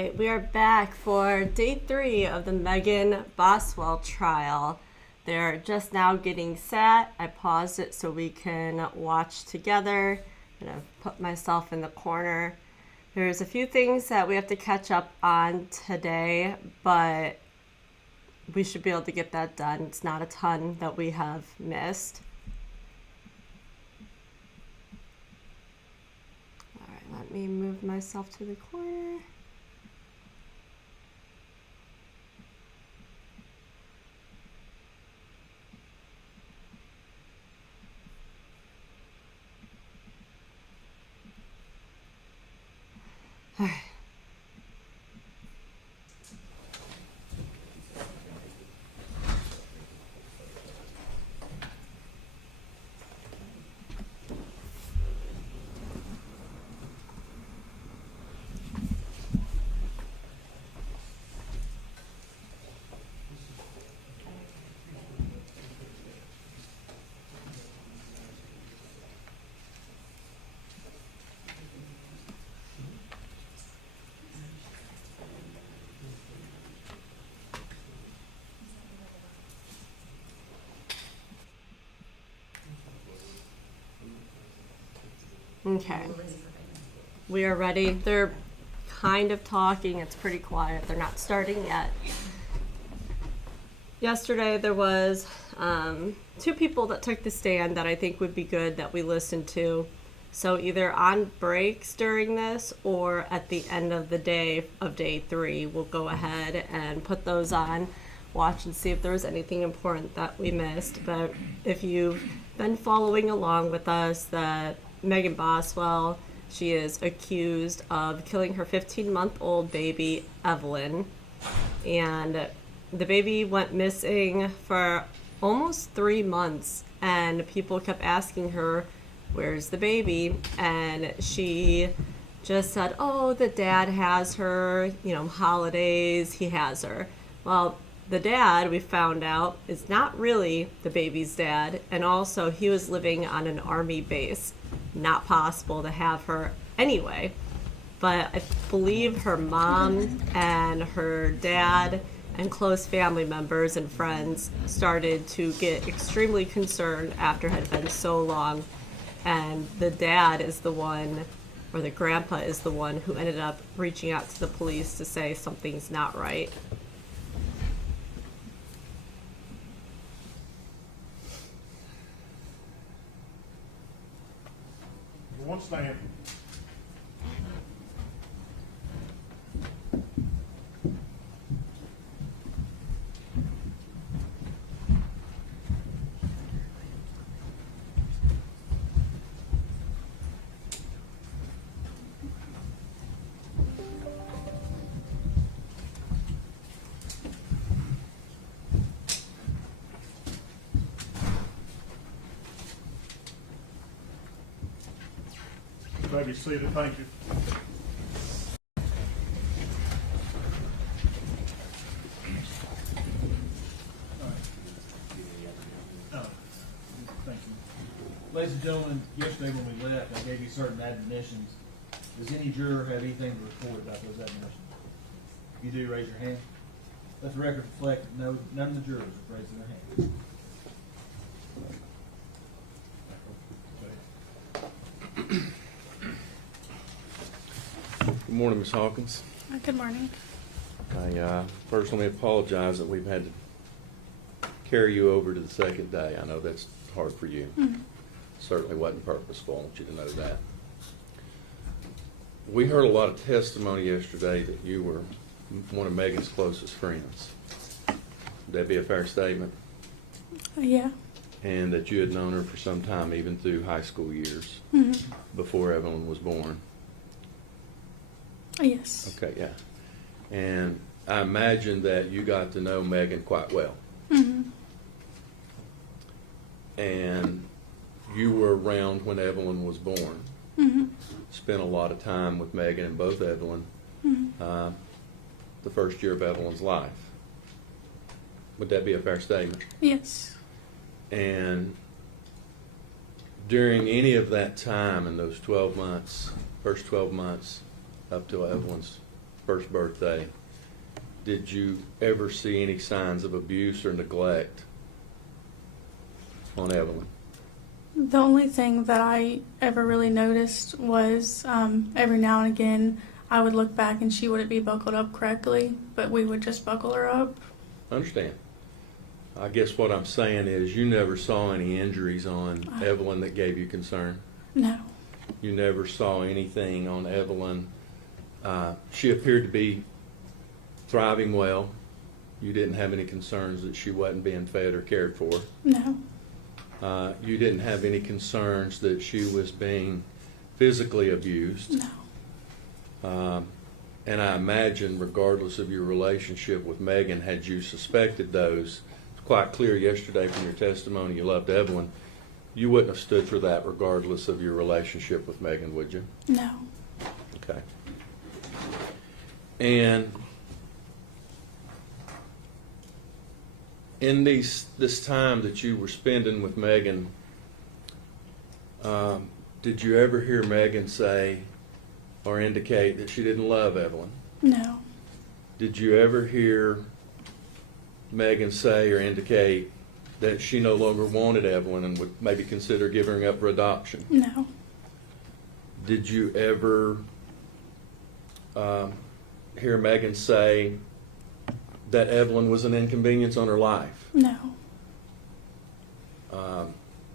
right, we are back for day 3 of the Megan Boswell trial. They're just now getting set. I paused it so we can watch together. I'm gonna put myself in the corner. There's a few things that we have to catch up on today, but we should be able to get that done. It's not a ton that we have missed. All right, let me move myself to the corner. All right. Okay. We are ready. They're kind of talking. It's pretty quiet. They're not starting yet. Yesterday there was 2 people that took the stand that I think would be good that we listened to. So either on breaks during this or at the end of the day of day 3, we'll go ahead and put those on, watch and see if there was anything important that we missed. But if you've been following along with us, that Megan Boswell, she is accused of killing her 15-month-old baby, Evelyn. And the baby went missing for almost 3 months, and people kept asking her, where's the baby? And she just said, oh, the dad has her, holidays, he has her. Well, the dad, we found out, is not really the baby's dad, and also he was living on an army base. Not possible to have her anyway. But I believe her mom and her dad and close family members and friends started to get extremely concerned after it had been so long. And the dad is the one, or the grandpa is the one who ended up reaching out to the police to say something's not right. One stand. Maybe seated, thank you. Thank you. Ladies and gentlemen, yesterday when we left, I gave you certain admonitions. Does any juror have anything to report about those admonitions? If you do, raise your hand. Let the record reflect that none of the jurors have raised their hands. Good morning, Ms. Hawkins. Good morning. I personally apologize that we've had to carry you over to the second day. I know that's hard for you. Mm-hmm. Certainly wasn't purposeful. I want you to know that. We heard a lot of testimony yesterday that you were one of Megan's closest friends. Would that be a fair statement? Yeah. And that you had known her for some time, even through high school years, before Evelyn was born. Yes. Okay, yeah. And I imagine that you got to know Megan quite well. And you were around when Evelyn was born. Spent a lot of time with Megan and both Evelyn the first year of Evelyn's life. Would that be a fair statement? Yes. And during any of that time in those 12 months, first 12 months up to Evelyn's first birthday, did you ever see any signs of abuse or neglect on Evelyn? The only thing that I ever really noticed was every now and again I would look back and she wouldn't be buckled up correctly, but we would just buckle her up. I understand. I guess what I'm saying is you never saw any injuries on Evelyn that gave you concern? No. You never saw anything on Evelyn? She appeared to be thriving well. You didn't have any concerns that she wasn't being fed or cared for? No. You didn't have any concerns that she was being physically abused? No. And I imagine, regardless of your relationship with Megan, had you suspected those, it's quite clear yesterday from your testimony you loved Evelyn, you wouldn't have stood for that regardless of your relationship with Megan, would you? No. Okay. And in this time that you were spending with Megan, did you ever hear Megan say or indicate that she didn't love Evelyn? No. Did you ever hear Megan say or indicate that she no longer wanted Evelyn and would maybe consider giving her up for adoption? No. Did you ever hear Megan say that Evelyn was an inconvenience on her life? No.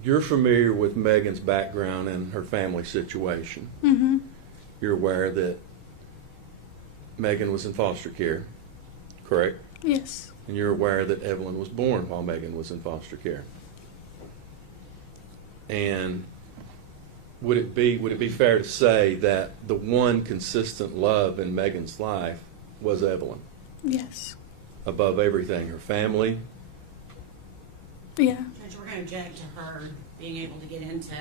You're familiar with Megan's background and her family situation. Mm-hmm. You're aware that Megan was in foster care, correct? Yes. And you're aware that Evelyn was born while Megan was in foster care. And would it be fair to say that the one consistent love in Megan's life was Evelyn? Yes. Above everything, her family? Yeah. Judge, we're going to object to her being able to get into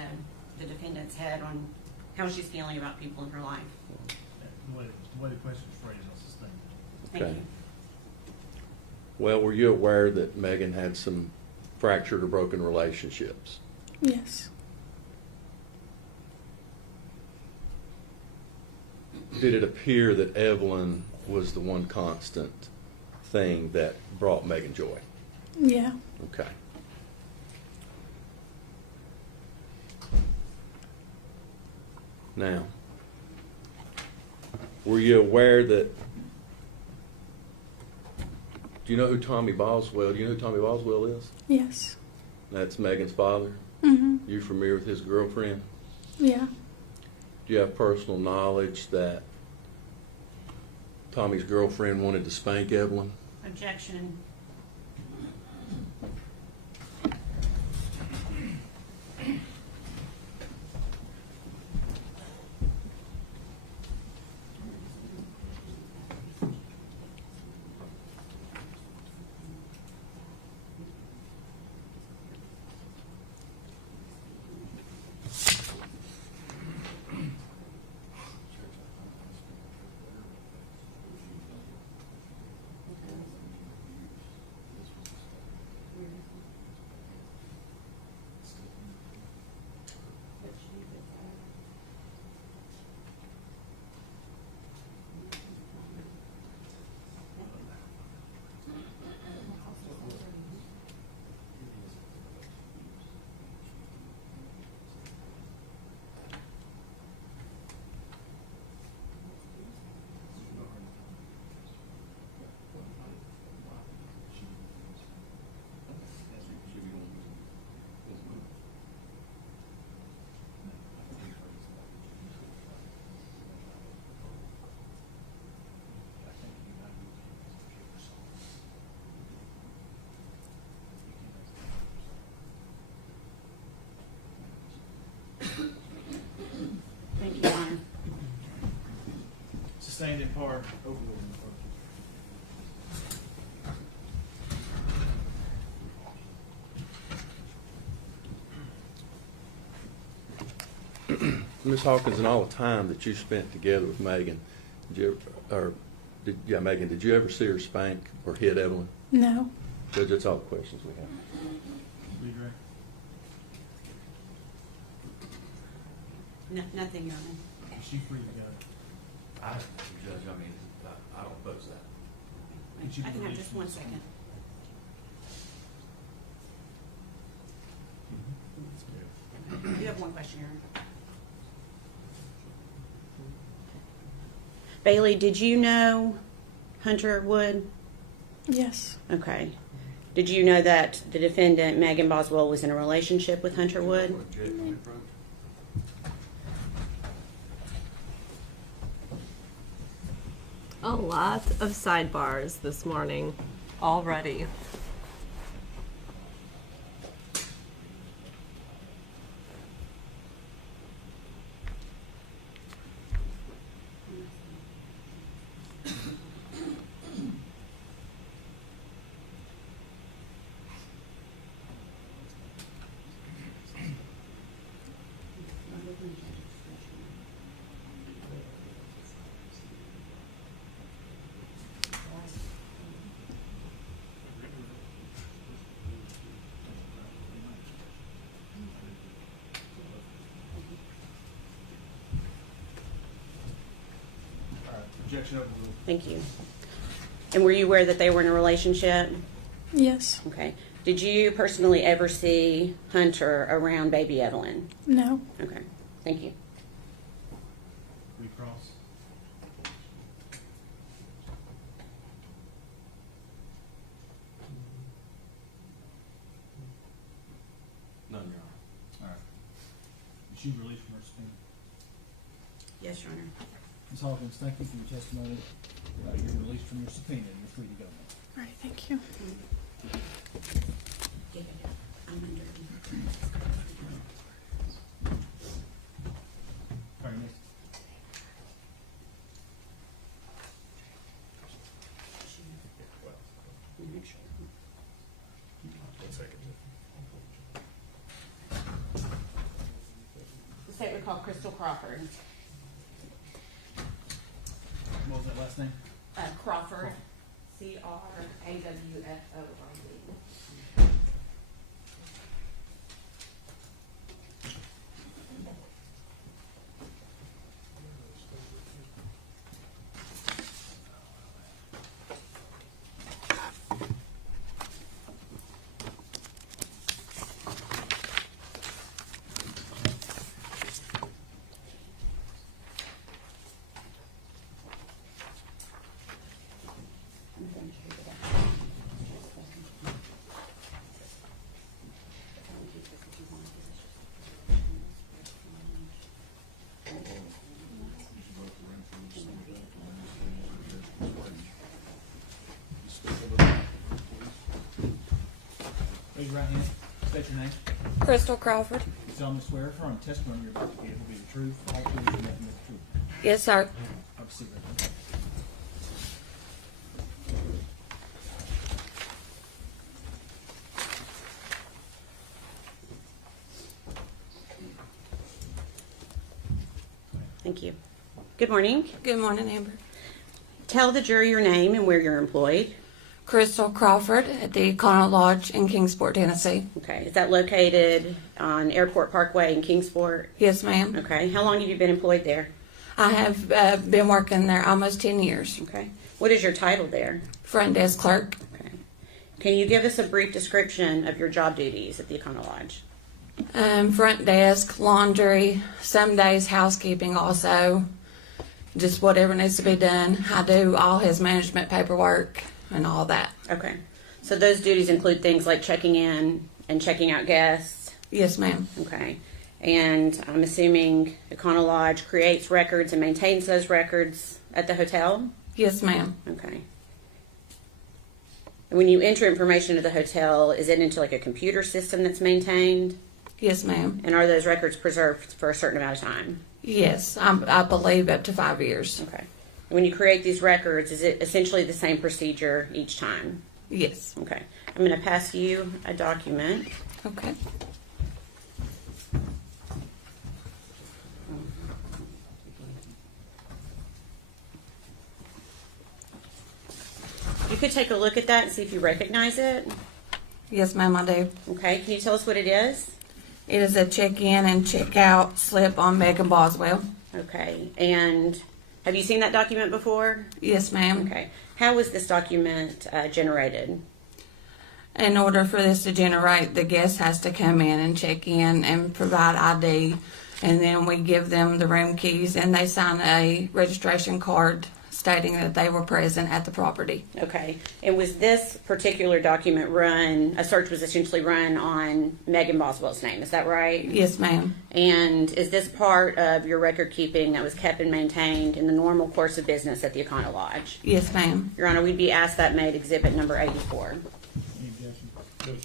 the defendant's head on how she's feeling about people in her life. The way the question's phrased, that's the thing. Thank Okay. you. Well, were you aware that Megan had some fractured or broken relationships? Yes. Did it appear that Evelyn was the one constant thing that brought Megan joy? Yeah. Okay. Now, were you aware that, do you know who Tommy Boswell, do you know who Tommy Boswell is? Yes. That's Megan's father. Mm-hmm. You familiar with his girlfriend? Yeah. Do you have personal knowledge that Tommy's girlfriend wanted to spank Evelyn? Objection. Thank you, Your Honor. Sustained in part, overruled in part. Ms. Hawkins, in all the time that you spent together with Megan, Megan, did you ever see her spank or hit Evelyn? No. Judge, that's all the questions we have. Lead Ray. Nothing, Your Honor. Is she free to go? Judge, I mean, I don't oppose that. Could you I can have release just from one the second. You have one question, Aaron. Bailey, did you know Hunter Wood? Yes. Okay. Did you know that the defendant, Megan Boswell, was in a relationship with Hunter Wood? Object on your approach? A lot of sidebars this morning already. All right, objection overruled. Thank you. And were you aware that they were in a relationship? Yes. Okay. Did you personally ever see Hunter around baby Evelyn? No. Okay. Thank you. Recross. None, Your Honor. All right. Is she released from her subpoena? Yes, Your Honor. Ms. Hawkins, thank you for your testimony. You're released from your subpoena, and you're free to go now. All right. Thank you. I'm under. Attorney Nixon. The statement called Crystal Crawford. What was that last name? Crawford. Crawford. Raise your right hand. State your name. Crystal Crawford. You solemnly swear affirm testimony you're about to give will be the truth, the whole truth, and nothing but the truth. Yes, sir. Have a seat right there. Thank you. Good morning. Good morning, Amber. Tell the jury your name and where you're employed. Crystal Crawford at the Econo Lodge in Kingsport, Tennessee. Okay. Is that located on Airport Parkway in Kingsport? Yes, ma'am. Okay. How long have you been employed there? I have been working there almost 10 years. Okay. What is your title there? Front desk clerk. Okay. Can you give us a brief description of your job duties at the Econo Lodge? Front desk, laundry, some days housekeeping also. Just whatever needs to be done. I do all his management paperwork and all that. Okay. So those duties include things like checking in and checking out guests. Yes, ma'am. Okay. And I'm assuming Econo Lodge creates records and maintains those records at the hotel? Yes, ma'am. Okay. And when you enter information to the hotel, is it into like a computer system that's maintained? Yes, ma'am. And are those records preserved for a certain amount of time? Yes, I believe up to 5 years. Okay. And when you create these records, is it essentially the same procedure each time? Yes. Okay. I'm going to pass you a document. Okay. You could take a look at that and see if you recognize it. Yes, ma'am, I do. Okay. Can you tell us what it is? It is a check-in and check-out slip on Megan Boswell. Okay. And Have you seen that document before? Yes, ma'am. Okay. How was this document generated? In order for this to generate, the guest has to come in and check in and provide ID, and then we give them the room keys and they sign a registration card stating that they were present at the property. Okay. And was this particular document run, a search was essentially run on Megan Boswell's name, is that right? Yes, ma'am. And is this part of your record keeping that was kept and maintained in the normal course of business at the Econo Lodge? Yes, ma'am. Your Honor, we'd be asked that made exhibit number 84. Any objection? No, sir.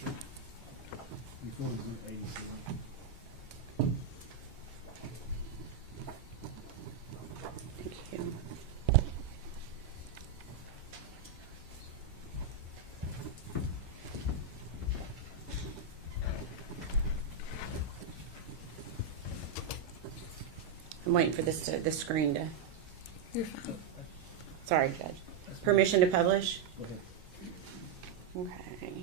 Before we do 84. Thank you. I'm waiting for this screen to, You're fine. sorry, Judge. Permission to publish? Go ahead. Okay.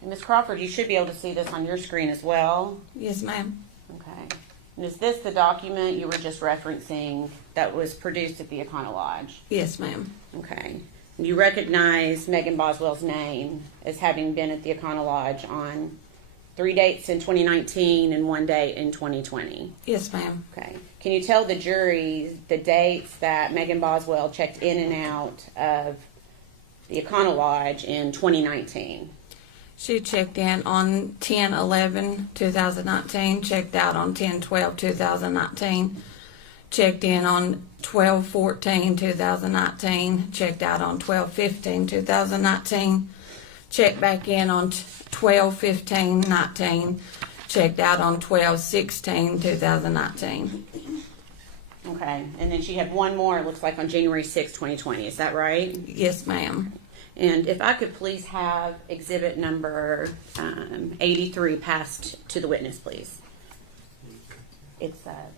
And Ms. Crawford, you should be able to see this on your screen as well. Yes, ma'am. Okay. And is this the document you were just referencing that was produced at the Econo Lodge? Yes, ma'am. Okay. And you recognize Megan Boswell's name as having been at the Econo Lodge on 3 dates in 2019 and 1 date in 2020? Yes, ma'am. Okay. Can you tell the jury the dates that Megan Boswell checked in and out of the Econo Lodge in 2019? She checked in on 10/11/2019, checked out on 10/12/2019, checked in on 12/14/2019, checked out on 12/15/2019, checked back in on 12/15/19, checked out on 12/16/2019. Okay. And then she had one more, it looks like, on January 6, 2020. Is that right? Yes, ma'am. And if I could please have exhibit number 83 passed to the witness, please. It's that.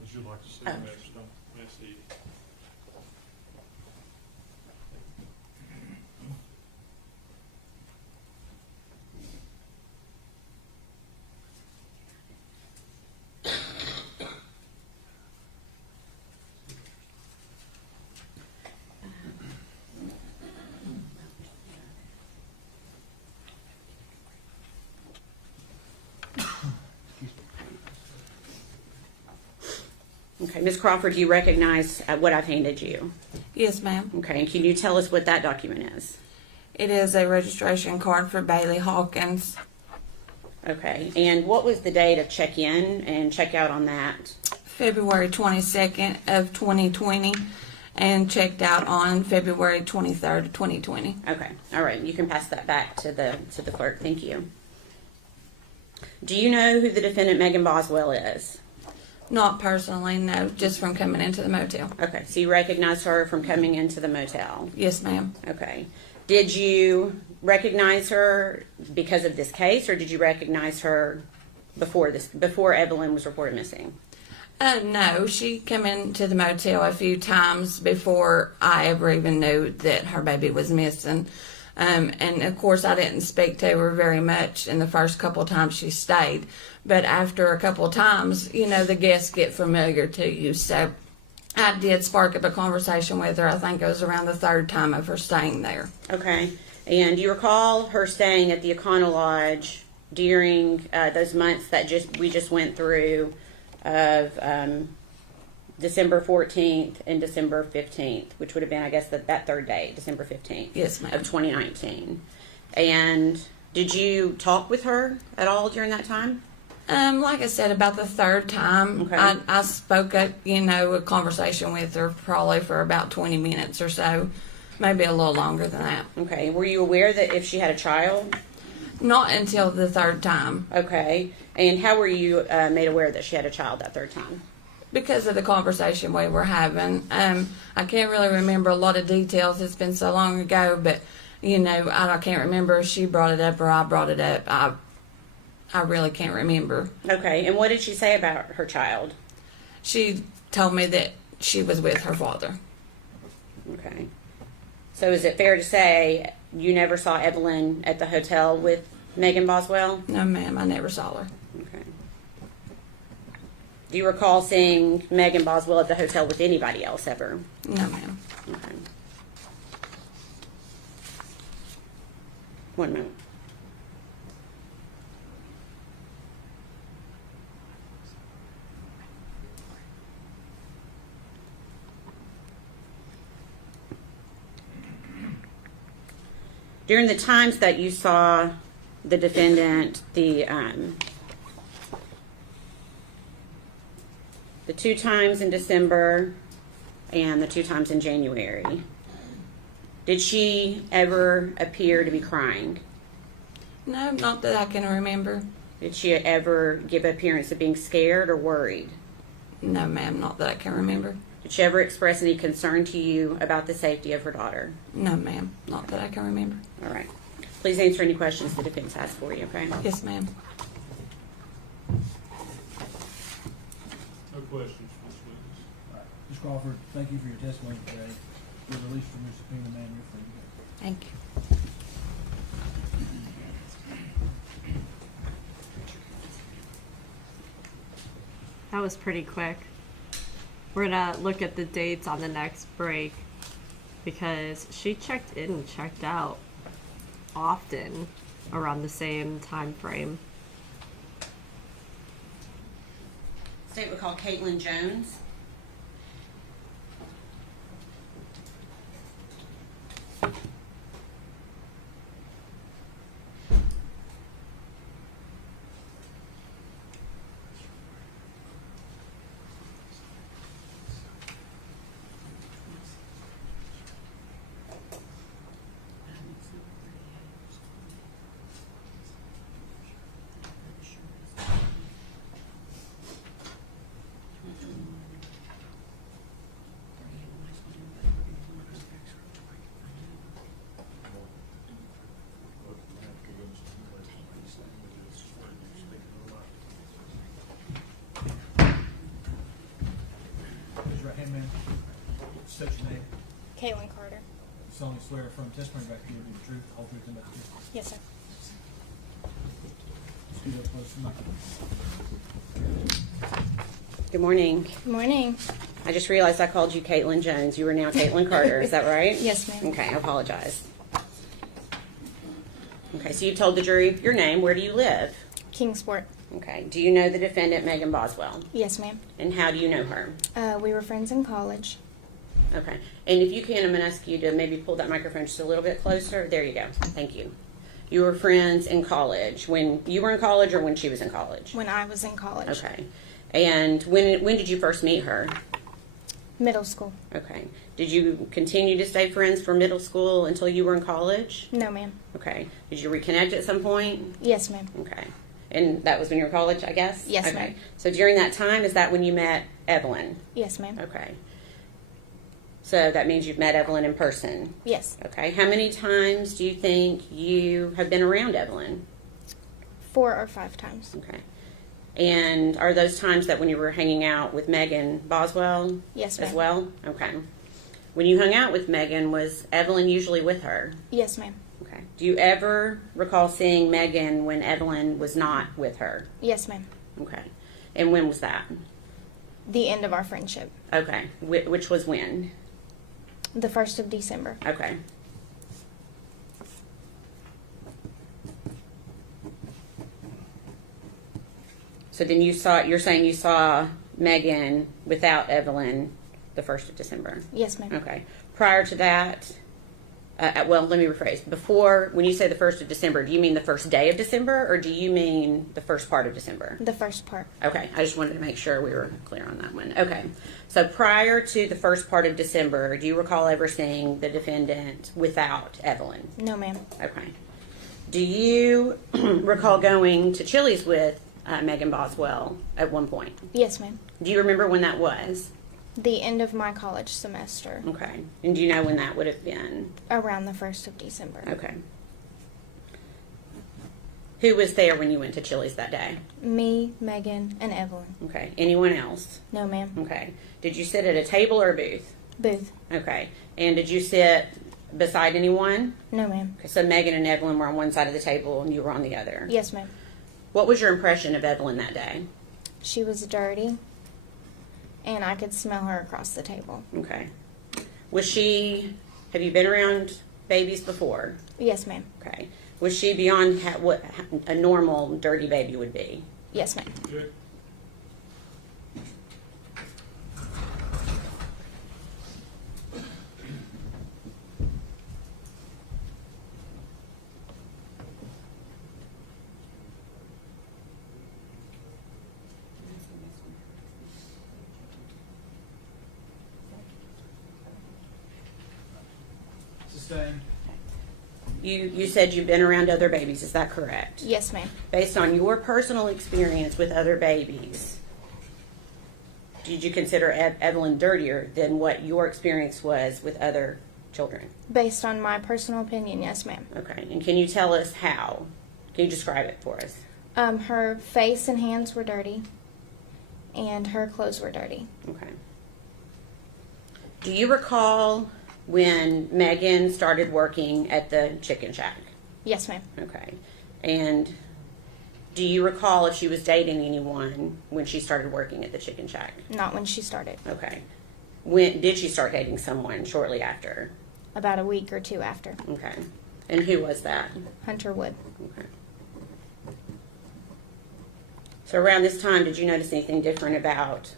Would you like to see Oh. the next one? Let's see. Okay, Ms. Crawford, do you recognize what I've handed you? Yes, ma'am. Okay, and can you tell us what that document is? It is a registration card for Bailey Hawkins. Okay, and what was the date of check-in and check-out on that? February 22nd of 2020 and checked out on February 23rd of 2020. Okay, all right, you can pass that back to the clerk. Thank you. Do you know who the defendant Megan Boswell is? Not personally, no, just from coming into the motel. Okay, so you recognize her from coming into the motel. Yes, ma'am. Okay. Did you recognize her because of this case, or did you recognize her before Evelyn was reported missing? No, she came into the motel a few times before I ever even knew that her baby was missing. And of course, I didn't speak to her very much in the first couple of times she stayed. But after a couple of times, you know, the guests get familiar to you. So I did spark up a conversation with her. I think it was around the third time of her staying there. Okay. And do you recall her staying at the Econo Lodge during those months that we just went through of December 14th and December 15th, which would have been, I guess, that third day, December 15th Yes, ma'am. of 2019. And did you talk with her at all during that time? Like I said, about the third time, Okay. I spoke up, you know, a conversation with her probably for about 20 minutes or so, maybe a little longer than that. Okay. Were you aware that if she had a child? Not until the third time, Okay. And how were you made aware that she had a child that third time? because of the conversation we were having. I can't really remember a lot of details. It's been so long ago, but, you know, I can't remember if she brought it up or I brought it up. I really can't remember. Okay. And what did she say about her child? She told me that she was with her father. Okay. So is it fair to say you never saw Evelyn at the hotel with Megan Boswell? No, ma'am, I never saw her. Okay. Do you recall seeing Megan Boswell at the hotel with anybody else ever? No, ma'am. Okay. One moment. During the times that you saw the defendant, the 2 times in December and the 2 times in January, did she ever appear to be crying? No, not that I can remember. Did she ever give appearance of being scared or worried? No, ma'am, not that I can remember. Did she ever express any concern to you about the safety of her daughter? No, ma'am, not that I can remember. All right. Please answer any questions the defense has for you, okay? Yes, ma'am. No questions, Ms. Witness. All right. Ms. Crawford, thank you for your testimony today. You're released from your subpoena, ma'am. You're free to go. Thank you. That was pretty quick. We're gonna look at the dates on the next break because she checked in and checked out often around the same time frame. State would call Caitlin Jones. Raise your right hand, ma'am. State your name. Caitlin Carter. Solemnly swear from testimony back to you the truth, the whole truth, and nothing but the truth. Yes, sir. Scoot up close to the microphone. Good morning. Good morning. I just realized I called you Caitlin Jones. You are now Caitlin Carter. Is that right? Yes, ma'am. Okay, I apologize. Okay, so you told the jury your name. Where do you live? Kingsport. Okay. Do you know the defendant, Megan Boswell? Yes, ma'am. And how do you know her? We were friends in college. Okay. And if you can, I'm going to ask you to maybe pull that microphone just a little bit closer. There you go. Thank you. You were friends in college. When you were in college or when she was in college? When I was in college. Okay. And when did you first meet her? Middle school. Okay. Did you continue to stay friends from middle school until you were in college? No, ma'am. Okay. Did you reconnect at some point? Yes, ma'am. Okay. And that was when you were in college, I guess? Yes, okay. ma'am. So during that time, is that when you met Evelyn? Yes, ma'am. Okay. So that means you've met Evelyn in person? Yes. Okay. How many times do you think you have been around Evelyn? 4 or 5 times. Okay. And are those times that when you were hanging out with Megan Boswell Yes, as ma'am. well? Okay. When you hung out with Megan, was Evelyn usually with her? Yes, ma'am. Okay. Do you ever recall seeing Megan when Evelyn was not with her? Yes, ma'am. Okay. And when was that? The end of our friendship. Okay. Which was when? The 1st of December. Okay. So then you're saying you saw Megan without Evelyn the 1st of December? Yes, ma'am. Okay. Prior to that, well, let me rephrase. Before, when you say the 1st of December, do you mean the first day of December or do you mean the first part of December? The first part. Okay. I just wanted to make sure we were clear on that one. Okay. So prior to the first part of December, do you recall ever seeing the defendant without Evelyn? No, ma'am. Okay. Do you recall going to Chili's with Megan Boswell at one point? Yes, ma'am. Do you remember when that was? The end of my college semester. Okay. And do you know when that would have been? Around the 1st of December. Okay. Who was there when you went to Chili's that day? Me, Megan, and Evelyn. Okay. Anyone else? No, ma'am. Okay. Did you sit at a table or a booth? Booth. Okay. And did you sit beside anyone? No, ma'am. Okay, so Megan and Evelyn were on one side of the table and you were on the other. Yes, ma'am. What was your impression of Evelyn that day? She was dirty. and I could smell her across the table. Okay. Have you been around babies before? Yes, ma'am. Okay. Was she beyond what a normal dirty baby would be? Yes, ma'am. Good. Sustained. You said you've been around other babies, is that correct? Yes, ma'am. Based on your personal experience with other babies, did you consider Evelyn dirtier than what your experience was with other children? Based on my personal opinion, yes, ma'am. Okay, and can you tell us how? Can you describe it for us? Her face and hands were dirty, and her clothes were dirty. Okay. Do you recall when Megan started working at the chicken shack? Yes, ma'am. Okay. And do you recall if she was dating anyone when she started working at the chicken shack? Not when she started. Okay. When did she start dating someone shortly after? About a week or two after. Okay. And who was that? Hunter Wood. Okay. So around this time, did you notice anything different about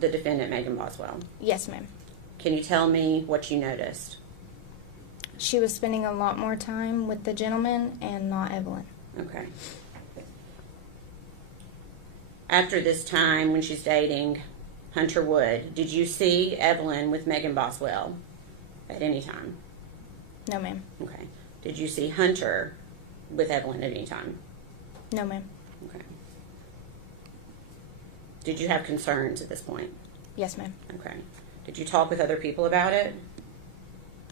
the defendant, Megan Boswell? Yes, ma'am. Can you tell me what you noticed? She was spending a lot more time with the gentleman and not Evelyn. Okay. After this time, when she's dating Hunter Wood, did you see Evelyn with Megan Boswell at any time? No, ma'am. Okay. Did you see Hunter with Evelyn at any time? No, ma'am. Okay. Did you have concerns at this point? Yes, ma'am. Okay. Did you talk with other people about it?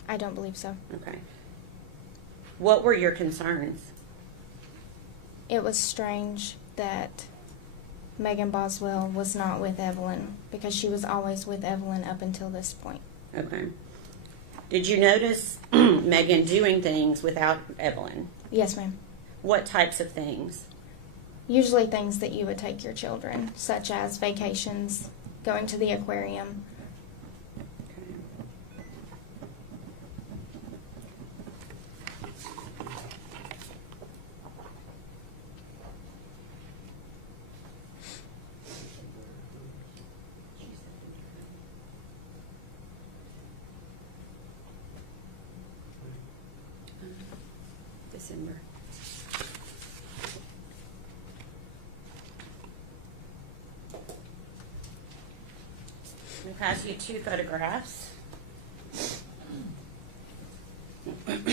I don't believe so. Okay. What were your concerns? It was strange that Megan Boswell was not with Evelyn because she was always with Evelyn up until this point. Okay. Did you notice Megan doing things without Evelyn? Yes, ma'am. What types of things? Usually things that you would take your children, such as vacations, going to the aquarium. December. We'll pass you 2 photographs. Thank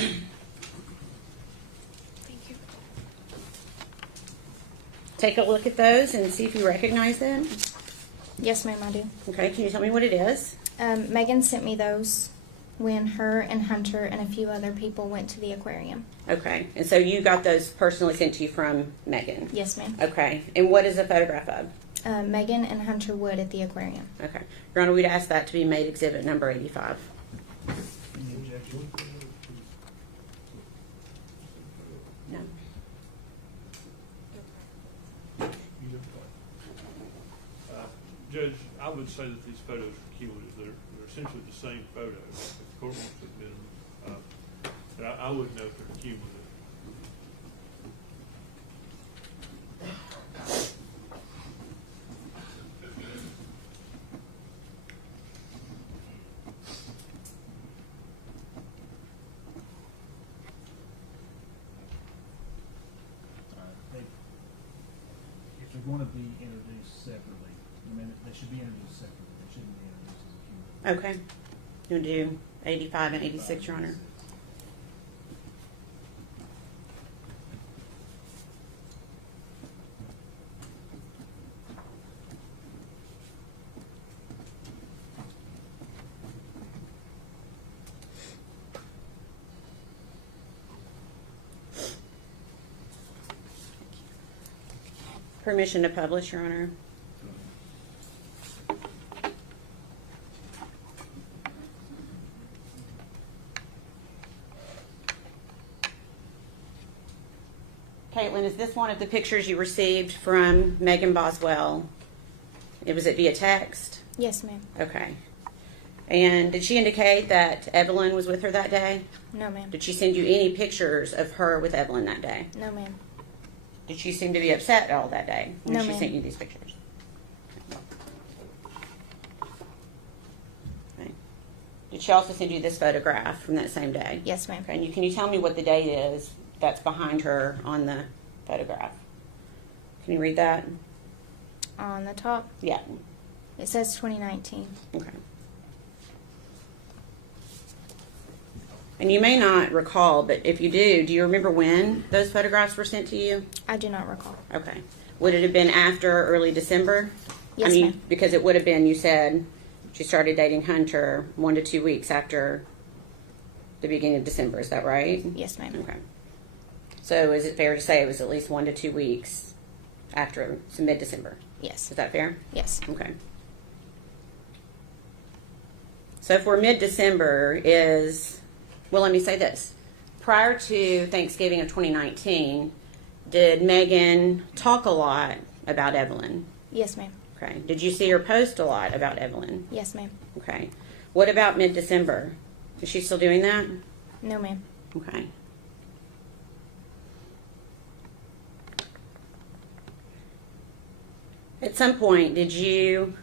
you. Take a look at those and see if you recognize them. Yes, ma'am, I do. Okay, can you tell me what it is? Megan sent me those when her and Hunter and a few other people went to the aquarium. Okay, and so you got those personally sent to you from Megan? Yes, ma'am. Okay, and what is a photograph of? Megan and Hunter Wood at the aquarium. Okay, Your Honor, we'd ask that to be made exhibit number 85. Any objection? No. Judge, I would say that these photos are cumulative. They're essentially the same photos. If the court wants to admit them, but I wouldn't know if they're cumulative. If they're going to be introduced separately, I mean, they should be introduced separately. They shouldn't be introduced as a cumulative. Okay. You want to do 85 and 86, Your Honor? Permission to publish, Your Honor. Caitlin, is this one of the pictures you received from Megan Boswell Was it via text? Yes, ma'am. Okay. And did she indicate that Evelyn was with her that day? No, ma'am. Did she send you any pictures of her with Evelyn that day? No, ma'am. Did she seem to be upset all that day when No, she ma'am. sent you these pictures? Okay. Did she also send you this photograph from that same day? Yes, ma'am. Okay. And can you tell me what the date is that's behind her on the photograph? Can you read that? On the top, Yeah. it says 2019. Okay. And you may not recall, but if you do you remember when those photographs were sent to you? I do not recall. Okay. Would it have been after early December? Yes, I mean, ma'am. because it would have been, you said she started dating Hunter 1 to 2 weeks after the beginning of December. Is that right? Yes, ma'am. Okay. So is it fair to say it was at least 1 to 2 weeks after, so mid-December? Yes. Is that fair? Yes. Okay. So if we're mid-December is, well, let me say this. Prior to Thanksgiving of 2019, did Megan talk a lot about Evelyn? Yes, ma'am. Okay. Did you see her post a lot about Evelyn? Yes, ma'am. Okay. What about mid-December? Is she still doing that? No, ma'am. Okay. At some point, did you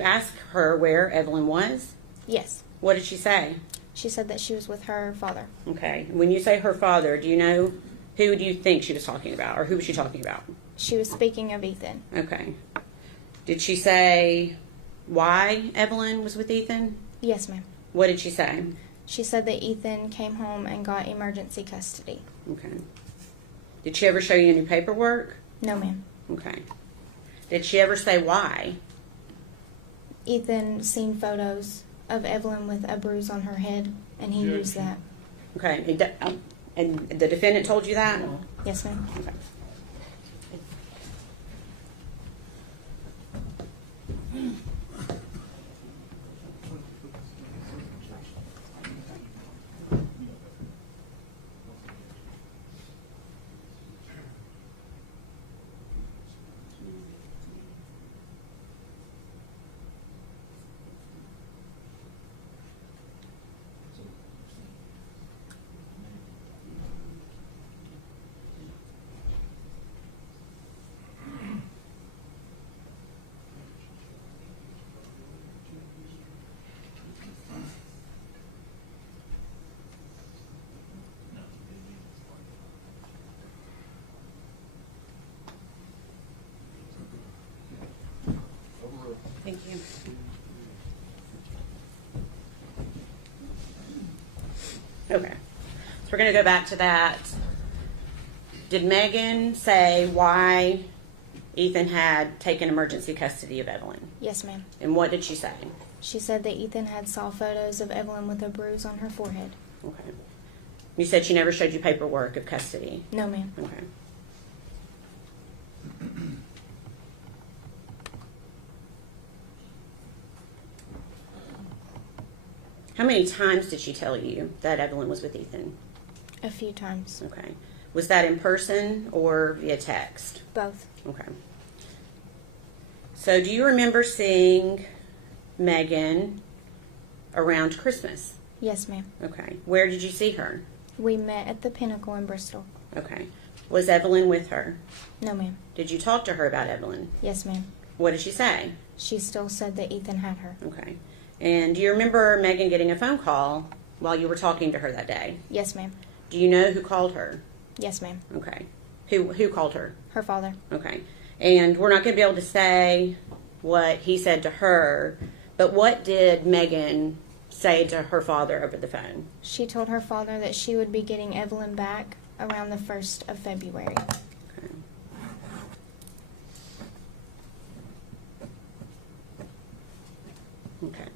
ask her where Evelyn was? Yes. What did she say? She said that she was with her father. Okay. When you say her father, do you know who do you think she was talking about, or who was she talking about? She was speaking of Ethan. Okay. Did she say why Evelyn was with Ethan? Yes, ma'am. What did she say? She said that Ethan came home and got emergency custody. Okay. Did she ever show you any paperwork? No, ma'am. Okay. Did she ever say why? Ethan seen photos of Evelyn with a bruise on her head, and he used that. Okay. And the defendant told you that? Yes, ma'am. Okay. Thank you. Okay. So we're going to go back to that. Did Megan say why Ethan had taken emergency custody of Evelyn? Yes, ma'am. And what did she say? She said that Ethan had saw photos of Evelyn with a bruise on her forehead. Okay. You said she never showed you paperwork of custody. No, ma'am. Okay. How many times did she tell you that Evelyn was with Ethan? A few times. Okay. Was that in person or via text? Both. Okay. So do you remember seeing Megan around Christmas? Yes, ma'am. Okay. Where did you see her? We met at the Pinnacle in Bristol. Okay. Was Evelyn with her? No, ma'am. Did you talk to her about Evelyn? Yes, ma'am. What did she say? She still said that Ethan had her. Okay. And do you remember Megan getting a phone call while you were talking to her that day? Yes, ma'am. Do you know who called her? Yes, ma'am. Okay. Who called her? Her father. Okay. And we're not going to be able to say what he said to her, but what did Megan say to her father over the phone? She told her father that she would be getting Evelyn back around the 1st of February. Okay. Okay.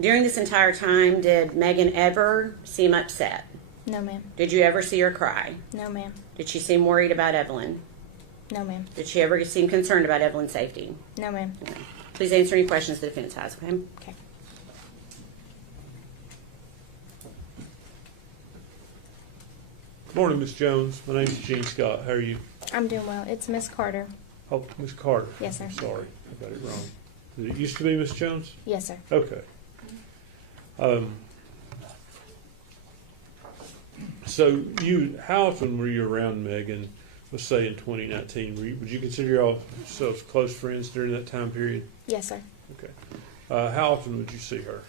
During this entire time, did Megan ever seem upset? No, ma'am. Did you ever see her cry? No, ma'am. Did she seem worried about Evelyn? No, ma'am. Did she ever seem concerned about Evelyn's safety? No, ma'am. Okay. Please answer any questions the defense has, okay? Okay. Morning, Ms. Jones. My name's Gene Scott. How are you? I'm doing well. It's Miss Carter. Oh, Miss Carter. Yes, sir. Sorry, I got it wrong. Did it used to be Miss Jones? Yes, sir. Okay. So how often were you around Megan, let's say in 2019? Would you consider yourselves close friends during that time period? Yes, sir. Okay. How often would you see her?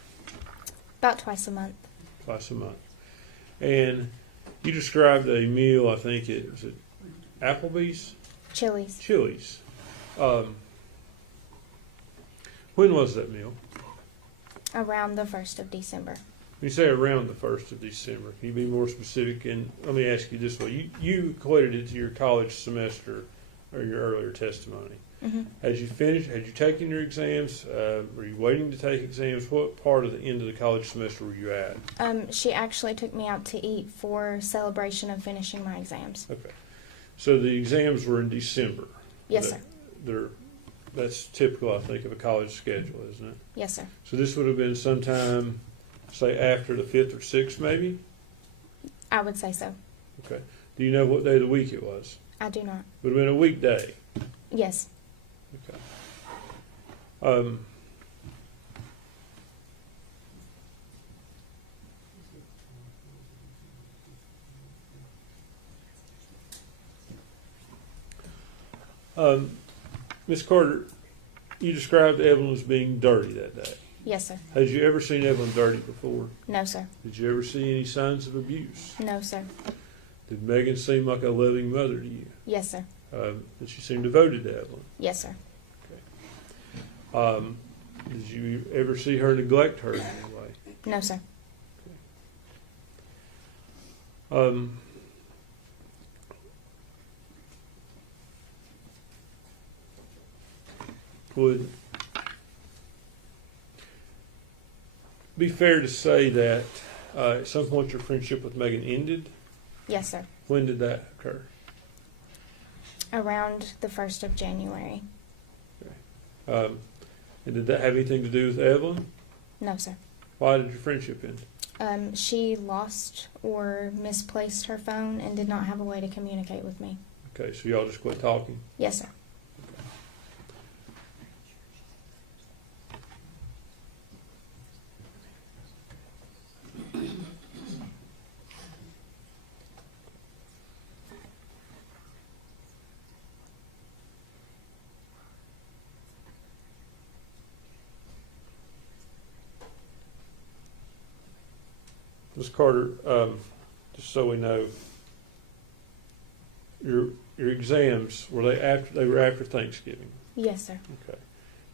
About twice a month. Twice a month. And you described a meal, I think it was Applebee's? Chili's. Chili's. When was that meal? Around the 1st of December. When you say around the 1st of December, can you be more specific? And let me ask you this way. You equated it to your college semester or your earlier testimony. Mm-hmm. Had you taken your exams? Were you waiting to take exams? What part of the end of the college semester were you at? She actually took me out to eat for celebration of finishing my exams. Okay. So the exams were in December. Yes, sir. That's typical, I think, of a college schedule, isn't it? Yes, sir. So this would have been sometime, say, after the 5th or 6th, maybe? I would say so. Okay. Do you know what day of the week it was? I do not. Would have been a weekday. Yes. Okay. Ms. Carter, you described Evelyn as being dirty that day. Yes, sir. Had you ever seen Evelyn dirty before? No, sir. Did you ever see any signs of abuse? No, sir. Did Megan seem like a loving mother to you? Yes, sir. Did she seem devoted to Evelyn? Yes, sir. Did you ever see her neglect her in any way? No, sir. Would be fair to say that at some point your friendship with Megan ended? Yes, sir. When did that occur? Around the 1st of January. And did that have anything to do with Evelyn? No, sir. Why did your friendship end? She lost or misplaced her phone and did not have a way to communicate with me. Okay, so y'all just quit talking? Yes, sir. Ms. Carter, just so we know, your exams, were after Thanksgiving? Yes, sir. Okay.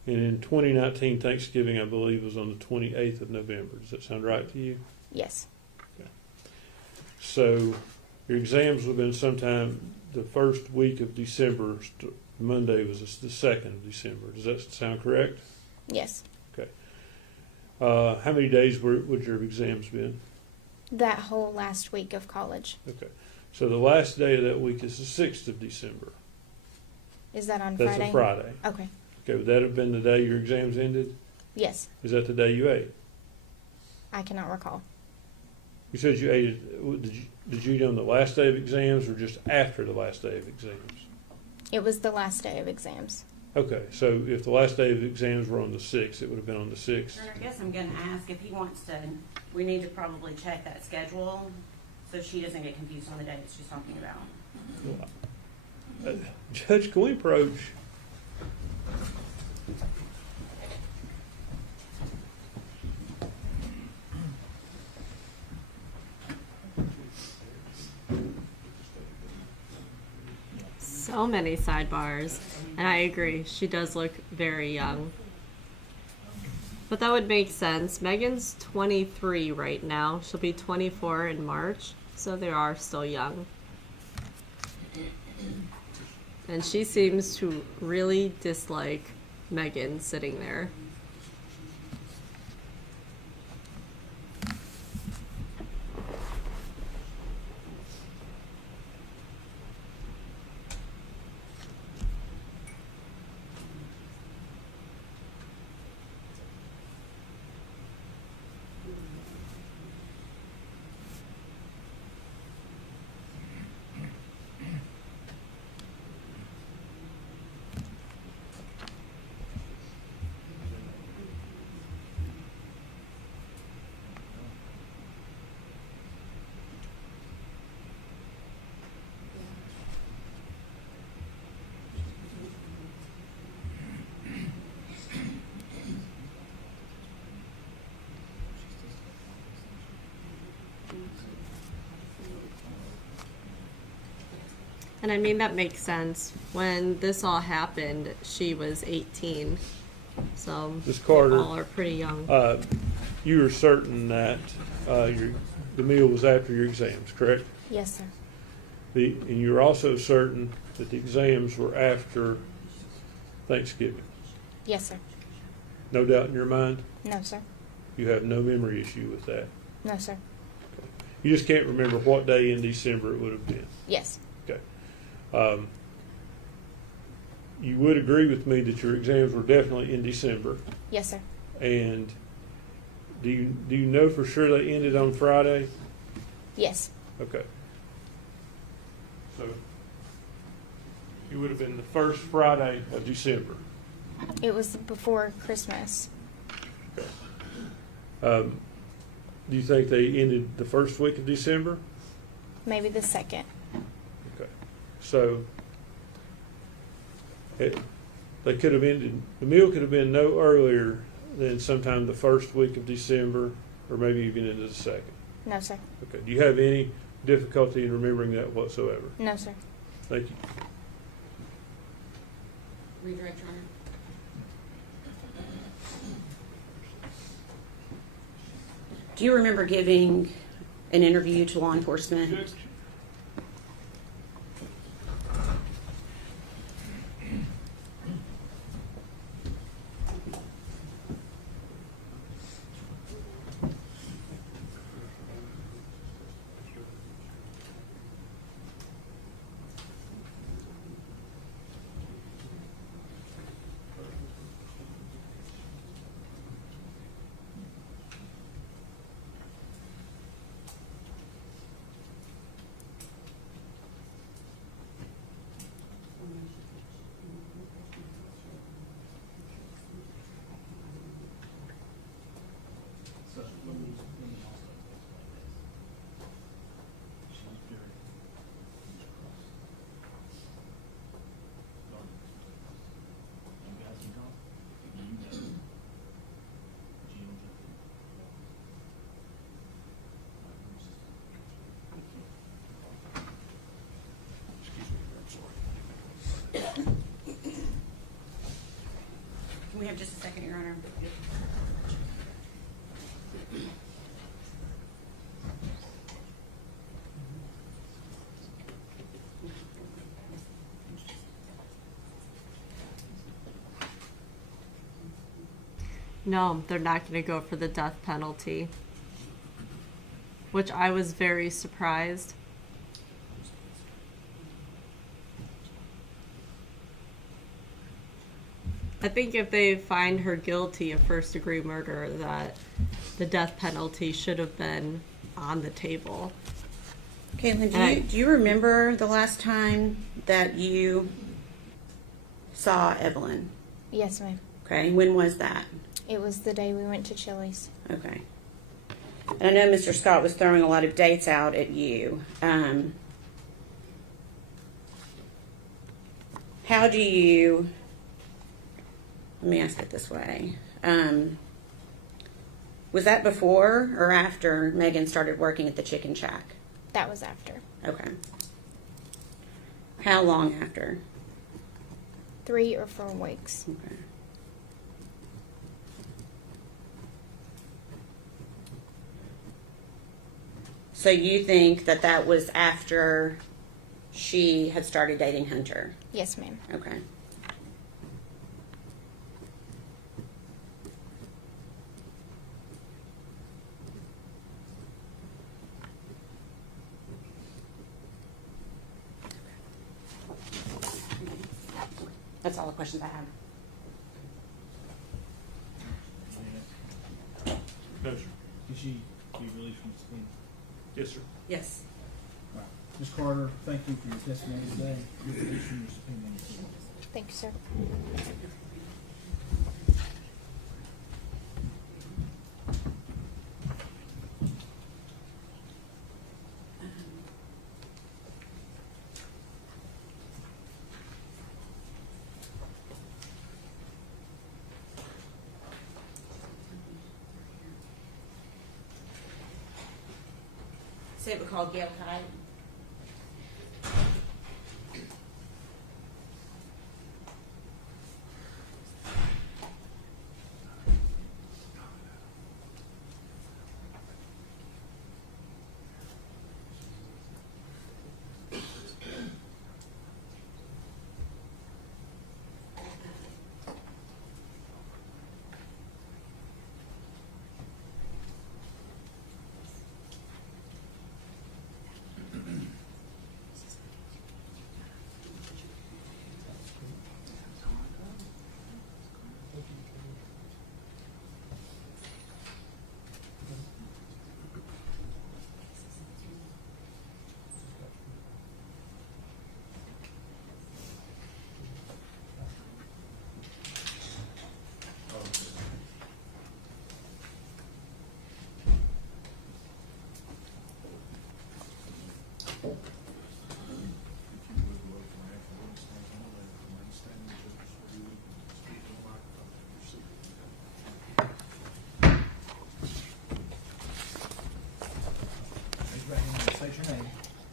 And in 2019, Thanksgiving, I believe, was on the 28th of November. Does that sound right to you? Yes. So your exams would have been sometime the first week of December. Monday was the 2nd of December. Does that sound correct? Yes. Okay. How many days would your exams been? That whole last week of college. Okay. So the last day of that week is the 6th of December. Is that on That's Friday? a Friday. Okay. Okay, would that have been the day your exams ended? Yes. Is that the day you ate? I cannot recall. You said you ate it. Did you eat on the last day of exams or just after the last day of exams? It was the last day of exams. Okay, so if the last day of exams were on the 6th, it would have been on the 6th. I guess I'm going to ask if he wants to, we need to probably check that schedule so she doesn't get confused on the dates she's talking about. Judge, can we approach? So many sidebars. And I agree, she does look very young. But that would make sense. Megan's 23 right now. She'll be 24 in March. So they are still young. And she seems to really dislike Megan sitting there. And I mean, that makes sense. When this all happened, she was 18. So Ms. they Carter, all are pretty young. you were certain that the meal was after your exams, correct? Yes, sir. And you were also certain that the exams were after Thanksgiving. Yes, sir. No doubt in your mind? No, sir. You have no memory issue with that? No, sir. You just can't remember what day in December it would have been? Yes. Okay. You would agree with me that your exams were definitely in December, Yes, sir. and do you know for sure they ended on Friday? Yes. Okay. So it would have been the first Friday of December. It was before Christmas. Do you think they ended the first week of December? Maybe the second. Okay. So they could have ended, the meal could have been no earlier than sometime the first week of December, or maybe even into the second. No, sir. Okay. Do you have any difficulty in remembering that whatsoever? No, sir. Thank you. Redirect, Your Honor. Do you remember giving an interview to law enforcement? Can we have just a second, Your Honor? No, they're not going to go for the death penalty, which I was very surprised. I think if they find her guilty of first-degree murder, that the death penalty should have been on the table. Caitlin, do you remember the last time that you saw Evelyn? Yes, ma'am. Okay, when was that? It was the day we went to Chili's. Okay. And I know Mr. Scott was throwing a lot of dates out at you. How do you, let me ask it this way. Was that before or after Megan started working at the Chicken Shack? That was after. Okay. How long after? 3 or 4 weeks. Okay. So you think that that was after she had started dating Hunter? Yes, ma'am. Okay. That's all the questions I have. No, sir. Can she be released from subpoena? Yes, sir. Yes. All right. Ms. Carter, thank you for your testimony today. You're released from your subpoena. Thank you, sir. Say it was called Gail Tide.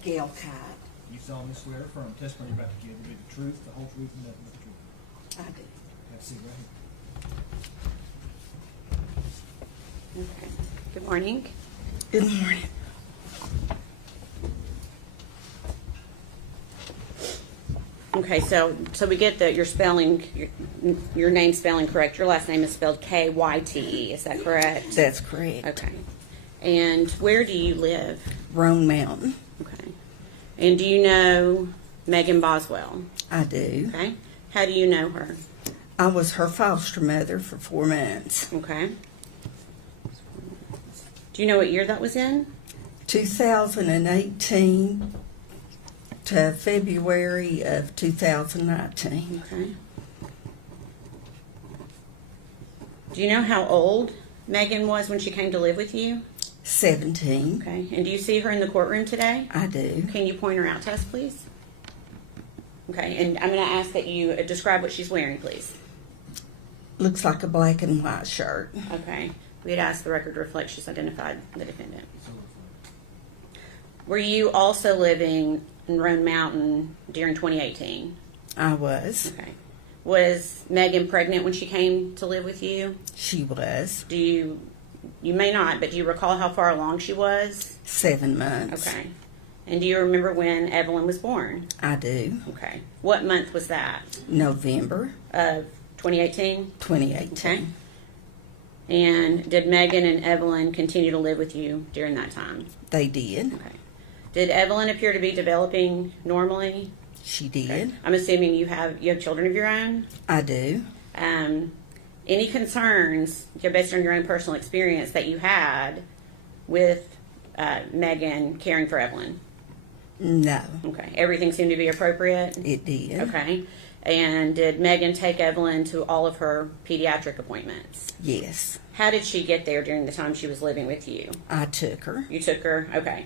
Gail Kite. You solemnly swear or affirm testimony you're about to give will be the truth, the whole truth, and nothing but the truth. I do. Have a seat right here. Okay. Good morning. Good morning. Okay, so we get that you're spelling your name spelling correct. Your last name is spelled Kyte. Is that correct? That's correct. Okay. And where do you live? Roan Mountain. Okay. And do you know Megan Boswell? I do. Okay. How do you know her? I was her foster mother for 4 months. Okay. Do you know what year that was in? 2018 to February of 2019. Okay. Do you know how old Megan was when she came to live with you? 17. Okay. And do you see her in the courtroom today? I do. Can you point her out to us, please? Okay. And I'm going to ask that you describe what she's wearing, please. Looks like a black and white shirt. Okay. We had asked the record to reflect she's identified the defendant. Were you also living in Roan Mountain during 2018? I was. Okay. Was Megan pregnant when she came to live with you? She was. Do you may not, but do you recall how far along she was? 7 months. Okay. And do you remember when Evelyn was born? I do. Okay. What month was that? November Of 2018? 2018. Okay. And did Megan and Evelyn continue to live with you during that time? They did. Okay. Did Evelyn appear to be developing normally? She did. Okay. I'm assuming you have children of your own. I do. Any concerns, based on your own personal experience, that you had with Megan caring for Evelyn? No, Okay. Everything seemed to be appropriate? it did. Okay. And did Megan take Evelyn to all of her pediatric appointments? Yes, How did she get there during the time she was living with you? I took her. You took her? Okay.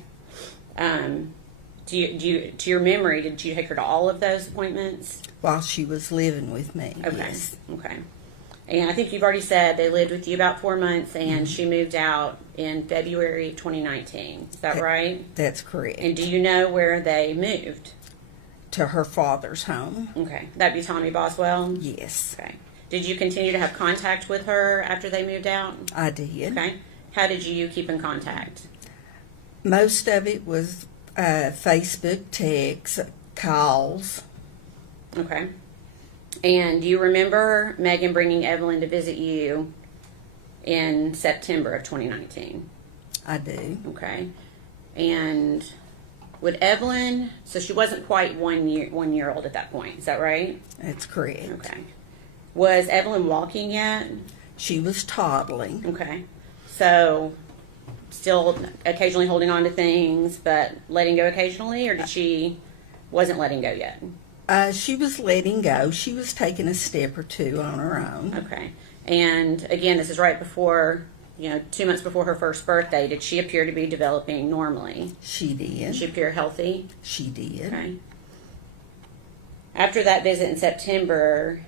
To your memory, did you take her to all of those appointments? While she was living with me. Okay. Yes. Okay. And I think you've already said they lived with you about 4 months, and Mm-hmm. she moved out in February 2019. Is that right? That's correct. And do you know where they moved? To her father's home. Okay. That'd be Tommy Boswell? Yes, Okay. Did you continue to have contact with her after they moved out? I did. Okay. How did you keep in contact? Most of it was Facebook, texts, calls. Okay. And do you remember Megan bringing Evelyn to visit you in September of 2019? I do. Okay. And would Evelyn, so she wasn't quite 1 year old at that point, is that right? That's correct. Okay. Was Evelyn walking yet? She was toddling. Okay. So still occasionally holding on to things, but letting go occasionally, or did she wasn't letting go yet? She was letting go. She was taking a step or two on her own. Okay. And again, this is right before, 2 months before her first birthday. Did she appear to be developing normally? She did. Did she appear healthy? She did. Okay. After that visit in September,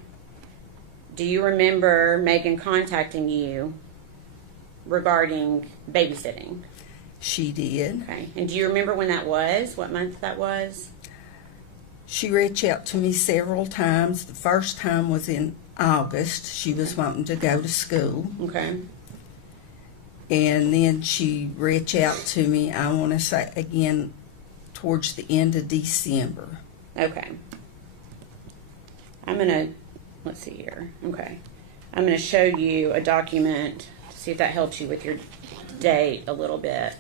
do you remember Megan contacting you regarding babysitting? She did. Okay. And do you remember when that was? What month that was? She reached out to me several times. The first time was in August. She was wanting to go to school. Okay. And then she reached out to me, I want to say again, towards the end of December. Okay. Let's see here. Okay. I'm going to show you a document to see if that helps you with your date a little bit.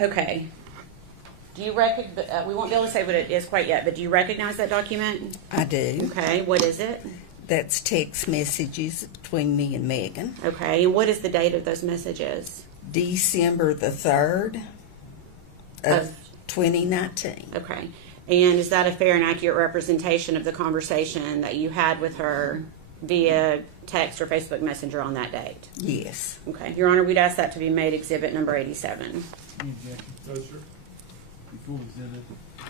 Okay. Do you we won't be able to say what it is quite yet, but do you recognize that document? I do. Okay. What is it? That's text messages between me and Megan. Okay. And what is the date of those messages? December the 3rd of 2019. Okay. And is that a fair and accurate representation of the conversation that you had with her via text or Facebook Messenger on that date? Yes. Okay. Your Honor, we'd ask that to be made exhibit number 87. Any objection? No, sir. Before exhibit 87.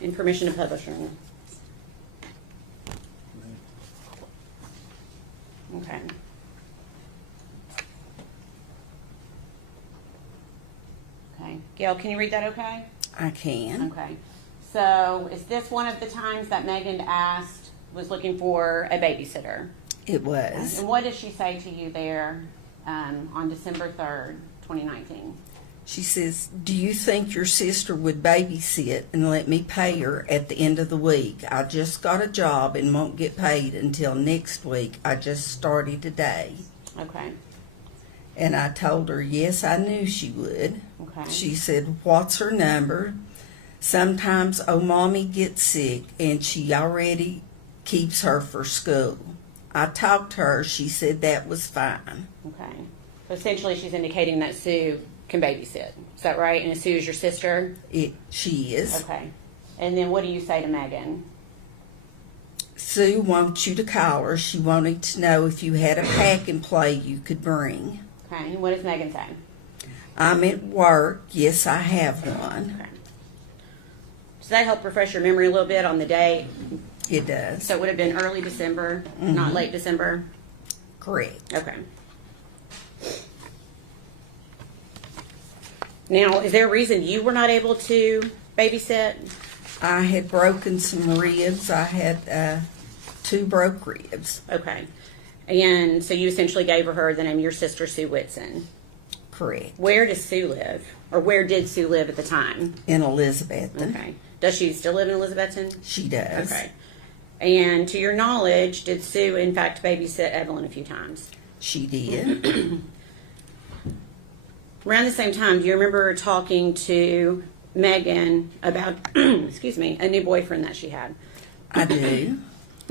And permission to publish, Your Honor. Okay. Okay. Gail, can you read that okay? I can. Okay. So is this one of the times that Megan was looking for a babysitter? It was. And what did she say to you there on December 3rd, 2019? She says, "Do you think your sister would babysit and let me pay her at the end of the week? I just got a job and won't get paid until next week. I just started today." Okay. And I told her, yes, I knew she would. Okay. She said, "What's her number? Sometimes mommy gets sick and she already keeps her for school." I talked to her. She said that was fine. Okay. So essentially she's indicating that Sue can babysit. Is that right? And Sue is your sister? She is. Okay. And then what do you say to Megan? Sue wants you to call her. She wanted to know if you had a pack and play you could bring. Okay. And what does Megan say? "I'm at work. Yes, I have one." Okay. Does that help refresh your memory a little bit on the date? It does. So it would have been early December, not late December? Correct. Okay. Now, is there a reason you were not able to babysit? I had broken some ribs. I had 2 broke ribs. Okay. And so you essentially gave her the name of your sister, Sue Whitson. Correct. Where does Sue live? Or where did Sue live at the time? In Elizabethton. Okay. Does she still live in Elizabethton? She does. Okay. And to your knowledge, did Sue in fact babysit Evelyn a few times? She did. Around the same time, do you remember talking to Megan about, excuse me, a new boyfriend that she had? I do.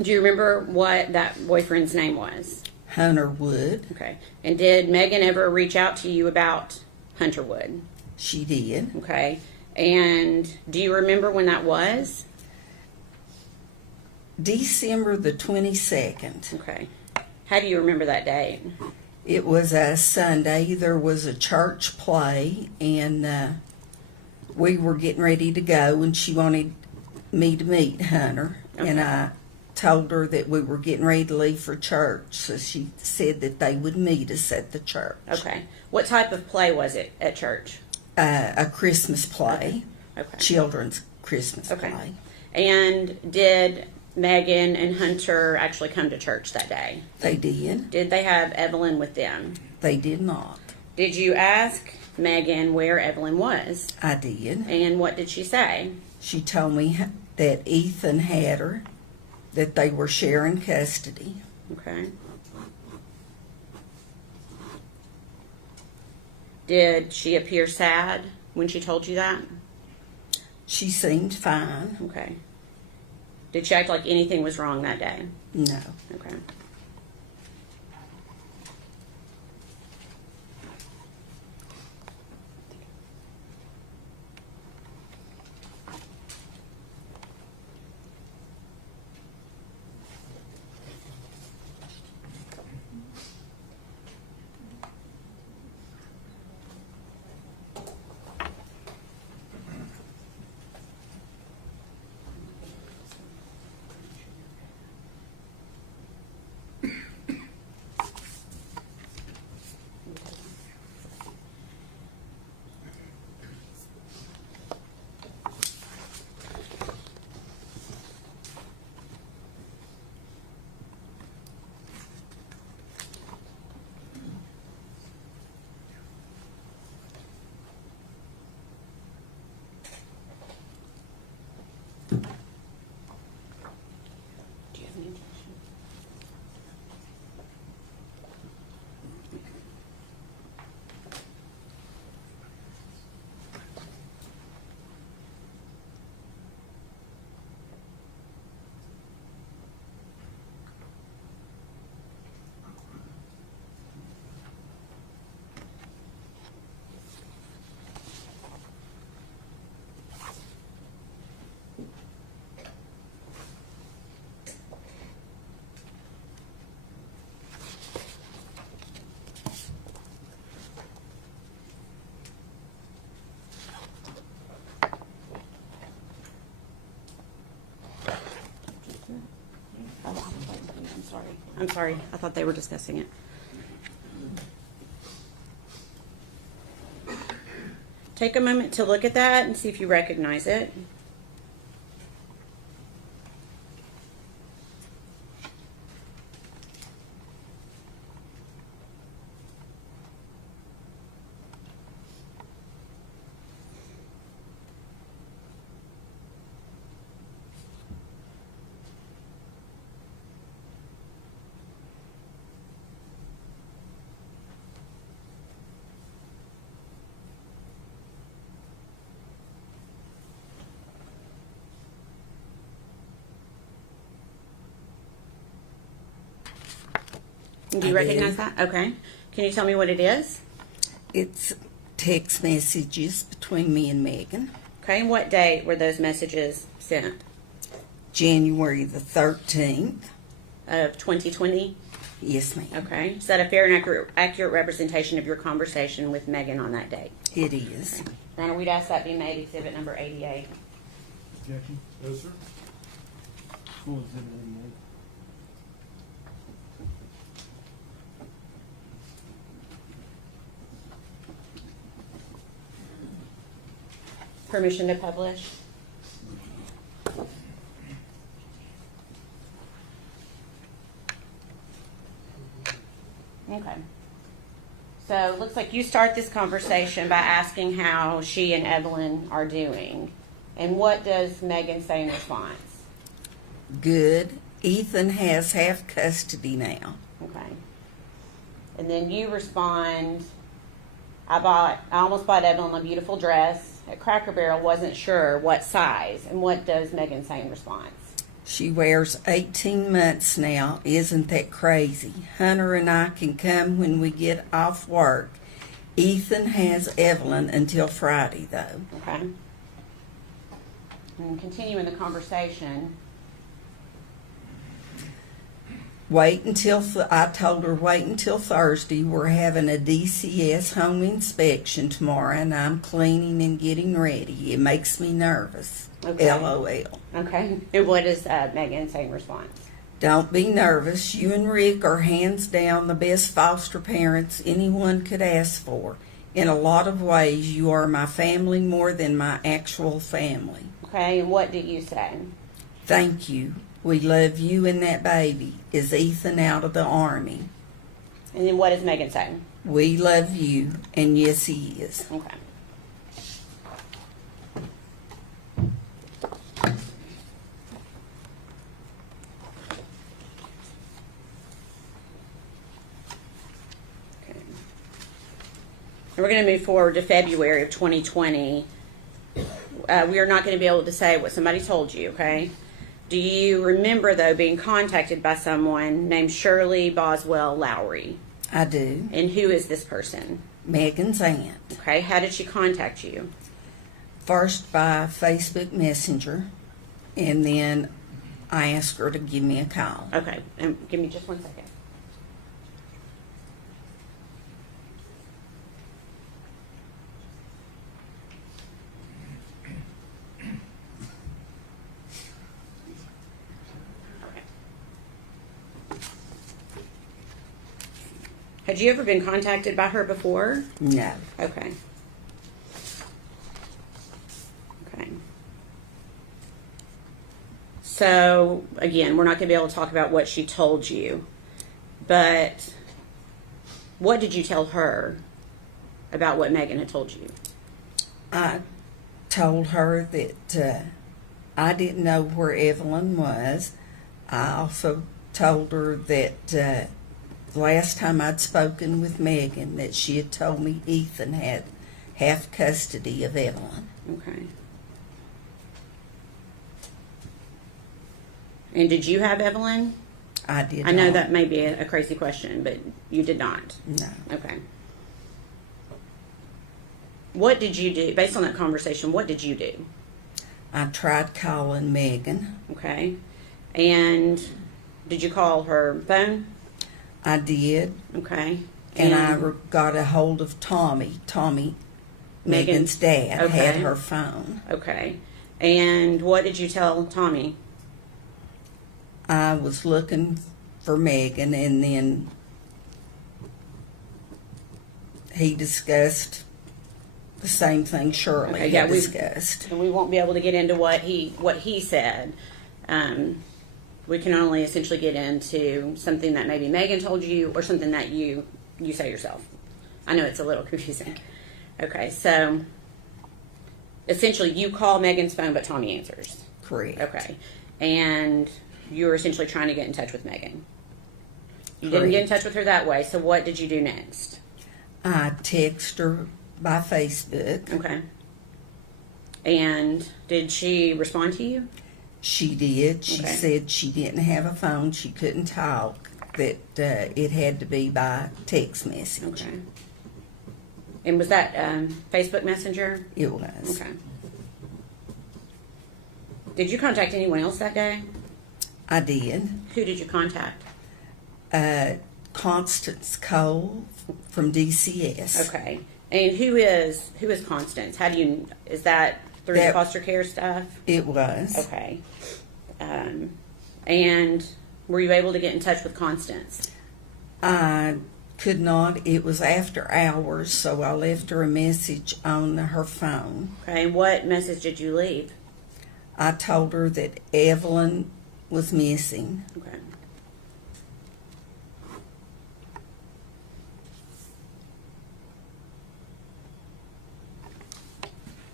Do you remember what that boyfriend's name was? Hunter Wood. Okay. And did Megan ever reach out to you about Hunter Wood? She did. Okay. And do you remember when that was? December the 22nd. Okay. How do you remember that date? It was a Sunday. There was a church play, and we were getting ready to go, and she wanted me to meet Hunter. Okay. And I told her that we were getting ready to leave for church, so she said that they would meet us at the church. Okay. What type of play was it at church? A Christmas play. Okay. Children's Christmas Okay. play. And did Megan and Hunter actually come to church that day? They did. Did they have Evelyn with them? They did not. Did you ask Megan where Evelyn was? I did. And what did she say? She told me that Ethan had her, that they were sharing custody. Okay. Did she appear sad when she told you that? She seemed fine. Okay. Did she act like anything was wrong that day? No. Okay. I'm sorry. I thought they were discussing it. Take a moment to look at that and see if you recognize it. Do you I recognize do. that? Okay. Can you tell me what it is? It's text messages between me and Megan. Okay. And what date were those messages sent? January the 13th. Of 2020? Yes, ma'am. Okay. Is that a fair and accurate representation of your conversation with Megan on that date? It is. Your Honor, we'd ask that be made exhibit number 88. Objection? No, sir. Full exhibit 88. Permission to publish? Okay. So it looks like you start this conversation by asking how she and Evelyn are doing. And what does Megan say in response? Good. Ethan has half custody now. Okay. And then you respond, I almost bought Evelyn a beautiful dress at Cracker Barrel, wasn't sure what size. And what does Megan say in response? She wears 18 months now. Isn't that crazy? Hunter and I can come when we get off work. Ethan has Evelyn until Friday, though. Okay. And continuing the conversation, I told her wait until Thursday. We're having a DCS home inspection tomorrow, and I'm cleaning and getting ready. It makes me nervous. Okay. LOL. okay. And what does Megan say in response? Don't be nervous. You and Rick are hands down the best foster parents anyone could ask for. In a lot of ways, you are my family more than my actual family. Okay, and what do you say? Thank you. We love you and that baby. Is Ethan out of the Army? And then what does Megan say? We love you, and yes, he is. Okay. Okay. And we're going to move forward to February of 2020. We are not going to be able to say what somebody told you, okay? Do you remember, though, being contacted by someone named Shirley Boswell Lowry? I do. And who is this person? Megan's aunt. Okay, how did she contact you? First by Facebook Messenger, and then I asked her to give me a call. Okay, and give me just 1 second. Had you ever been contacted by her before? No. Okay. Okay. So, again, we're not going to be able to talk about what she told you, but what did you tell her about what Megan had told you? I told her that I didn't know where Evelyn was. I also told her that the last time I'd spoken with Megan that she had told me Ethan had half custody of Evelyn. Okay. And did you have Evelyn? I did I know not. that may be a crazy question, but you did not. No. Okay. What did you do? Based on that conversation, what did you do? I tried calling Megan. Okay. And did you call her phone? I did. Okay. And I got a hold of Tommy. Tommy, Megan's dad, had Okay. her phone. Okay. And what did you tell Tommy? I was looking for Megan, and then he discussed the same thing Shirley Okay, yeah, had we- discussed. And we won't be able to get into what he said. We can only essentially get into something that maybe Megan told you or something that you say yourself. I know it's a little confusing. Okay, so essentially you call Megan's phone, but Tommy answers. Correct. Okay, and you were essentially trying to get in touch with Megan. You didn't get in touch with her that way, so what did you do next? I texted her by Facebook. Okay. And did she respond to you? She did. She Okay. said she didn't have a phone. She couldn't talk. That it had to be by text message. Okay. And was that Facebook Messenger? It was. Okay. Did you contact anyone else that day? I did. Who did you contact? Constance Cole from DCS. Okay. And who is Constance? How do you, is that through the That- foster care stuff? It was. Okay. And were you able to get in touch with Constance? I could not. It was after hours, so I left her a message on her phone. Okay. And what message did you leave? I told her that Evelyn was missing. Okay.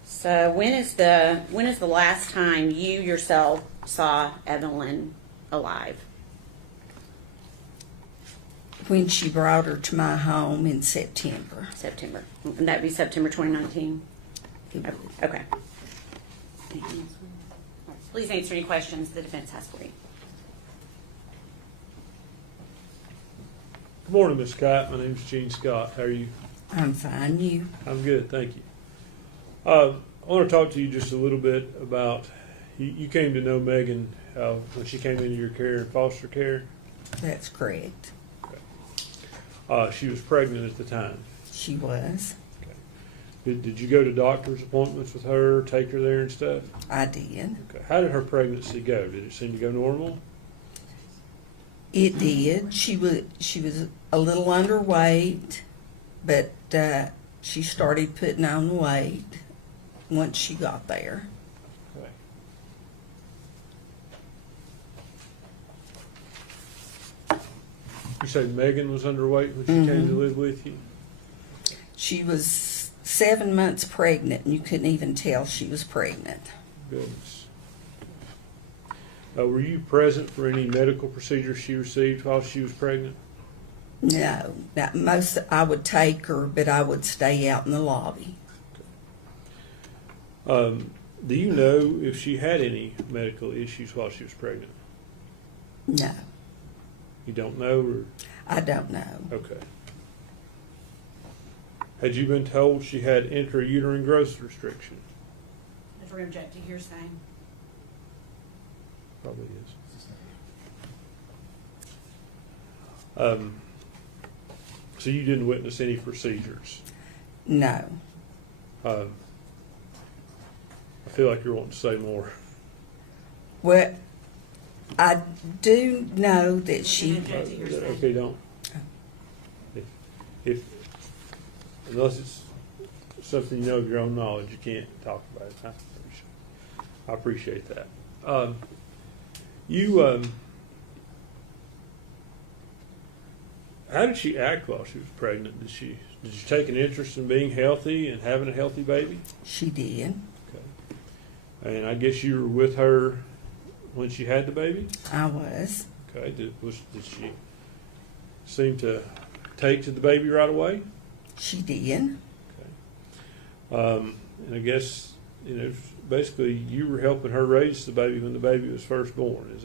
So when is the last time you yourself saw Evelyn alive? When she brought her to my home in September. September. And that'd be September 2019? Okay. Please answer any questions the defense has for you. Good morning, Ms. Scott. My name's Gene Scott. How are you? I'm fine. You? I'm good, thank you. I want to talk to you just a little bit about, you came to know Megan when she came into your care in foster care. That's correct. She was pregnant at the time. She was. Did you go to doctor's appointments with her, take her there and stuff? I did. Okay. How did her pregnancy go? Did it seem to go normal? It did. She was a little underweight, but she started putting on weight once she got there. Okay. You say Megan was underweight when she came to live with you? She was 7 months pregnant, and you couldn't even tell she was pregnant. Goodness. Were you present for any medical procedures she received while she was pregnant? No, I would take her, but I would stay out in the lobby. Do you know if she had any medical issues while she was pregnant? No, You don't know, or I don't know. okay. Had you been told she had intrauterine growth restriction? If we're object to hearsay. Probably is. So you didn't witness any procedures? No. I feel like you're wanting to say more. Well, I do know that she. Okay, don't. If unless it's something you know of your own knowledge, you can't talk about it. I appreciate that. How did she act while she was pregnant? Did you take an interest in being healthy and having a healthy baby? She did. Okay. And I guess you were with her when she had the baby? I was. Okay. Did she seem to take to the baby right away? She did. And I guess, basically you were helping her raise the baby when the baby was first born.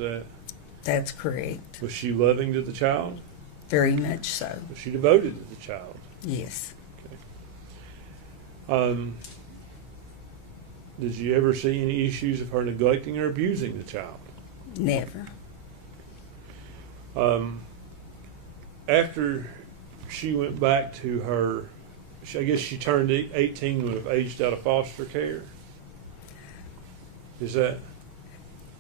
That's correct. Was she loving to the child? Very much so. Was she devoted to the child? Yes. Did you ever see any issues of her neglecting or abusing the child? Never. After she went back to her, I guess she turned 18 when have aged out of foster care. Is that?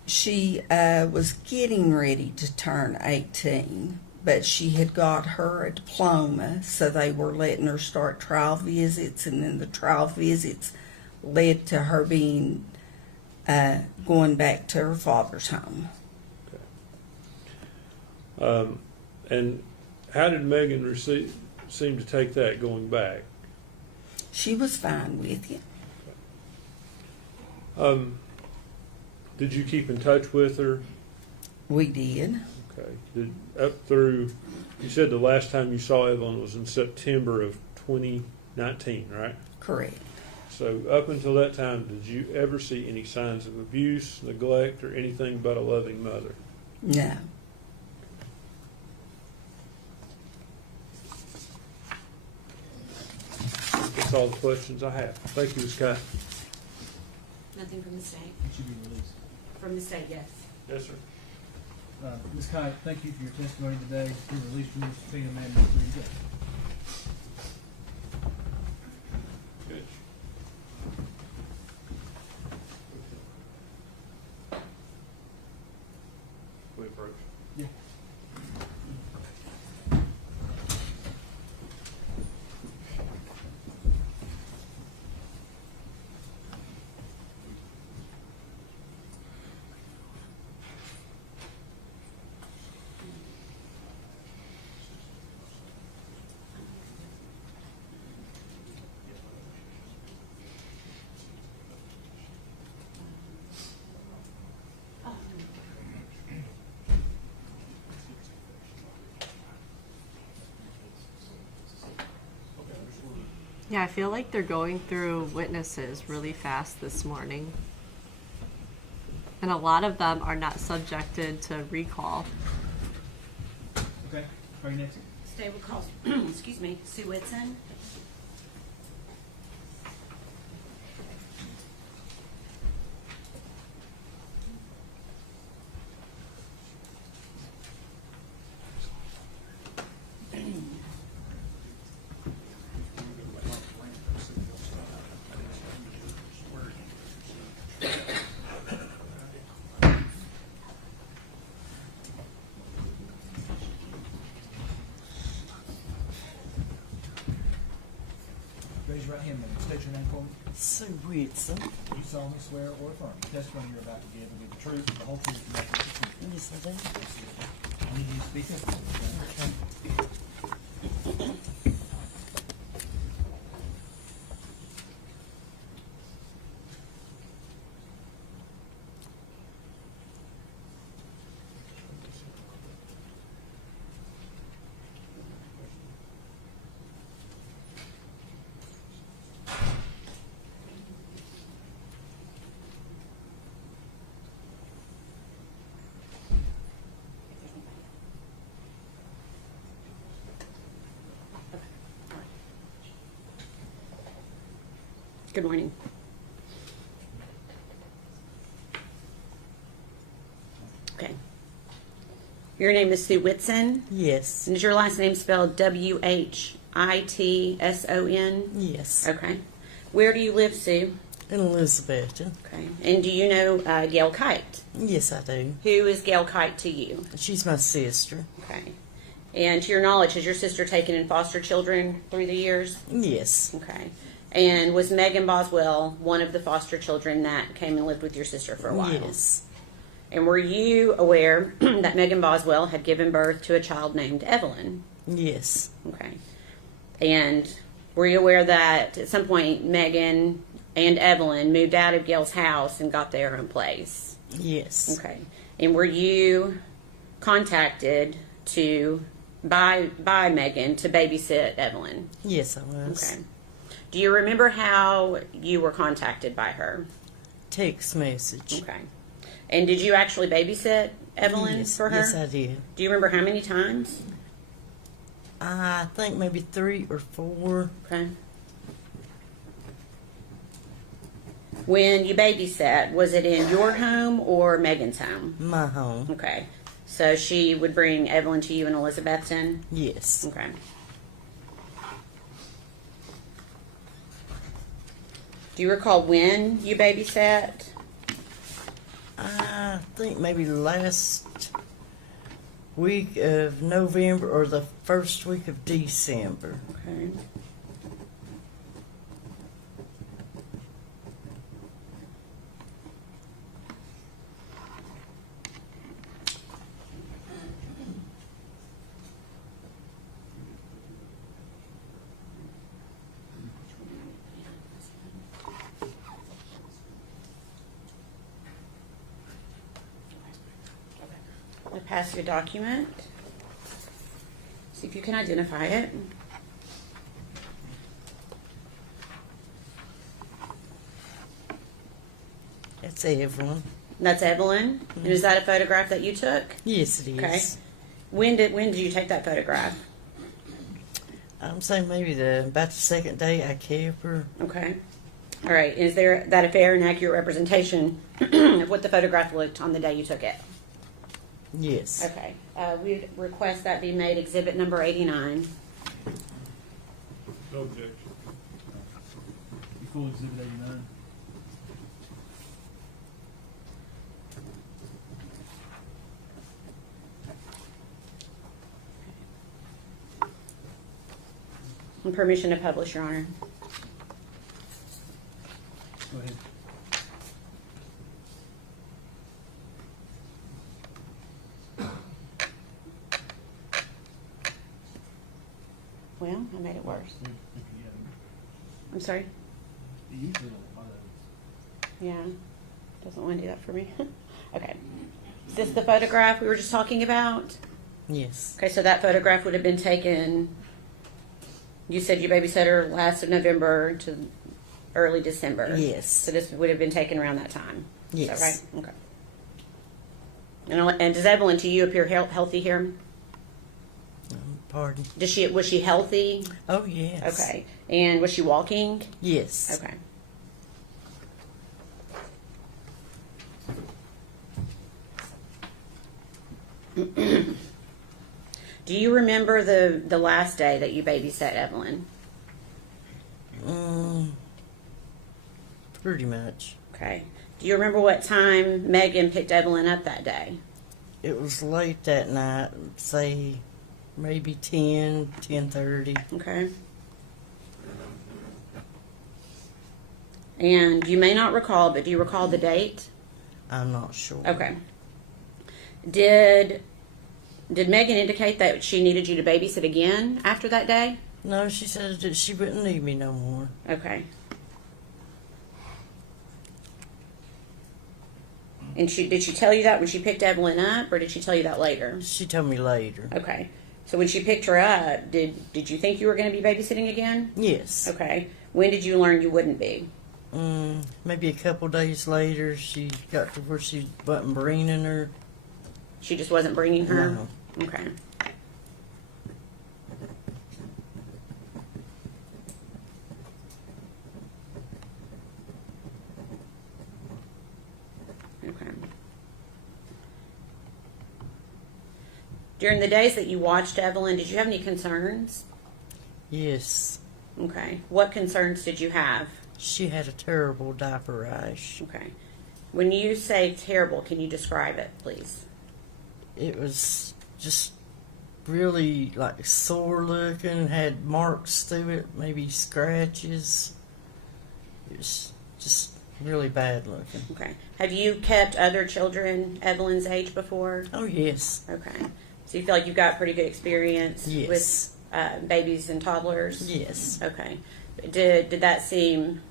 She was getting ready to turn 18, but she had got her diploma, so they were letting her start trial visits, and then the trial visits led to her being going back to her father's home. And how did Megan seem to take that going back? She was fine with it. Did you keep in touch with her? We did. Okay. Up through, you said the last time you saw Evelyn was in September of 2019, right? Correct. So up until that time, did you ever see any signs of abuse, neglect, or anything but a loving mother? No. That's all the questions I have. Thank you, Ms. Scott. Nothing from the state. It should be released. From the state, yes. Yes, sir. Ms. Kite, thank you for your testimony today. You're released from your subpoena, ma'am. You're free to go. Good. We approach. Yeah. Yeah, I feel like they're going through witnesses really fast this morning. And a lot of them are not subjected to recall. Okay. Are you next? State will call, excuse me, Sue Whitson. Raise your right hand, ma'am. State your name for me. Sue Whitson. You solemnly swear or affirm the testimony you're about to give will be the truth, the whole truth, and nothing but the truth. Yes, I do. I need you to speak up. Okay. Good morning. Okay. Your name is Sue Whitson, Yes. and is your last name spelled Whitson? Yes. Okay. Where do you live, Sue? In Elizabeth. Okay. And do you know Gail Kite? Yes, I do. Who is Gail Kite to you? She's my sister. Okay. And to your knowledge, has your sister taken in foster children through the years? Yes. Okay. And was Megan Boswell one of the foster children that came and lived with your sister for a while? Yes. And were you aware that Megan Boswell had given birth to a child named Evelyn? Yes. Okay. And were you aware that at some point Megan and Evelyn moved out of Gail's house and got their own place? Yes. Okay. And were you contacted by Megan to babysit Evelyn? Yes, I was. Okay. Do you remember how you were contacted by her? Text message. Okay. And did you actually babysit Evelyn Yes. for her? Yes, I did. Do you remember how many times? I think maybe 3 or 4. Okay. When you babysat, was it in your home or Megan's home? My home. Okay. So she would bring Evelyn to you in Elizabethton? Yes. Okay. Do you recall when you babysat? I think maybe last week of November or the first week of December. Okay. I'll pass you a document. See if you can identify it. That's Evelyn. That's Evelyn. And is that a photograph that you took? Yes, it is. Okay. When did you take that photograph? I'm saying maybe about the second day I kept her. Okay. All right. Is that a fair and accurate representation of what the photograph looked on the day you took it? Yes. Okay. We'd request that be made exhibit number 89. No objection. You full exhibit 89? And permission to publish, Your Honor. Go ahead. Well, I made it worse. I'm sorry? Usually a lot of Yeah. Doesn't want to do that for me. Okay. Is this the photograph we were just talking about? Yes. Okay, so that photograph would have been taken, you said you babysat her last of November to early December. Yes. So this would have been taken around that time. Yes. Is that right? Okay. And does Evelyn to you appear healthy here? Pardon? Was she healthy? Oh, yes. Okay. And was she walking? Yes. Okay. Do you remember the last day that you babysat Evelyn? Pretty much. Okay. Do you remember what time Megan picked Evelyn up that day? It was late that night, say maybe 10:30. Okay. And you may not recall, but do you recall the date? I'm not sure. Okay. Did Megan indicate that she needed you to babysit again after that day? No, she said that she wouldn't need me no more. Okay. And did she tell you that when she picked Evelyn up, or did she tell you that later? She told me later. Okay. So when she picked her up, did you think you were going to be babysitting again? Yes. Okay. When did you learn you wouldn't be? Maybe a couple days later, she got to where she wasn't bringing her. She just wasn't bringing her? No. Okay. Okay. During the days that you watched Evelyn, did you have any concerns? Yes. Okay. What concerns did you have? She had a terrible diaper rash. Okay. When you say terrible, can you describe it, please? It was just really like sore looking, had marks through it, maybe scratches. It was just really bad looking. Okay. Have you kept other children Evelyn's age before? Oh, yes. Okay. So you feel like you've got pretty good experience Yes. with babies and toddlers? Yes. Okay. Did that seem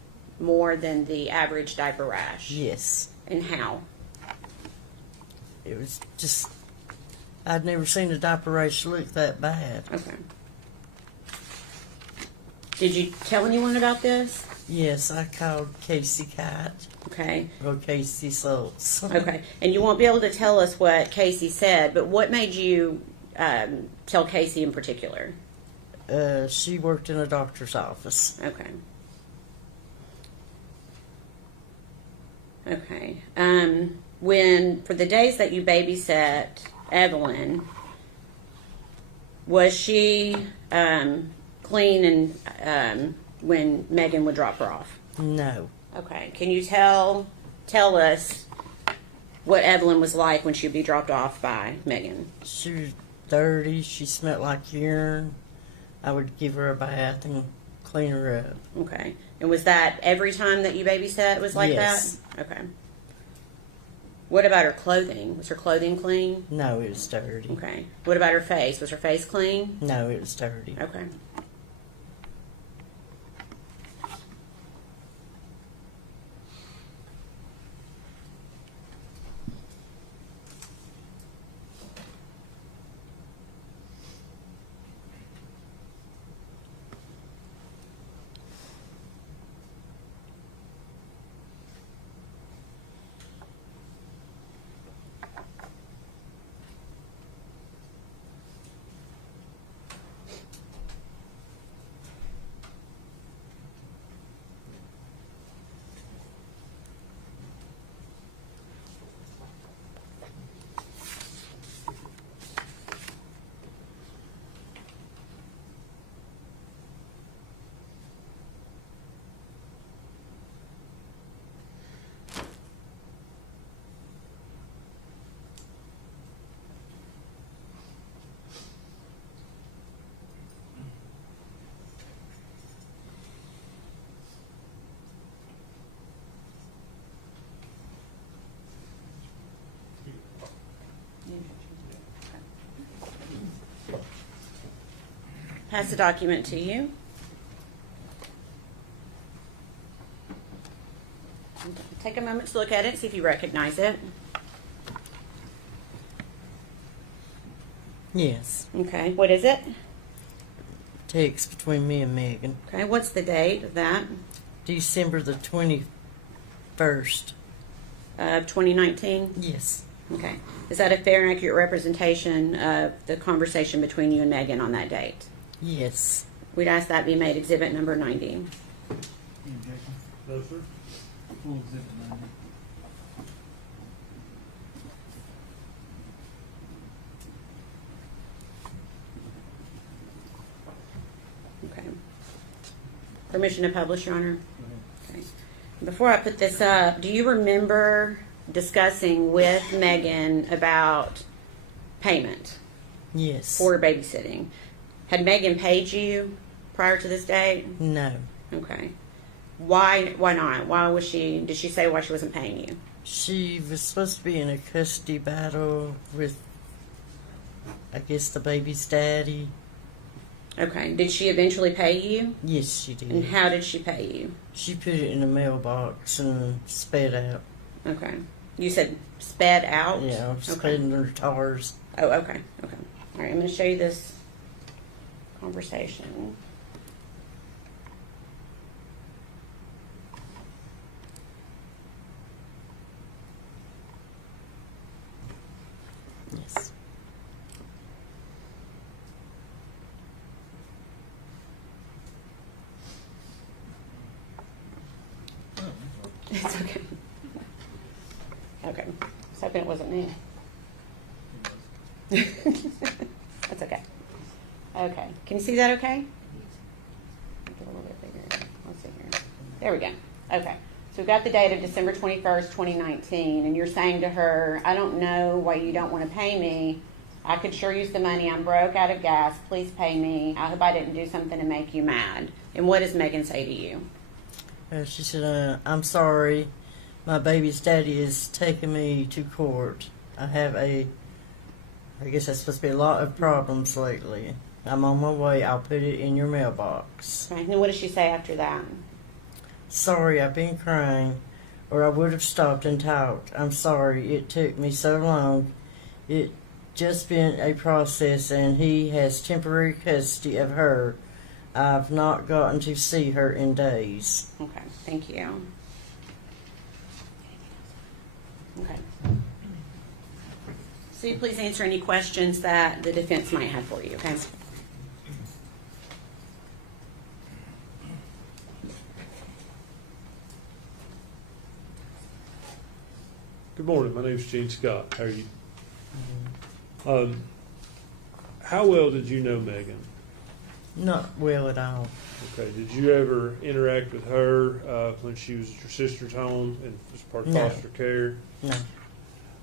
more than the average diaper rash? Yes. And how? It was just, I'd never seen a diaper rash look that bad. Okay. Did you tell anyone about this? Yes, I called Casey Kite, Okay. or Casey Schultz. Okay. And you won't be able to tell us what Casey said, but what made you tell Casey in particular? She worked in a doctor's office. Okay. Okay. When, for the days that you babysat Evelyn, was she clean and when Megan would drop her off? No. Okay. Can you tell us what Evelyn was like when she would be dropped off by Megan. She was dirty. She smelled like urine. I would give her a bath and clean her up. Okay. And was that every time that you babysat was like Yes. that? Okay. What about her clothing? Was her clothing clean? No, it was dirty. Okay. What about her face? Was her face clean? No, it was dirty. Okay. Pass the document to you. Take a moment to look at it, see if you recognize it. Yes. Okay, what is it? Text between me and Megan. Okay, what's the date of that? December the 21st. Of 2019? Yes. Okay. Is that a fair and accurate representation of the conversation between you and Megan on that date? Yes. We'd ask that be made exhibit number 90. Any objection? No, sir. Full exhibit 90. Okay. Permission to publish, Your Honor? Go ahead. Okay. Before I put this up, do you remember discussing with Megan about payment Yes. for babysitting? Had Megan paid you prior to this date? No. Okay. Why not? Did she say why she wasn't paying you? She was supposed to be in a custody battle with, I guess, the baby's daddy. Okay. Did she eventually pay you? Yes, she did. And how did she pay you? She put it in a mailbox and sped out. Okay. You said sped out? Yeah, Okay. sped in her tires. Oh, okay. Okay. All right. I'm going to show you this conversation. Yes. It's okay. Okay. I was hoping it wasn't me. That's okay. Okay. Can you see that okay? Make it a little bit bigger. Let's see here. There we go. Okay. So we've got the date of December 21st, 2019, and you're saying to her, I don't know why you don't want to pay me. I could sure use the money. I'm broke, out of gas. Please pay me. I hope I didn't do something to make you mad. And what does Megan say to you? She said, I'm sorry. My baby's daddy is taking me to court. I guess that's supposed to be a lot of problems lately. I'm on my way. I'll put it in your mailbox. Okay. And what does she say after that? Sorry, I've been crying, or I would have stopped and talked. I'm sorry it took me so long. It just been a process, and he has temporary custody of her. I've not gotten to see her in days. Okay. Thank you. Okay. So you please answer any questions that the defense might have for you, okay? Good morning. My name's Gene Scott. How are you? How well did you know Megan? Not well at all. Okay. Did you ever interact with her when she was at your sister's home and was part of No. foster care? No.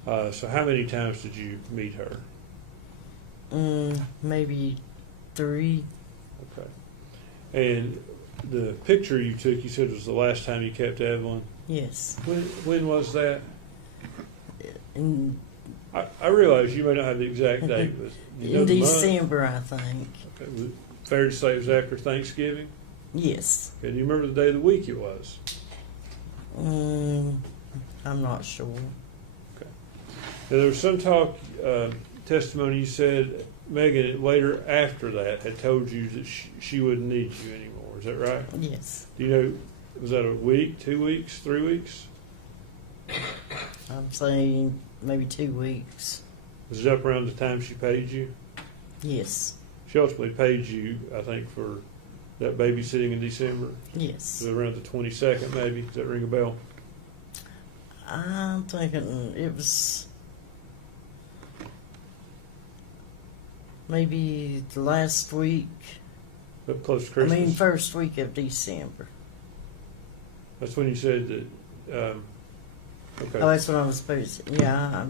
So how many times did you meet her? Maybe 3. Okay. And the picture you took, you said was the last time you kept Evelyn. Yes. When was that? In, I realize you may not have the exact date, but you know in the month? December, I think. Okay. Was it fair to say it was after Thanksgiving? Yes. Okay. Do you remember the day of the week it was? I'm not sure. Okay. Now, there was some talk, testimony, you said Megan later after that had told you that she wouldn't need you anymore. Is that right? Yes. Do you know, was that a week, 2 weeks, 3 weeks? I'm saying maybe 2 weeks. Was it up around the time she paid you? Yes. She ultimately paid you, I think, for that babysitting in December. Yes. So around the 22nd, maybe. Does that ring a bell? I'm thinking it was maybe the last week. Up close to Christmas. I mean, first week of December. That's when you said that. Okay. Oh, that's what I was supposed to. Yeah,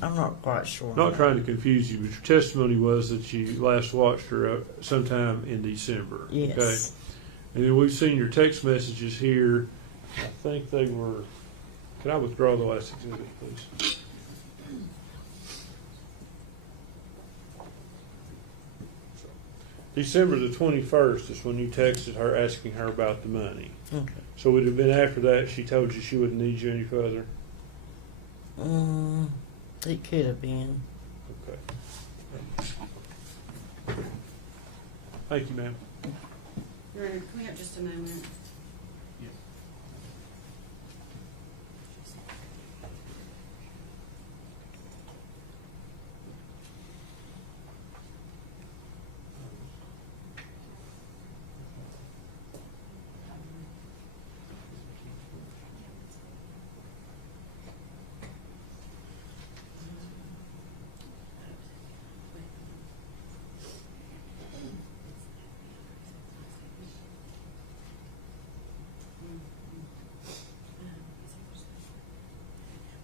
I'm not quite sure. Not trying to confuse you, but your testimony was that you last watched her sometime in December. Yes. Okay. And then we've seen your text messages here. I think they were. Can I withdraw the last exhibit, please? December the 21st is when you texted her asking her about the money. Okay. So would it have been after that she told you she wouldn't need you any further? It could have been. Okay. Thank you, ma'am. Your Honor, can we have just a moment?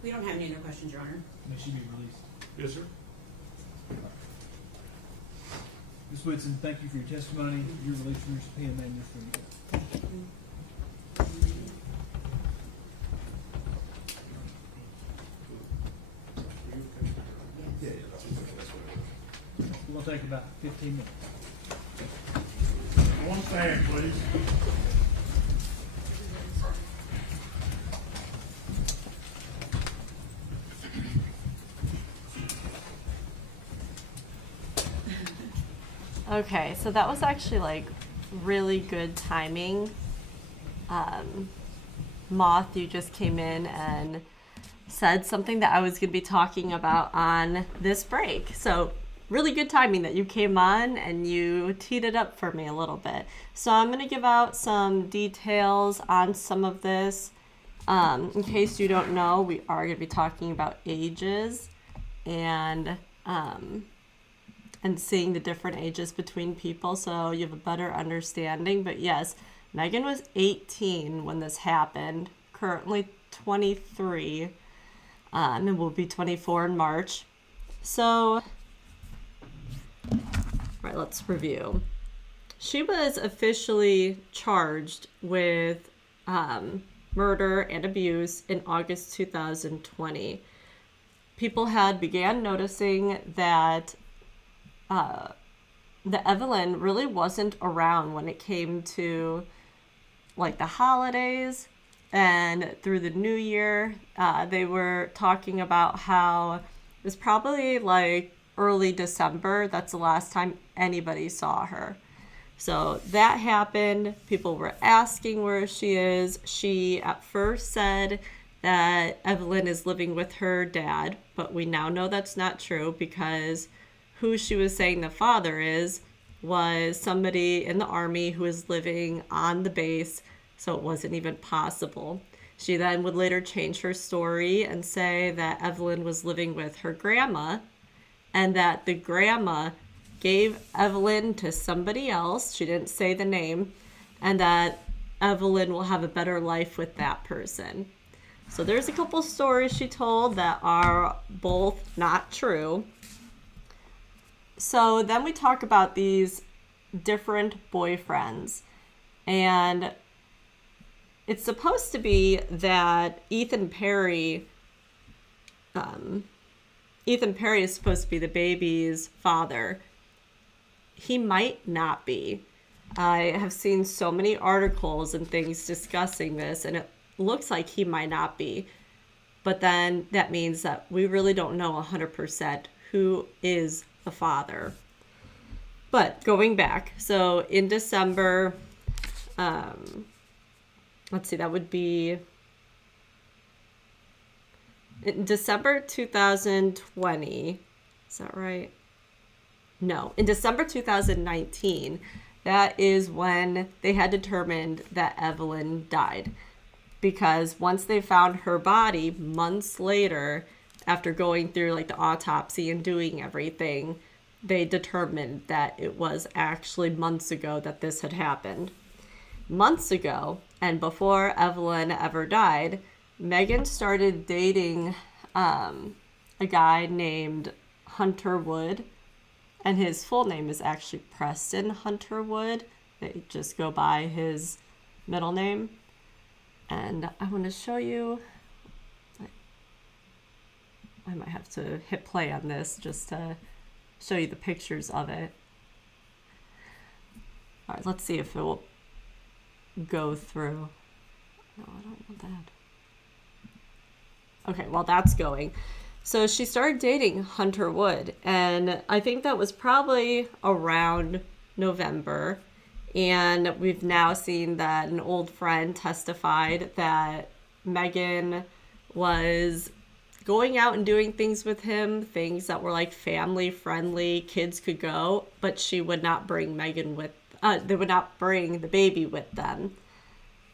We don't have any other questions, Your Honor. May she be released. Yes, sir. Ms. Whitson, thank you for your testimony. You're released from your subpoena, ma'am. You're free to go. We're going to take about 15 minutes. One fan, please. Okay, so that was actually like really good timing. Moth, you just came in and said something that I was going to be talking about on this break. So really good timing that you came on and you teed it up for me a little bit. So I'm going to give out some details on some of this. In case you don't know, we are going to be talking about ages and seeing the different ages between people so you have a better understanding. But yes, Megan was 18 when this happened, currently 23, and will be 24 in March. So, right, let's review. She was officially charged with murder and abuse in August 2020. People had began noticing that Evelyn really wasn't around when it came to like the holidays and through the new year. They were talking about how it was probably like early December. That's the last time anybody saw her. So that happened. People were asking where she is. She at first said that Evelyn is living with her dad, but we now know that's not true because who she was saying the father is was somebody in the Army who was living on the base, so it wasn't even possible. She then would later change her story and say that Evelyn was living with her grandma and that the grandma gave Evelyn to somebody else, she didn't say the name, and that Evelyn will have a better life with that person. So there's a couple stories she told that are both not true. So then we talk about these different boyfriends. And it's supposed to be that Ethan Perry is supposed to be the baby's father. He might not be. I have seen so many articles and things discussing this, and it looks like he might not be. But then that means that we really don't know 100% who is the father. But going back, so in December, let's see, that would be in December 2020. Is that right? No, in December 2019, that is when they had determined that Evelyn died. Because once they found her body months later, after going through like the autopsy and doing everything, they determined that it was actually months ago that this had happened. Months ago, and before Evelyn ever died, Megan started dating a guy named Hunter Wood, and his full name is actually Preston Hunter Wood. They just go by his middle name. And I want to show you, I might have to hit play on this just to show you the pictures of it. All right, let's see if it will go through. No, I don't want that. Okay, well, that's going. So she started dating Hunter Wood, and I think that was probably around November. And we've now seen that an old friend testified that Megan was going out and doing things with him, things that were like family friendly, kids could go, but she would not bring Megan with, they would not bring the baby with them.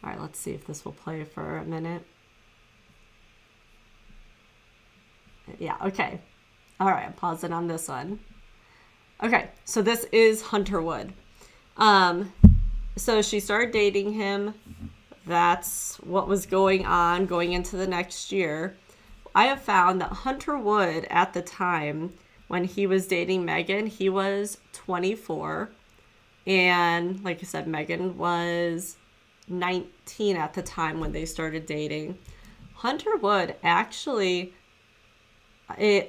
All right, let's see if this will play for a minute. Yeah, okay. All right, I'm pausing on this one. Okay, so this is Hunter Wood. So she started dating him. That's what was going on going into the next year. I have found that Hunter Wood at the time when he was dating Megan, he was 24. And like I said, Megan was 19 at the time when they started dating. Hunter Wood actually,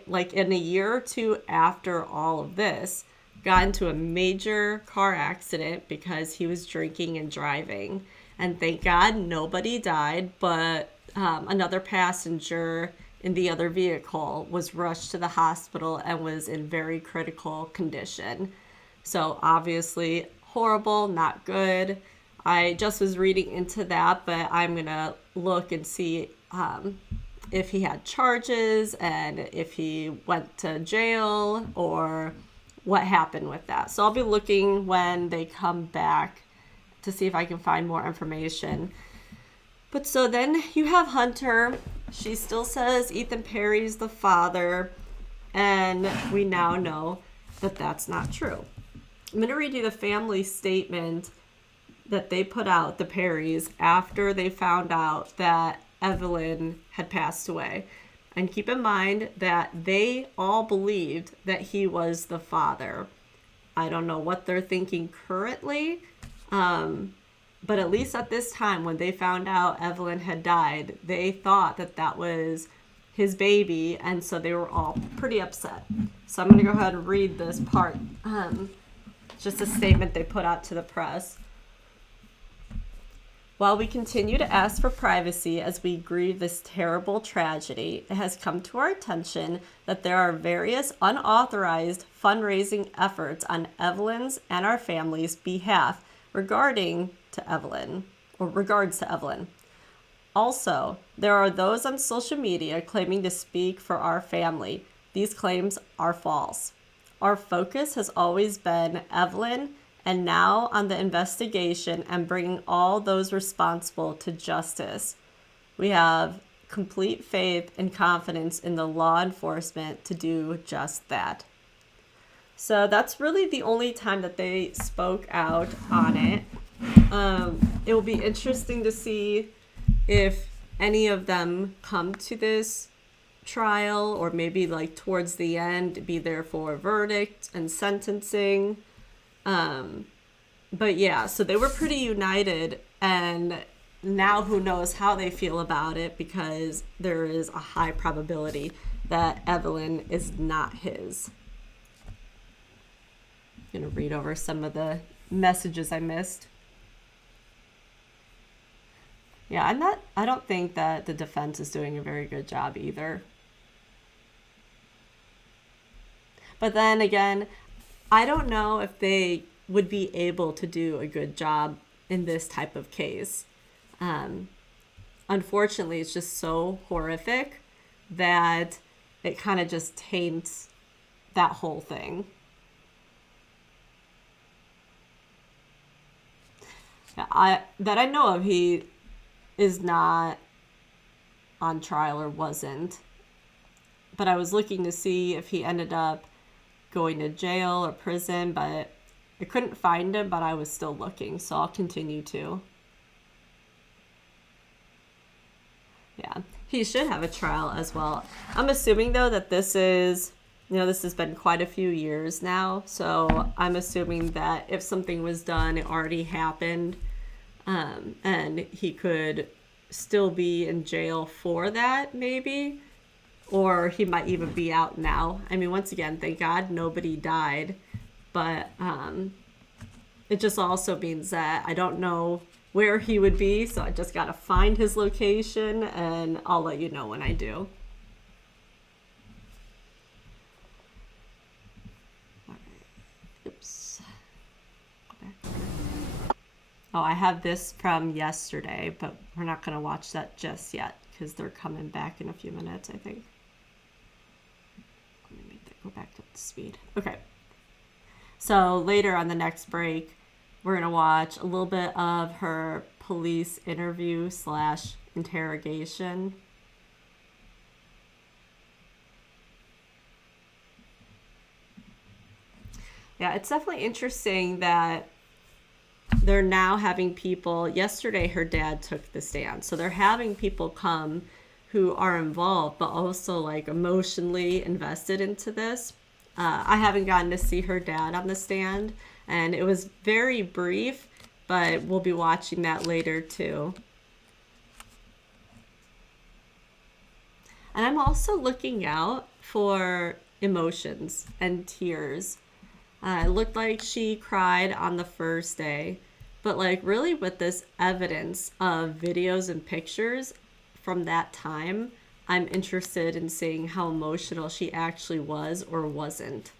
like in a year or two after all of this, got into a major car accident because he was drinking and driving. And thank God nobody died, but another passenger in the other vehicle was rushed to the hospital and was in very critical condition. So obviously horrible, not good. I just was reading into that, but I'm going to look and see if he had charges and if he went to jail or what happened with that. So I'll be looking when they come back to see if I can find more information. But so then you have Hunter. She still says Ethan Perry's the father, and we now know that that's not true. I'm going to read you the family statement that they put out, the Perrys, after they found out that Evelyn had passed away. And keep in mind that they all believed that he was the father. I don't know what they're thinking currently, but at least at this time when they found out Evelyn had died, they thought that that was his baby, and so they were all pretty upset. So I'm going to go ahead and read this part. Just a statement they put out to the press. While we continue to ask for privacy as we grieve this terrible tragedy, it has come to our attention that there are various unauthorized fundraising efforts on Evelyn's and our family's behalf regards to Evelyn. Also, there are those on social media claiming to speak for our family. These claims are false. Our focus has always been Evelyn, and now on the investigation and bringing all those responsible to justice. We have complete faith and confidence in the law enforcement to do just that. So that's really the only time that they spoke out on it. It will be interesting to see if any of them come to this trial, or maybe like towards the end be there for a verdict and sentencing. But yeah, so they were pretty united, and now who knows how they feel about it, because there is a high probability that Evelyn is not his. I'm gonna read over some of the messages I missed. Yeah, I don't think that the defense is doing a very good job either. But then again, I don't know if they would be able to do a good job in this type of case. Unfortunately, it's just so horrific that it kind of just taints that whole thing. That I know of, he is not on trial or wasn't. But I was looking to see if he ended up going to jail or prison, but I couldn't find him, but I was still looking, so I'll continue to. Yeah, he should have a trial as well. I'm assuming, though, that this has been quite a few years now, so I'm assuming that if something was done, it already happened, and he could still be in jail for that, maybe, or he might even be out now. I mean, once again, thank God nobody died, but it just also means that I don't know where he would be, so I just gotta find his location, and I'll let you know when I do. All right. Oops. Oh, I have this from yesterday, but we're not gonna watch that just yet because they're coming back in a few minutes, I think. Let me make that go back to speed. Okay. So later on the next break, we're going to watch a little bit of her police interview / interrogation. Yeah, it's definitely interesting that they're now having people. Yesterday, her dad took the stand. So they're having people come who are involved, but also like emotionally invested into this. I haven't gotten to see her dad on the stand, and it was very brief, but we'll be watching that later too. And I'm also looking out for emotions and tears. It looked like she cried on the first day, but like really with this evidence of videos and pictures from that time, I'm interested in seeing how emotional she actually was or wasn't.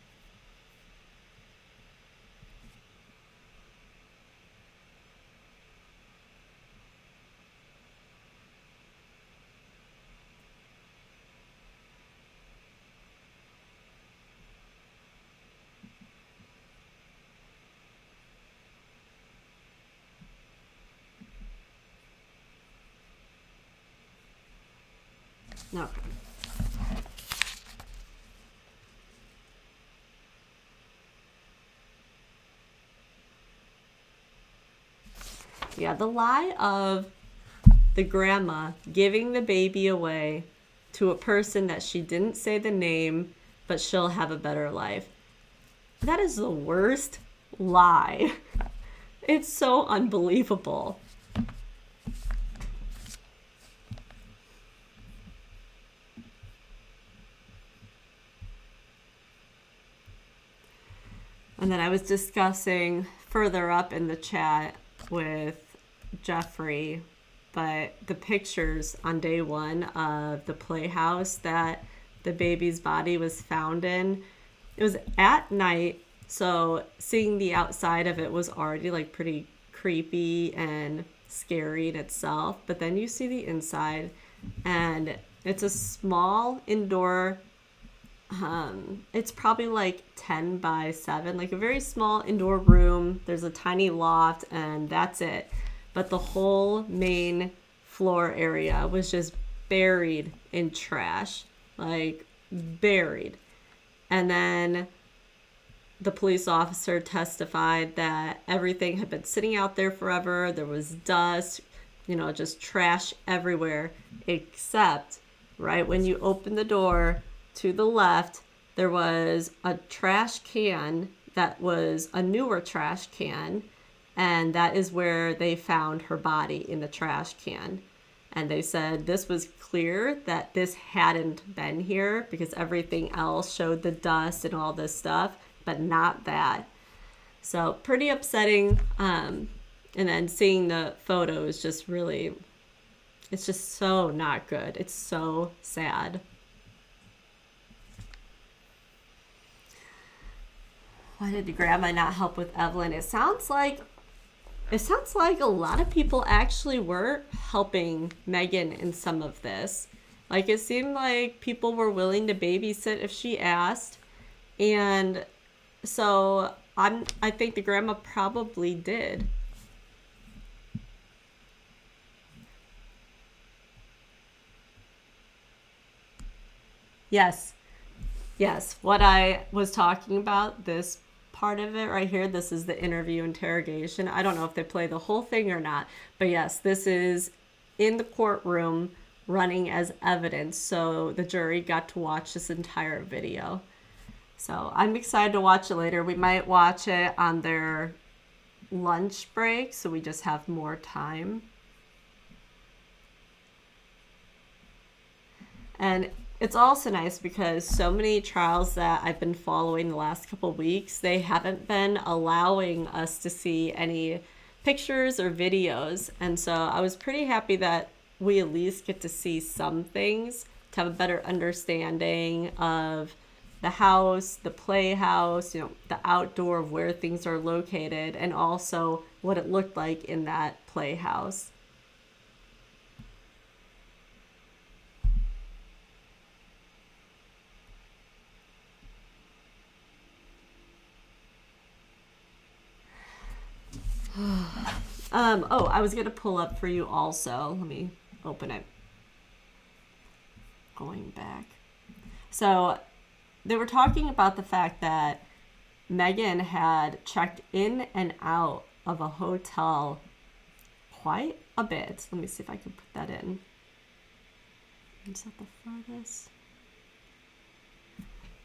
Okay. Yeah, the lie of the grandma giving the baby away to a person that she didn't say the name, but she'll have a better life. That is the worst lie. It's so unbelievable. And then I was discussing further up in the chat with Jeffrey, but the pictures on day one of the playhouse that the baby's body was found in, it was at night, so seeing the outside of it was already like pretty creepy and scary in itself, but then you see the inside, and it's a small indoor, it's probably like 10 by 7, like a very small indoor room. There's a tiny loft, and that's it. But the whole main floor area was just buried in trash, like buried. And then the police officer testified that everything had been sitting out there forever. There was dust, just trash everywhere, except right when you open the door to the left, there was a trash can that was a newer trash can, and that is where they found her body, in the trash can. And they said this was clear that this hadn't been here because everything else showed the dust and all this stuff, but not that. So pretty upsetting. And then seeing the photo is just really, it's just so not good. It's so sad. Why did Grandma not help with Evelyn? It sounds like a lot of people actually were helping Megan in some of this. Like, it seemed like people were willing to babysit if she asked. And so I think the grandma probably did. Yes. What I was talking about, this part of it right here, this is the interview interrogation. I don't know if they play the whole thing or not, but yes, this is in the courtroom running as evidence. So the jury got to watch this entire video. So I'm excited to watch it later. We might watch it on their lunch break, so we just have more time. And it's also nice because so many trials that I've been following the last couple weeks, they haven't been allowing us to see any pictures or videos. And so I was pretty happy that we at least get to see some things, to have a better understanding of the house, the playhouse, the outdoor of where things are located, and also what it looked like in that playhouse. I was going to pull up for you also. Let me open it. Going back. So they were talking about the fact that Megan had checked in and out of a hotel quite a bit. Let me see if I can put that in. Is that the farthest?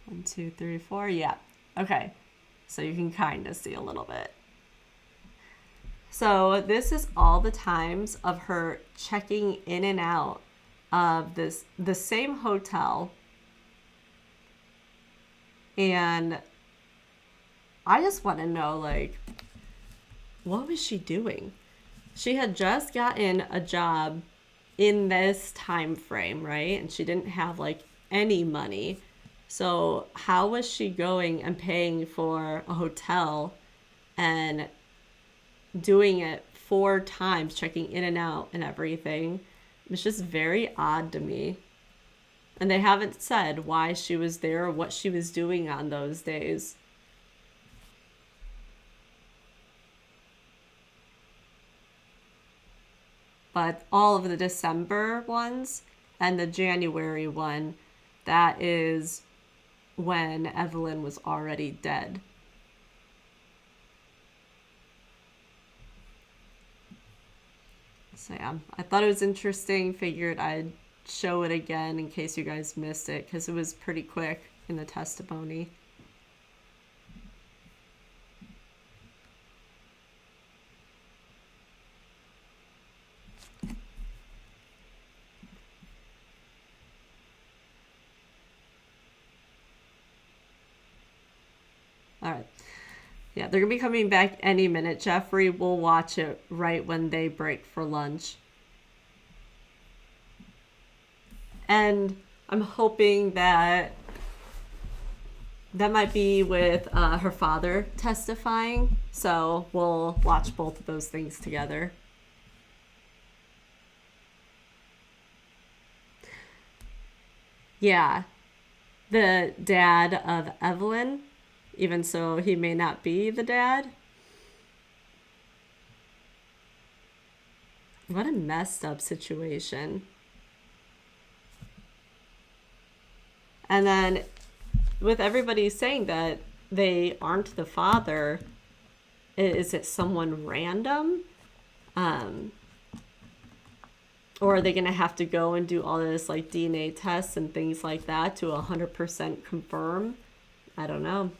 1, 2, 3, 4. Yeah. Okay. So you can kind of see a little bit. So this is all the times of her checking in and out of the same hotel. And I just want to know, like, what was she doing? She had just gotten a job in this time frame, right? And she didn't have like any money. So how was she going and paying for a hotel and doing it 4 times, checking in and out and everything? It's just very odd to me. And they haven't said why she was there or what she was doing on those days. But all of the December ones and the January one, that is when Evelyn was already dead. So yeah, I thought it was interesting. Figured I'd show it again in case you guys missed it, because it was pretty quick in the testimony. All right. Yeah, they're going to be coming back any minute. Jeffrey will watch it right when they break for lunch. And I'm hoping that might be with her father testifying. So we'll watch both of those things together. Yeah, the dad of Evelyn, even so he may not be the dad. What a messed up situation. And then with everybody saying that they aren't the father, is it someone random? Or are they going to have to go and do all this like DNA tests and things like that to 100% confirm? I don't know.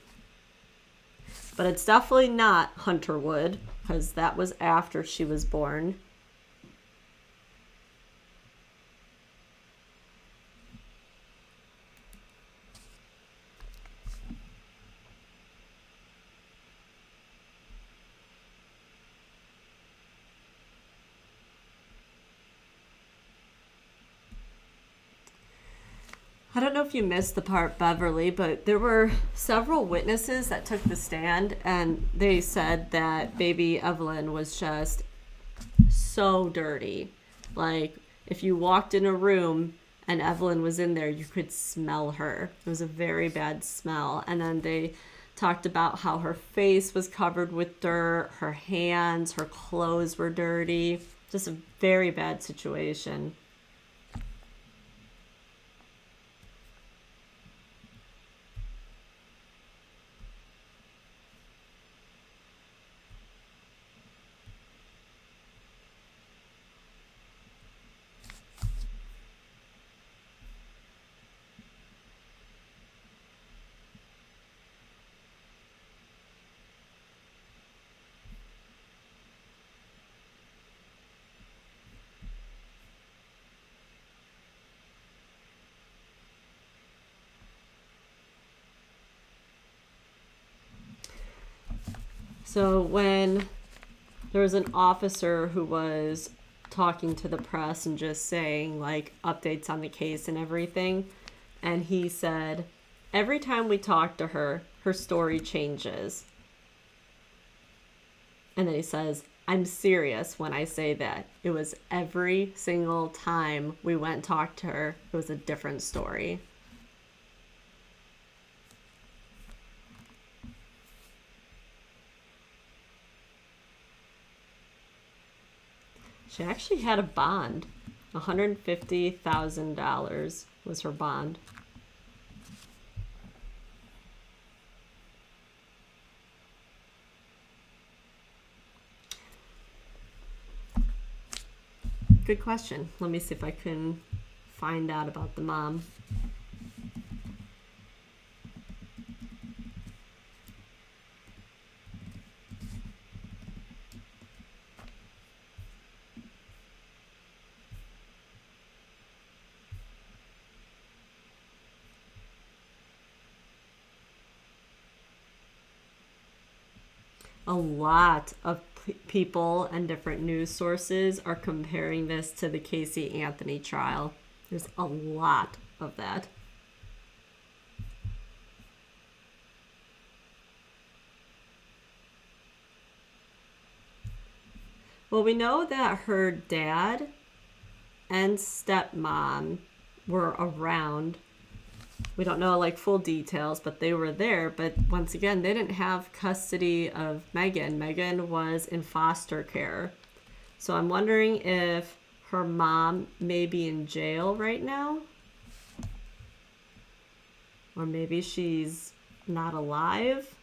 But it's definitely not Hunterwood, because that was after she was born. I don't know if you missed the part, Beverly, but there were several witnesses that took the stand, and they said that baby Evelyn was just so dirty. Like, if you walked in a room and Evelyn was in there, you could smell her. It was a very bad smell. And then they talked about how her face was covered with dirt, her hands, her clothes were dirty. Just a very bad situation. So when there was an officer who was talking to the press and just saying like updates on the case and everything, and he said, every time we talk to her, her story changes. And then he says, I'm serious when I say that. It was every single time we went and talked to her, it was a different story. She actually had a bond. $150,000 was her bond. Good question. Let me see if I can find out about the mom. A lot of people and different news sources are comparing this to the Casey Anthony trial. There's a lot of that. Well, we know that her dad and stepmom were around. We don't know like full details, but they were there. But once again, they didn't have custody of Megan. Megan was in foster care. So I'm wondering if her mom may be in jail right now. Or maybe she's not alive.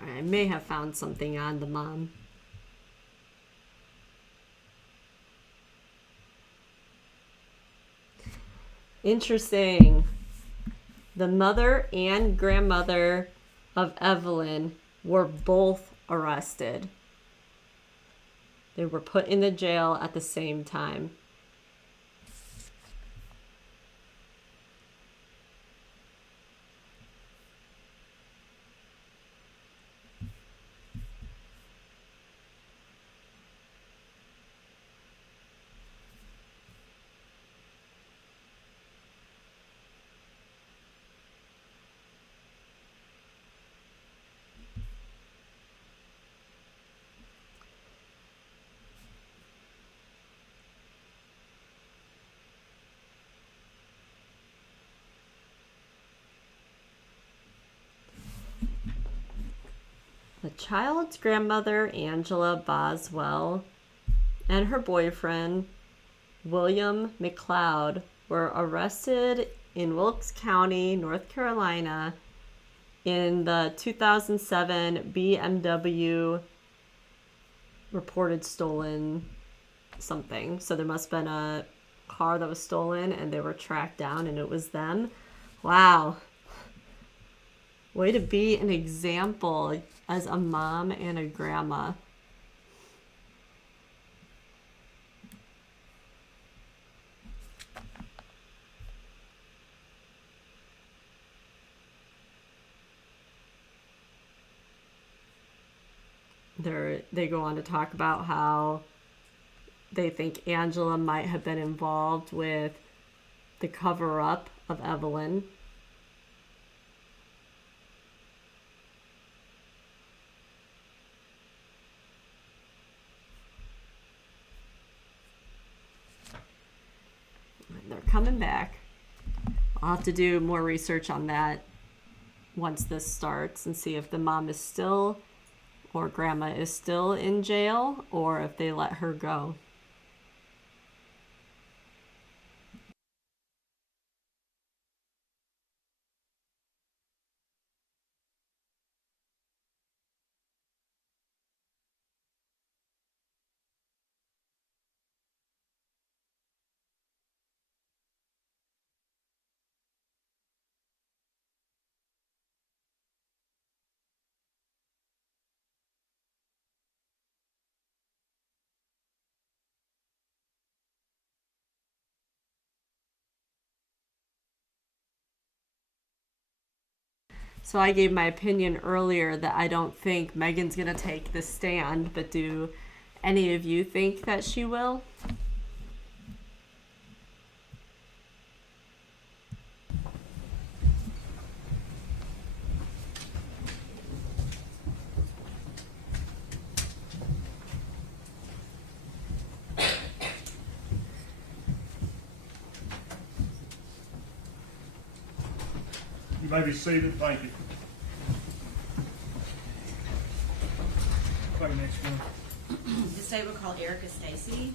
I may have found something on the mom. Interesting. The mother and grandmother of Evelyn were both arrested. They were put in the jail at the same time. The child's grandmother, Angela Boswell, and her boyfriend, William McLeod, were arrested in Wilkes County, North Carolina, in the 2007 BMW reported stolen something. So there must have been a car that was stolen and they were tracked down and it was them. Wow. Way to be an example as a mom and a grandma. They go on to talk about how they think Angela might have been involved with the cover-up of Evelyn. And they're coming back. I'll have to do more research on that once this starts and see if the mom is still, or grandma is still in jail, or if they let her go. So I gave my opinion earlier that I don't think Megan's going to take the stand, but do any of you think that she will? You may be seated. Thank you. Right next one. This day we'll call Erica Stacy.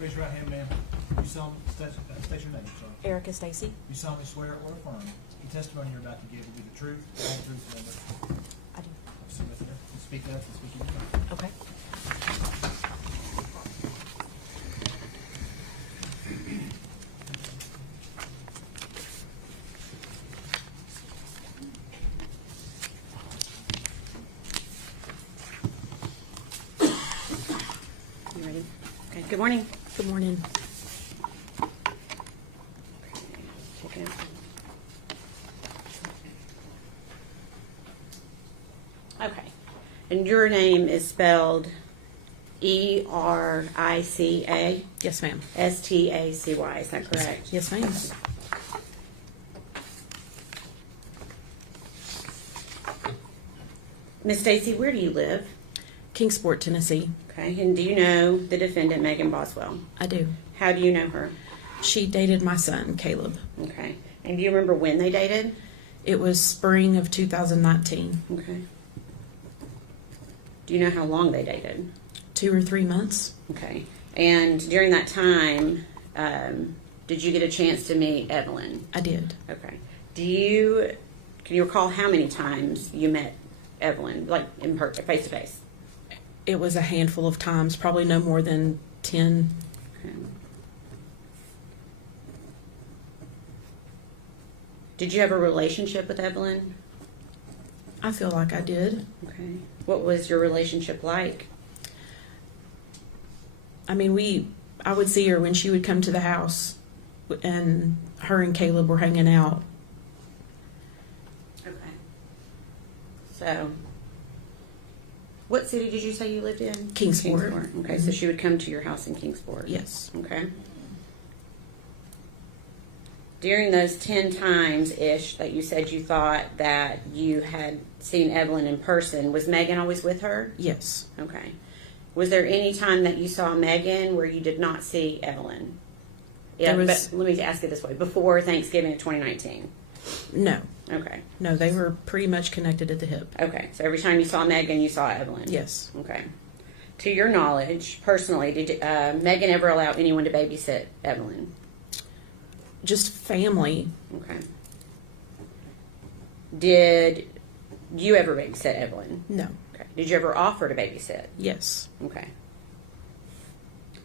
Raise your right hand, ma'am. You solemnly state your name, sir. Erica Stacy. You solemnly swear or affirm the testimony you're about to give will be the truth, the whole truth, and nothing but I do. the truth. Submit there. Speak up and speak in your mouth. Okay. You ready? Okay. Good morning. Good morning. Check it out. Okay. And your name is spelled Erica Yes, ma'am. Stacy. Is that correct? Yes, ma'am. Miss Stacy, where do you live? Kingsport, Tennessee. Okay. And do you know the defendant, Megan Boswell? I do. How do you know her? She dated my son, Caleb. Okay. And do you remember when they dated? It was spring of 2019. Okay. Do you know how long they dated? 2 or 3 months. Okay. And during that time, did you get a chance to meet Evelyn? I did. Okay. Can you recall how many times you met Evelyn, like in person, face to face? It was a handful of times, probably no more than 10. Okay. Did you have a relationship with Evelyn? I feel like I did. Okay. What was your relationship like? I mean, I would see her when she would come to the house, and her and Caleb were hanging out. Okay. So, what city did you say you lived in? Kingsport. Okay, so she would come to your house in Kingsport. Yes. Okay. During those 10 times-ish that you said you thought that you had seen Evelyn in person, was Megan always with her? Yes. Okay. Was there any time that you saw Megan where you did not see Evelyn? Yeah, There was- but let me ask it this way. Before Thanksgiving of 2019? No. Okay. No, they were pretty much connected at the hip. Okay. So every time you saw Megan, you saw Evelyn? Yes. Okay. To your knowledge, personally, did Megan ever allow anyone to babysit Evelyn? Just family. Okay. Did you ever babysit Evelyn? No. Okay. Did you ever offer to babysit? Yes. Okay.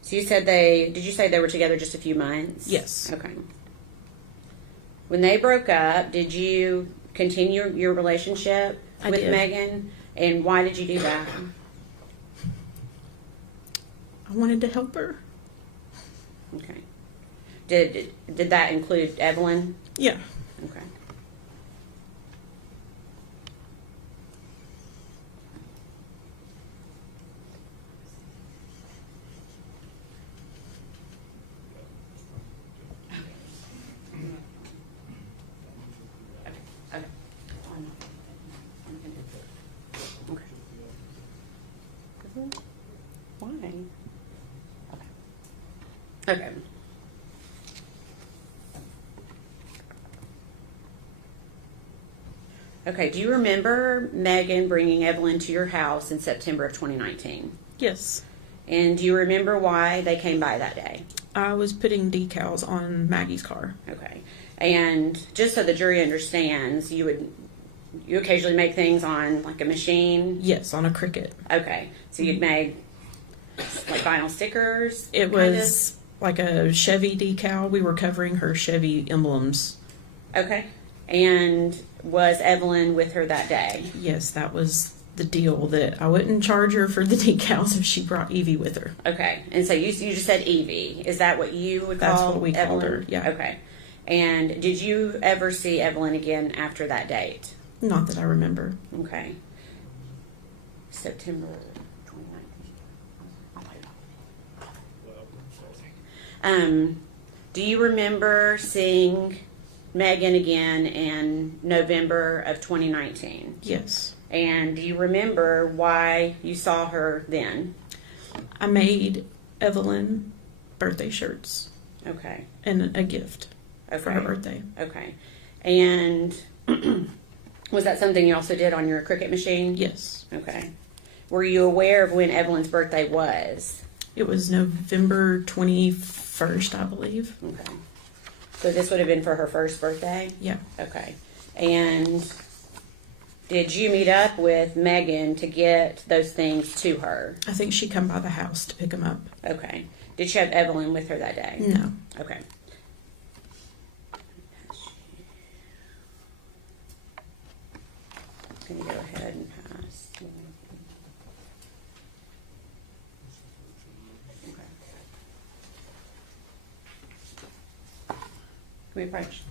So you said did you say they were together just a few months? Yes. Okay. When they broke up, did you continue your relationship I with did. Megan? And why did you do that? I wanted to help her. Okay. Did that include Evelyn? Yeah. Okay. Okay. Okay. Why? Okay. Okay, do you remember Megan bringing Evelyn to your house in September of 2019? Yes. And do you remember why they came by that day? I was putting decals on Maggie's car. Okay. And just so the jury understands, you occasionally make things on like a machine? Yes, on a Cricut. Okay. So you'd make like vinyl stickers? It was like a Chevy decal. We were covering her Chevy emblems. Okay. And was Evelyn with her that day? Yes, that was the deal, that I wouldn't charge her for the decals if she brought Evie with her. Okay. And so you just said Evie. Is that what you would call That's what we Evelyn? called her, yeah. Okay. And did you ever see Evelyn again after that date? Not that I remember. Okay. September 2019. Do you remember seeing Megan again in November of 2019? Yes. And do you remember why you saw her then? I made Evelyn birthday shirts Okay. and a gift for her Okay. birthday. Okay. And was that something you also did on your Cricut machine? Yes. Okay. Were you aware of when Evelyn's birthday was? It was November 21st, I believe. Okay. So this would have been for her first birthday? Yeah. Okay. And did you meet up with Megan to get those things to her? I think she come by the house to pick them up. Okay. Did she have Evelyn with her that day? No. Okay. Can you go ahead and pass? Okay. Can we approach?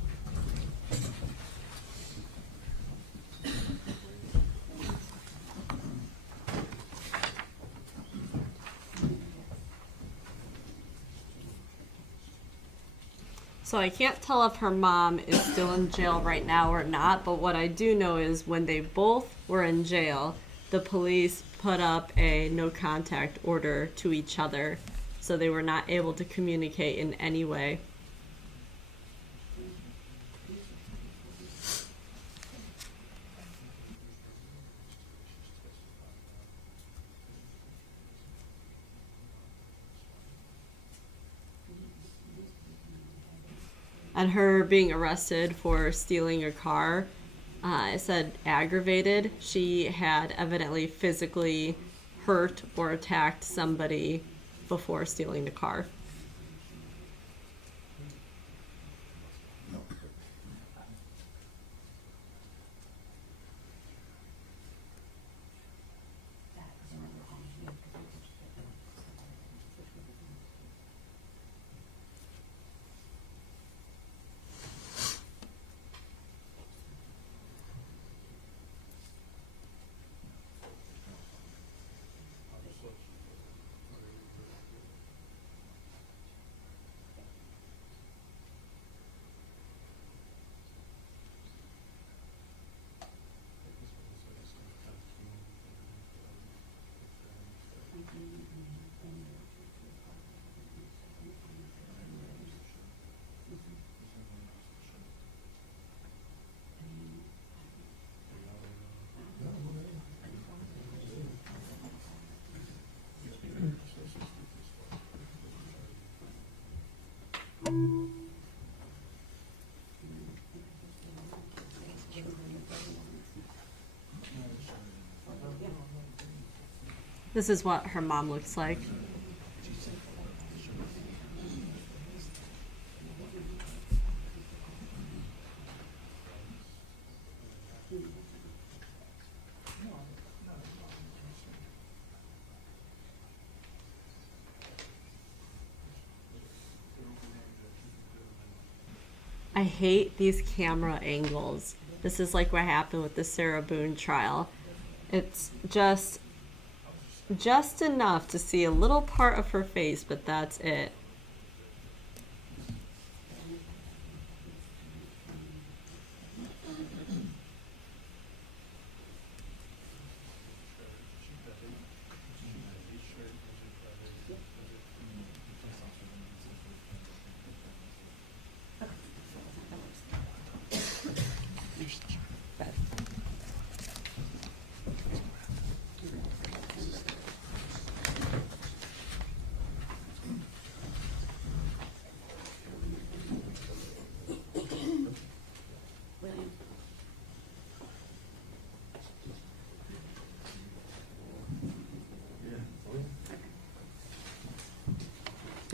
So I can't tell if her mom is still in jail right now or not, but what I do know is when they both were in jail, the police put up a no contact order to each other, so they were not able to communicate in any way. And her being arrested for stealing a car, it said aggravated. She had evidently physically hurt or attacked somebody before stealing the car. This is what her mom looks like. I hate these camera angles. This is like what happened with the Sarah Boone trial. It's just enough to see a little part of her face, but that's it.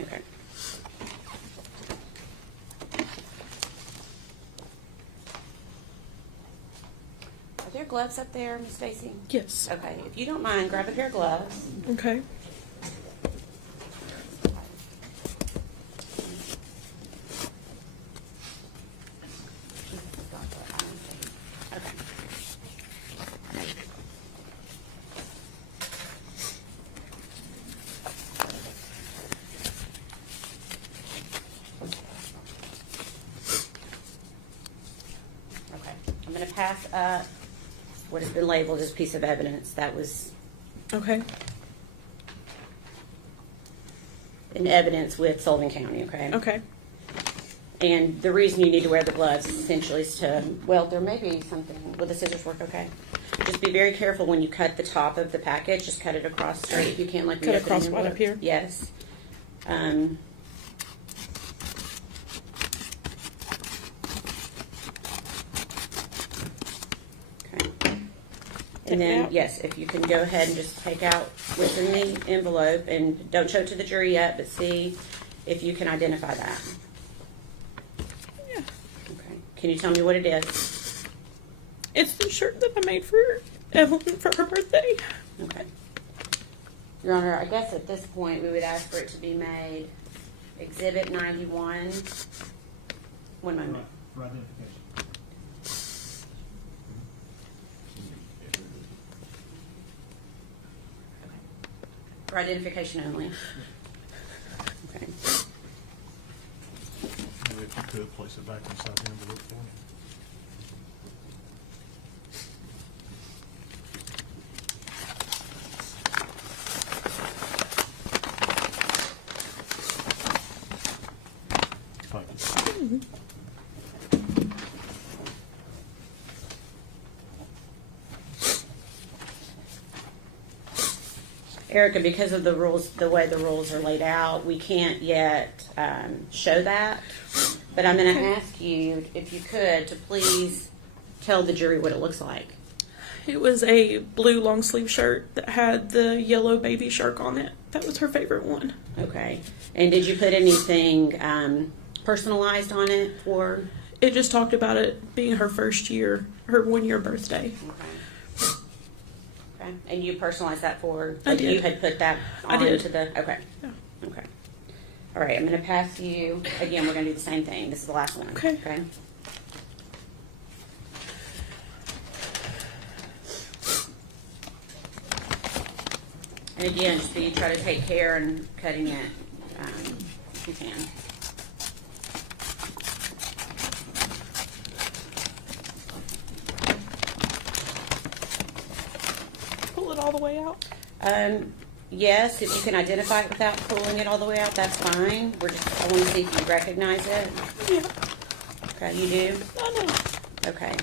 Okay. Are there gloves up there, Miss Stacy? Yes. Okay, if you don't mind, grab a pair of gloves. Okay. Okay. Okay, I'm going to pass up what has been labeled as piece of evidence that was Okay. in evidence with Sullivan County, okay? Okay. And the reason you need to wear the gloves essentially is to, well, there may be something, will the scissors work okay? Just be very careful when you cut the top of the package, just cut it across straight if you can, like we Cut open across an right envelope. up here? Yes. Okay. And Take it then, out? yes, if you can go ahead and just take out what's in the envelope, and don't show it to the jury yet, but see if you can identify that. Yeah. Okay. Can you tell me what it is? It's the shirt that I made for Evelyn for her birthday. Okay. Your Honor, I guess at this point, we would ask for it to be made Exhibit 91. One moment. For identification. For identification only. Okay. Maybe if you could place it back inside the envelope for me. Thank you. Erica, because of the rules, the way the rules are laid out, we can't yet show that. But I'm going to ask you, if you could, to please tell the jury what it looks like. It was a blue long sleeve shirt that had the yellow baby shark on it. That was her favorite one. Okay. And did you put anything personalized on it for? It just talked about it being her first year, her 1 year birthday. Okay. Okay. And you personalized that for? I did. You had put that I on did. to the. Okay. Yeah. Okay. All right. I'm going to pass you again. We're going to do the same thing. This is the last one. Okay. Okay. And again, just be try to take care in cutting it if you can. Pull it all the way out. Yes, if you can identify it without pulling it all the way out, that's fine. I want to see if you recognize it. Yeah. Okay, you do? I know. Okay.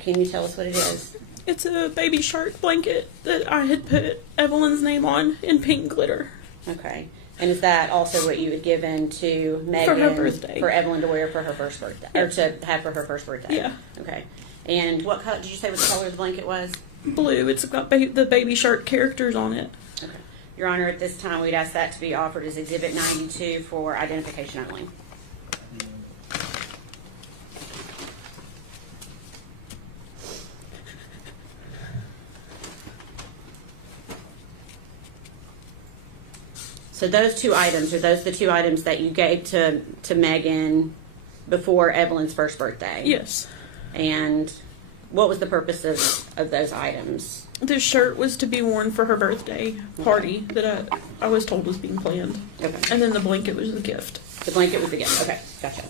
Can you tell us what it is? It's a baby shark blanket that I had put Evelyn's name on in pink glitter. Okay. And is that also what you had given to Megan her birthday. for Evelyn to wear for her first birthday, or to have for her first birthday? Yeah. Okay. And what color did you say what the color of the blanket was? Blue. It's got the Baby Shark characters on it. Okay. Your Honor, at this time, we'd ask that to be offered as Exhibit 92 for identification only. So those two items, are those the two items that you gave to Megan before Evelyn's first birthday? Yes. And what was the purpose of those items? This shirt was to be worn for her birthday party that I was told was being planned. Okay. And then the blanket was the gift. The blanket was the gift. Okay, gotcha.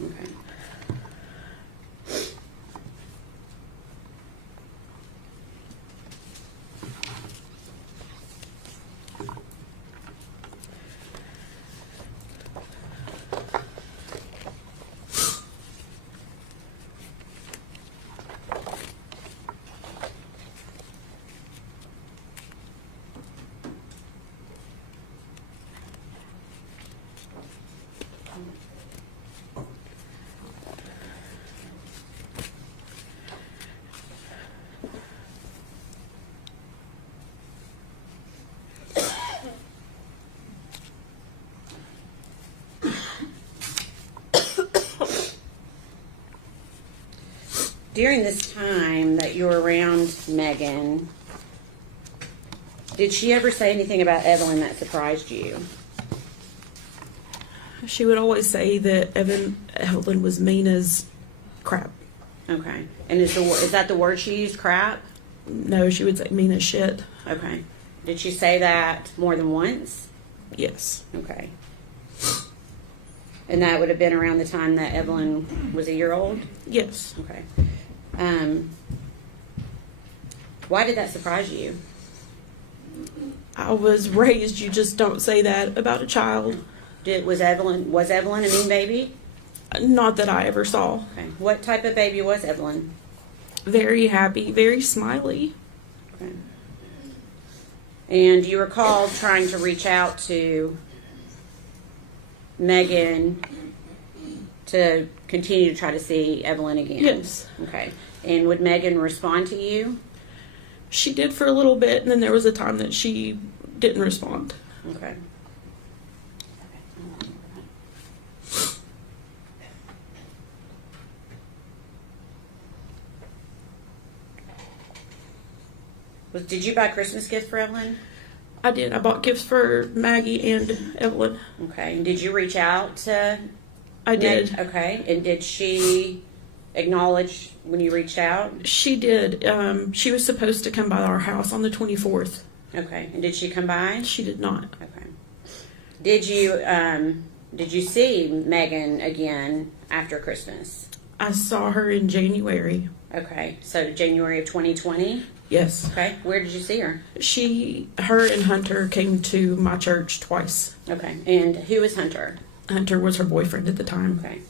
Okay. During this time that you were around Megan, did she ever say anything about Evelyn that surprised you? She would always say that Evelyn was mean as crap. Okay. And is that the word she used, crap? No, she would say mean as shit. Okay. Did she say that more than once? Yes. Okay. And that would have been around the time that Evelyn was a year old? Yes. Okay. Why did that surprise you? I was raised, you just don't say that about a child. Was Evelyn a mean baby? Not that I ever saw. Okay. What type of baby was Evelyn? Very happy, very smiley. Okay. And you recall trying to reach out to Megan to continue to try to see Evelyn again? Yes. Okay. And would Megan respond to you? She did for a little bit, and then there was a time that she didn't respond. Okay. Did you buy Christmas gifts for Evelyn? I did. I bought gifts for Maggie and Evelyn. Okay. And did you reach out to I did. Okay. And did she acknowledge when you reached out? She did. She was supposed to come by our house on the 24th. Okay. And did she come by? She did not. Okay. Did you see Megan again after Christmas? I saw her in January. Okay. So January of 2020? Yes. Okay. Where did you see her? Her and Hunter came to my church twice. Okay. And who is Hunter? Hunter was her boyfriend at the time. Okay.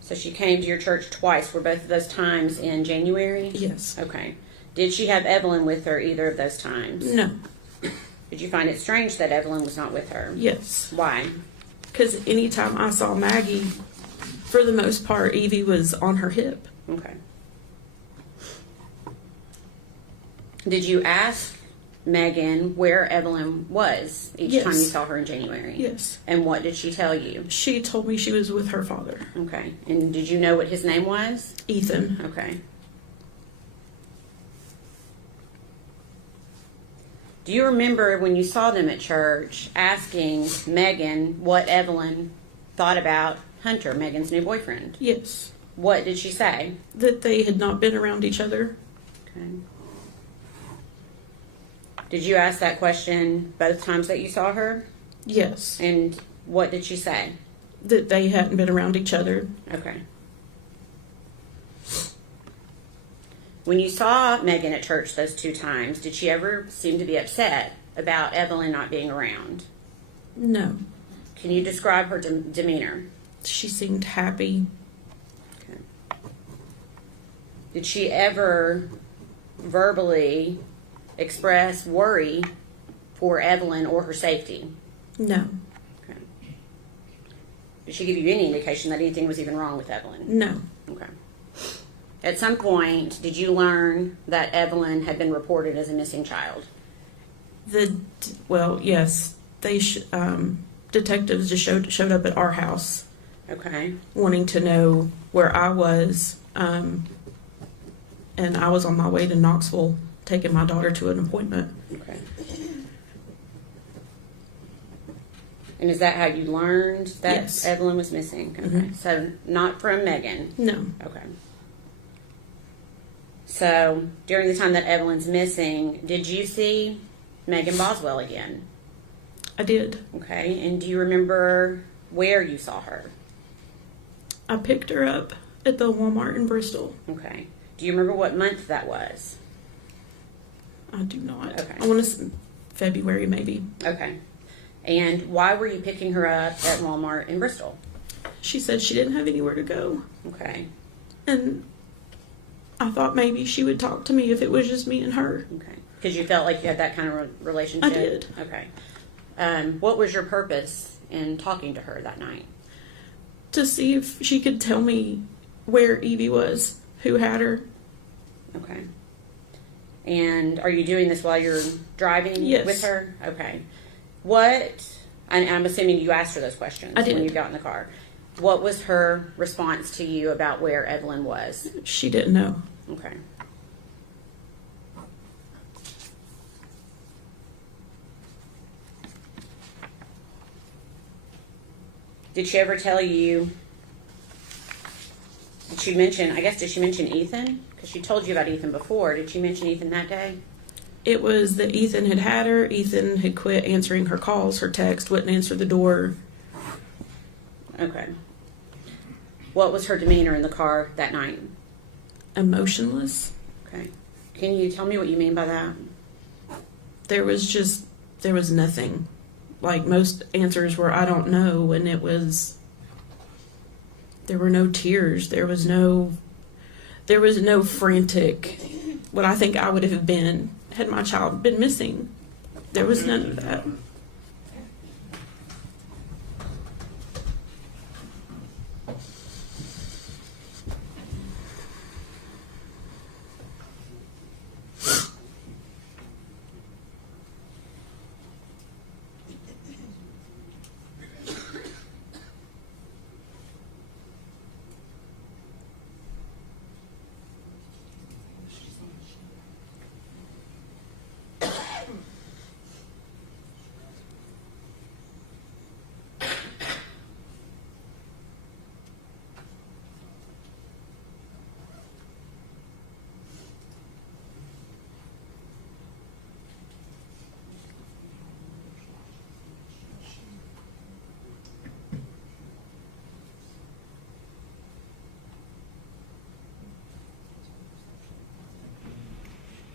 So she came to your church twice. Were both of those times in January? Yes. Okay. Did she have Evelyn with her either of those times? No. Did you find it strange that Evelyn was not with her? Yes. Why? Because anytime I saw Maggie, for the most part, Evie was on her hip. Okay. Did you ask Megan where Evelyn was each Yes. time you saw her in January? Yes. And what did she tell you? She told me she was with her father, Okay. And did you know what his name was? Ethan. Okay. Do you remember when you saw them at church asking Megan what Evelyn thought about Hunter, Megan's new boyfriend? Yes. What did she say? That they had not been around each other. Okay. Did you ask that question both times that you saw her? Yes. And what did she say? That they hadn't been around each other. Okay. When you saw Megan at church those two times, did she ever seem to be upset about Evelyn not being around? No. Can you describe her demeanor? She seemed happy. Okay. Did she ever verbally express worry for Evelyn or her safety? No. Okay. Did she give you any indication that anything was even wrong with Evelyn? No. Okay. At some point, did you learn that Evelyn had been reported as a missing child? Well, yes. They detectives just showed up at our house. Okay. Wanting to know where I was, and I was on my way to Knoxville taking my daughter to an appointment. Okay. And is that how you learned that Yes. Evelyn was missing? Okay. Mhm. So not from Megan. No. Okay. So during the time that Evelyn's missing, did you see Megan Boswell again? I did. Okay. And do you remember where you saw her? I picked her up at the Walmart in Bristol. Okay. Do you remember what month that was? I do not. Okay. I want to February maybe. Okay. And why were you picking her up at Walmart in Bristol? She said she didn't have anywhere to go. Okay. And I thought maybe she would talk to me if it was just me and her. Okay. Because you felt like you had that kind of relationship? I did. Okay. What was your purpose in talking to her that night? To see if she could tell me where Evie was, who had her. Okay. And are you doing this while you're driving Yes. with her? Okay. What, and I'm assuming you asked her those questions I did. when you got in the car. What was her response to you about where Evelyn was? She didn't know. Okay. Did she ever tell you, did she mention Ethan? Because she told you about Ethan before. Did she mention Ethan that day? It was that Ethan had her. Ethan had quit answering her calls, her text, wouldn't answer the door. Okay. What was her demeanor in the car that night? Emotionless. Okay. Can you tell me what you mean by that? There was nothing. Like most answers were, I don't know, and there were no tears. There was no frantic, what I think I would have been had my child been missing. There was none of that.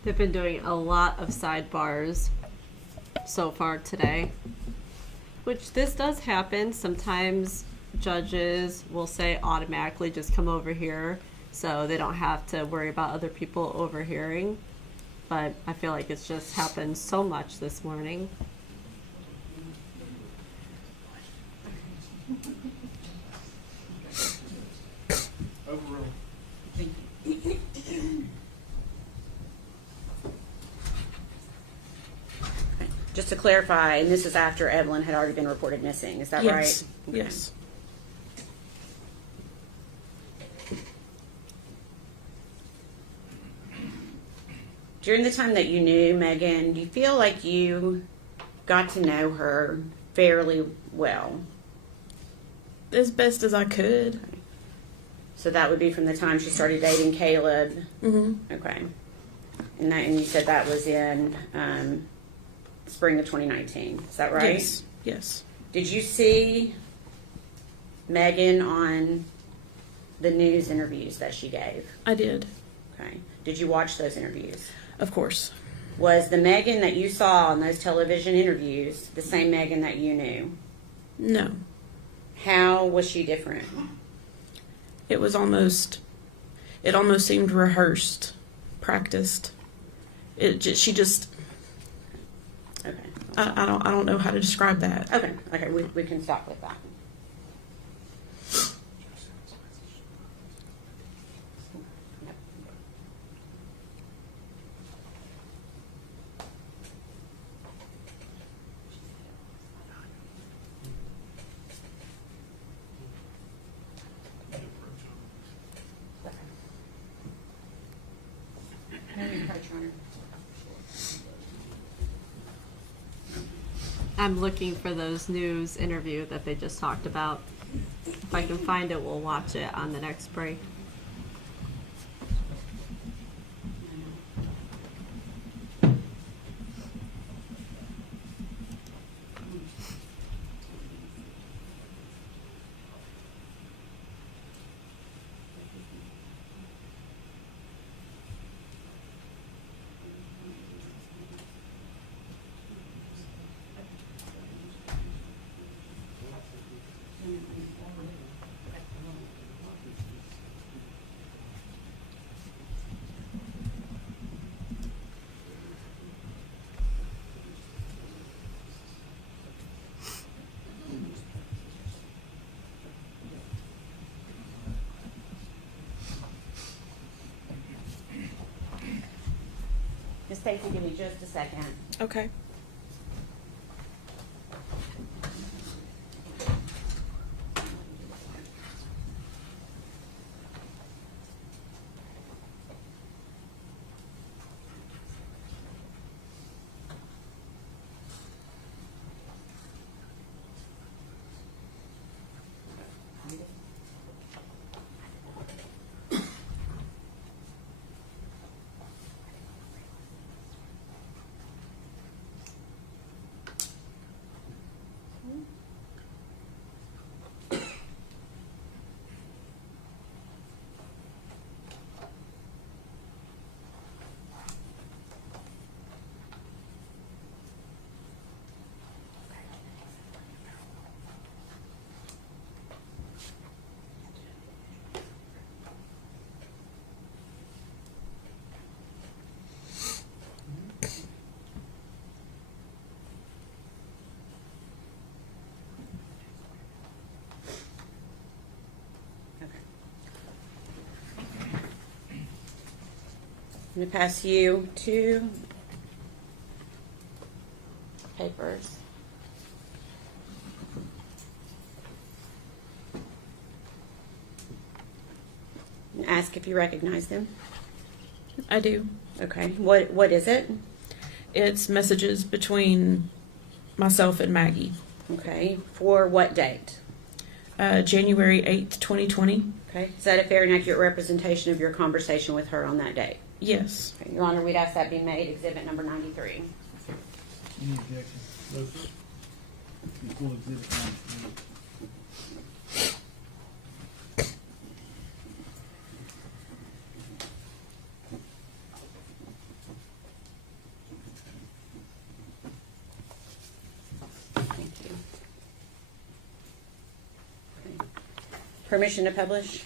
They've been doing a lot of sidebars so far today, which this does happen. Sometimes judges will say automatically just come over here so they don't have to worry about other people overhearing. But I feel like it's just happened so much this morning. Overruled. Just to clarify, and this is after Evelyn had already been reported missing, is that Yes. right? Okay. Yes. During the time that you knew Megan, do you feel like you got to know her fairly well? As best as I could. So that would be from the time she started dating Caleb. Mm-hmm. Okay. And you said that was in spring of 2019. Is that right? Yes. Yes. Did you see Megan on the news interviews that she gave? I did. Okay. Did you watch those interviews? Of course. Was the Megan that you saw in those television interviews the same Megan that you knew? No. How was she different? It almost seemed rehearsed, practiced. She just. Okay. I don't know how to describe that. Okay, we can stop with that. I'm looking for those news interview that they just talked about. If I can find it, we'll watch it on the next break. Miss Stacy, give me just a second. Okay. I'm going to pass you 2 papers. And ask if you recognize them. I do. Okay. What is it? It's messages between myself and Maggie. Okay. For what date? January 8th, 2020. Okay. Is that a fair and accurate representation of your conversation with her on that date? Yes. Okay. Your Honor, we'd ask that be made exhibit number 93. Any objection? No, sir. Be full exhibit 93. Thank you. Okay. Permission to publish?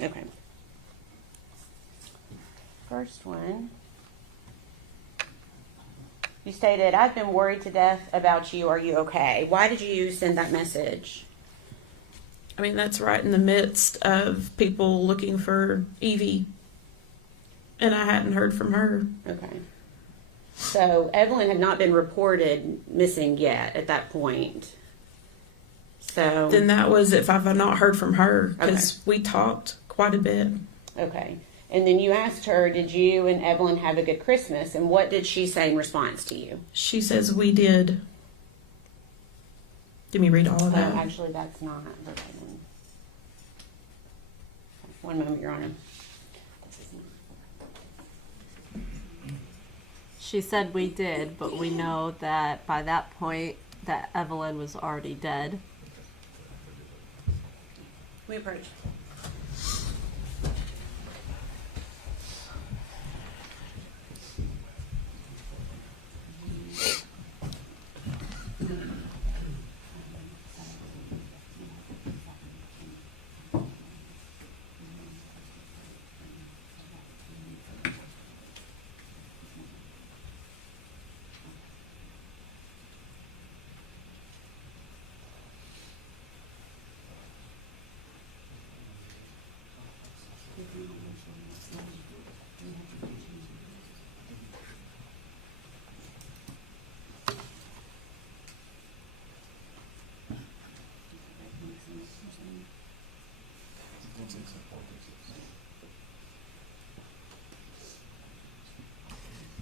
Okay. First one. You stated, "I've been worried to death about you. Are you okay?" Why did you send that message? I mean, that's right in the midst of people looking for Evie. And I hadn't heard from her. Okay. So Evelyn had not been reported missing yet at that point. So Then that was if I've not heard from her, because we talked quite a bit. okay. And then you asked her, did you and Evelyn have a good Christmas? And what did she say in response to you? She says we did. Did we read all of that? Actually, that's not verbatim. One moment, Your Honor. She said we did, but we know that by that point that Evelyn was already dead. We approach.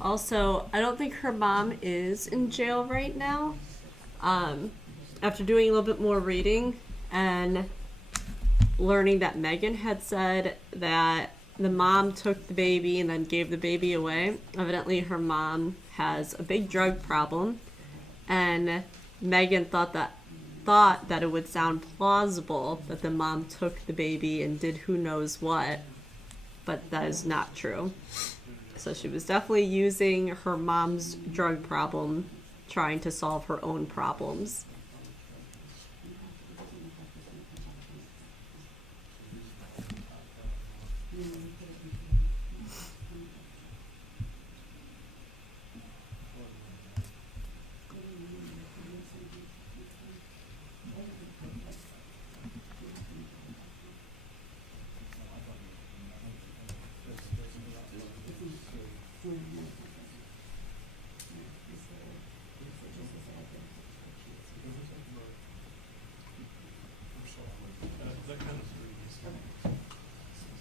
Also, I don't think her mom is in jail right now. After doing a little bit more reading and learning that Megan had said that the mom took the baby and then gave the baby away, evidently her mom has a big drug problem, and Megan thought that it would sound plausible that the mom took the baby and did who knows what, but that is not true. So she was definitely using her mom's drug problem, trying to solve her own problems.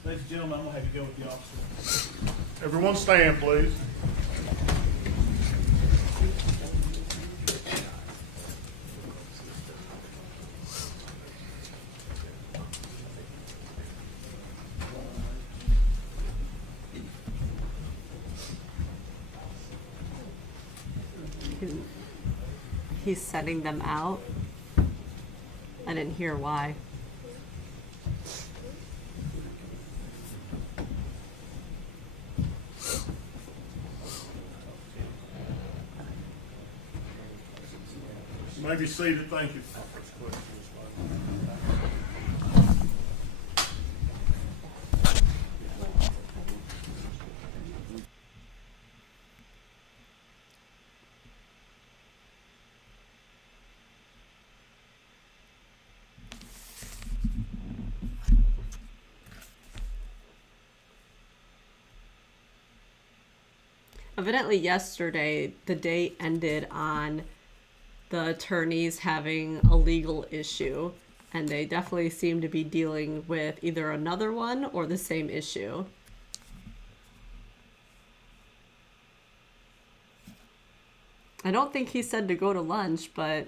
Ladies and gentlemen, I'm gonna have you go with the officer. Everyone stand, please. He's sending them out. I didn't hear why. You may be seated. Thank you. Evidently yesterday, the day ended on the attorneys having a legal issue, and they definitely seem to be dealing with either another one or the same issue. I don't think he said to go to lunch, but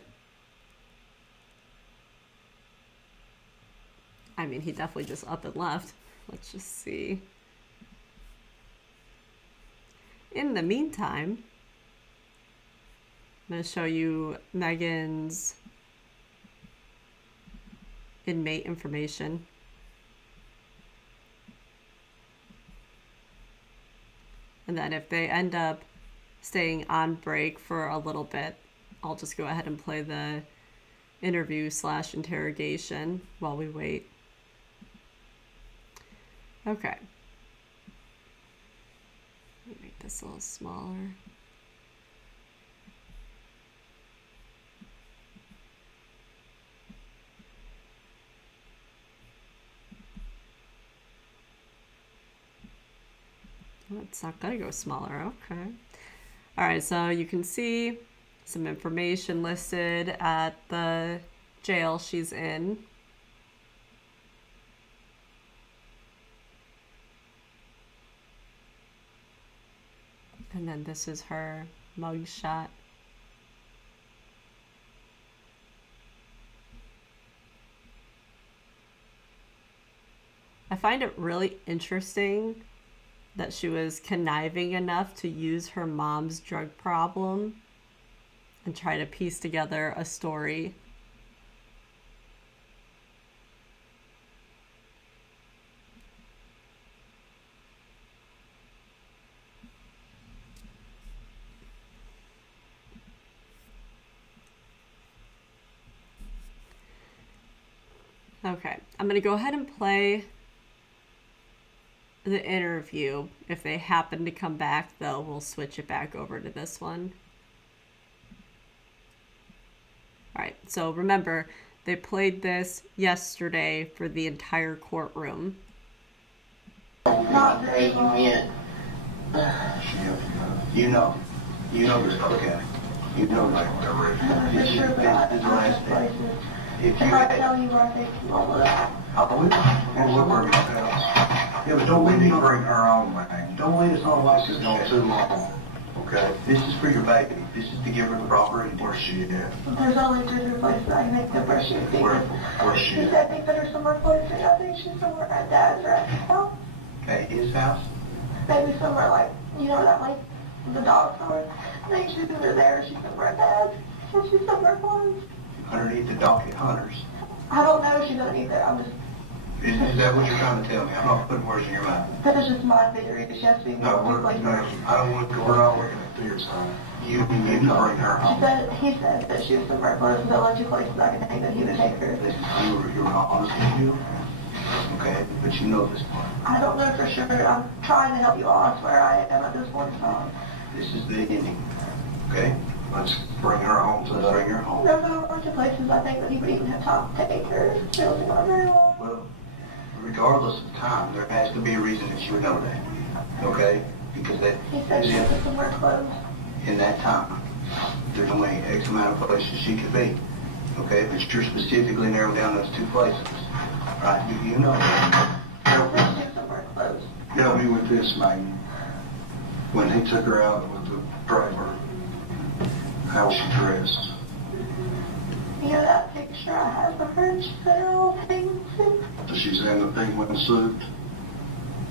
I mean, he definitely just up and left. Let's just see. In the meantime, I'm going to show you Megan's inmate information. And then if they end up staying on break for a little bit, I'll just go ahead and play the interview/interrogation while we wait. Okay. Let me make this a little smaller. Oh, it's not gonna go smaller. Okay. All right, so you can see some information listed at the jail she's in. And then this is her mugshot. I find it really interesting that she was conniving enough to use her mom's drug problem and try to piece together a story. Okay, I'm gonna go ahead and play the interview. If they happen to come back, though, we'll switch it back over to this one. All right, so remember, they played this yesterday for the entire courtroom. Not paying yet. You know this, okay. You know that. This is the last day. If you had, I will, and we'll bring it up. Yeah, but don't we need to bring her on, man? Don't lead us on like this on too long. Okay? This is for your baby. This is to give her the proper attention. Where's she at? There's only two places I can think of where she would be. Where's she He at? said they put her somewhere close to, I think she's somewhere at Dad's or at his house. At his house? Maybe somewhere like, you know, that like the dog store. I think she's either there or she's somewhere at Dad's. So she's somewhere close. Underneath the dock at Hunter's. I don't know if she's underneath there. I'm just, Is that what you're trying to tell me? I'm not putting words in your mouth. that is just my theory. She has to be No, more like no, I don't want to. We're not looking at theories, honey. You need to bring her home. he said that she was somewhere close to the only two places I can think that he would take her. You were honest with you. Okay, but you know this part. I don't know for sure. I'm trying to help you all. I swear I am at this point in time. This is the ending. Okay? Let's bring her home. Let's bring her home. There's a bunch of places I think that he would even have time to take her. It was not very long. Well, regardless of time, there has to be a reason that you would know that. Okay? Because that He said is she was somewhere close. in that time. There's only X amount of places she could be. Okay? But you're specifically narrowing down those two places. Right? You know that. She was somewhere close. Help me with this, Megan. When he took her out with the driver, how was she dressed? You know that picture I have of her? She said her old penguin suit. She's in the penguin suit.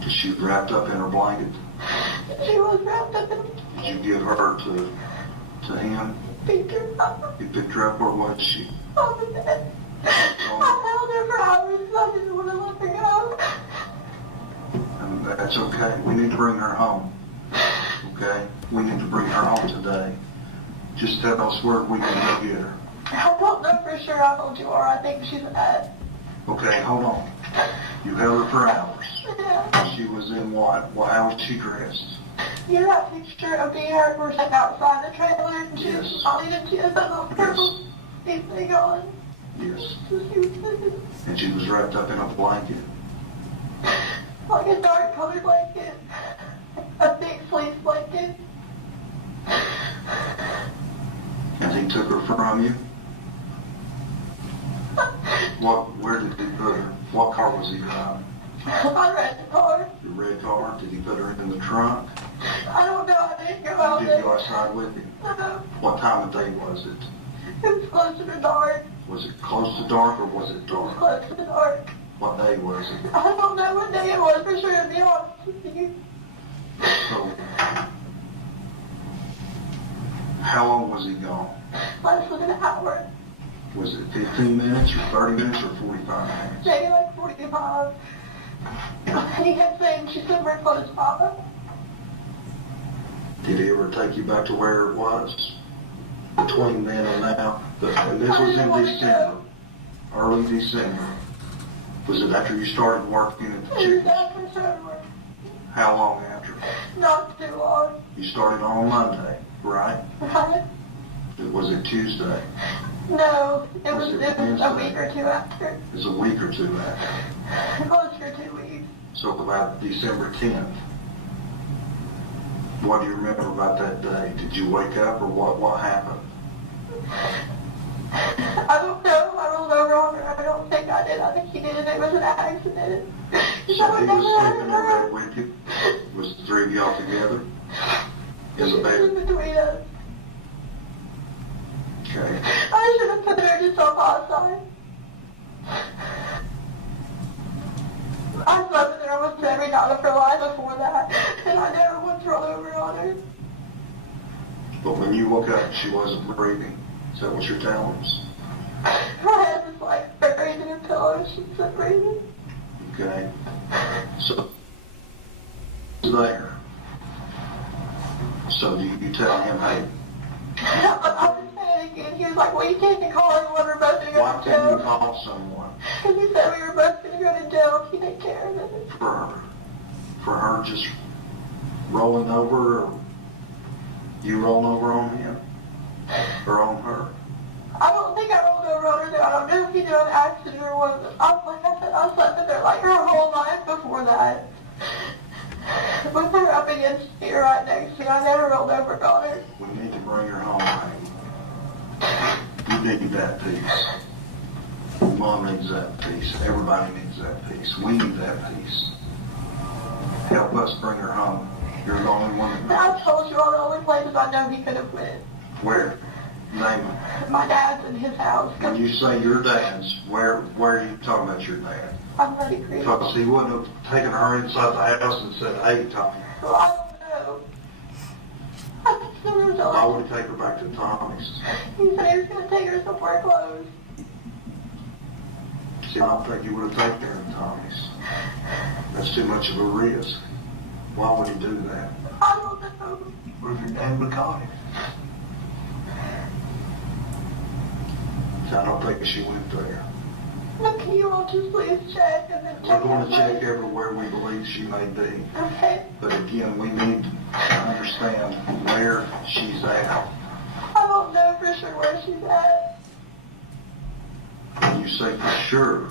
She was wrapped up in her blanket. She was wrapped up in Did you give her to him? picked her up You picked her up. Where was she? on the bed. I held her for hours because I didn't want to let her go. And that's okay. We need to bring her home. Okay? We need to bring her home today. Just tell us where we can go get her. I don't know for sure. I told you, or I think she's at. Okay, hold on. You held her for hours. Yeah. She was in what? How was she dressed? You know that picture of me and her were sitting outside the trailer and she was Yes. smiling and she had that little purple thing on. Yes. So she was sitting And she was wrapped up in a blanket. like a dark colored blanket. A big fleece blanket. And he took her from you? Where did he put her? What car was he driving? I read the car. The red car? Did he put her in the trunk? I don't know. I didn't go out Did there. you go outside with him? No. What time of day was it? It was close to the dark. Was it close to dark or was it It was dark? close to the dark. What day was it? I don't know what day it was for sure, to be honest with you. So, how long was he gone? Less than an hour. Was it 15 minutes or 30 minutes or 45 minutes? Maybe like 45. And he kept saying she's somewhere close, Papa. Did he ever take you back to where it was? Between then and now? And this was in December, early December. Was it after you started working at the It was chicken? after summer. How long after? Not too long. You started on Monday, right? Right? Was it Tuesday? No, it was a Wednesday? week or two after. It was a week or two after. Closer to 2 weeks. So about December 10th. What do you remember about that day? Did you wake up or what happened? I don't know. I rolled over on her. I don't think I did. I think he did it. It was an accident. So he was sleeping in bed with you? Was the three of y'all together? In the bed? In between us. Okay. I should have put her just on my side. I slept with her almost every night of her life before that, and I never once rolled over on her. But when you woke up, she wasn't breathing. Is that what you're telling us? Her head was like buried in her pillow. She wasn't breathing. Okay. So, there. So you tell him, hey, I was panicking. He was like, well, you can't call anyone. We're both going to go why to can't you jail. call someone Because he said we were both going to go to jail if he didn't care of it. for her just rolling over, or you rolling over on him or on her? I don't think I rolled over on her though. I don't know if he did an accident or what. Like I said, I slept with her like her whole life before that. With her up against me right next to me. I never rolled over on her. We need to bring her home, honey. You need that peace. Mom needs that peace. Everybody needs that peace. We need that peace. Help us bring her home. You're the only one that I knows. told you all the only places I know he could have went. Where? Name it. My dad's in his house. When you say your dad's, where are you talking about your dad? I'm Bloody Creek. Because he wouldn't have taken her inside the house and said, hey, Tommy. Well, I don't know. I just never was Why alive. would he take her back to Tommy's? He said he was going to take her somewhere close. See, I don't think he would have taken her to Tommy's. That's too much of a risk. Why would he do that? I don't know. What if your dad would have caught him? I don't think she went there. Look, can you all just please check and then We're check going to check everything? everywhere we believe she may be. Okay. But again, we need to understand where she's at. I don't know for sure where she's at. When you say for sure,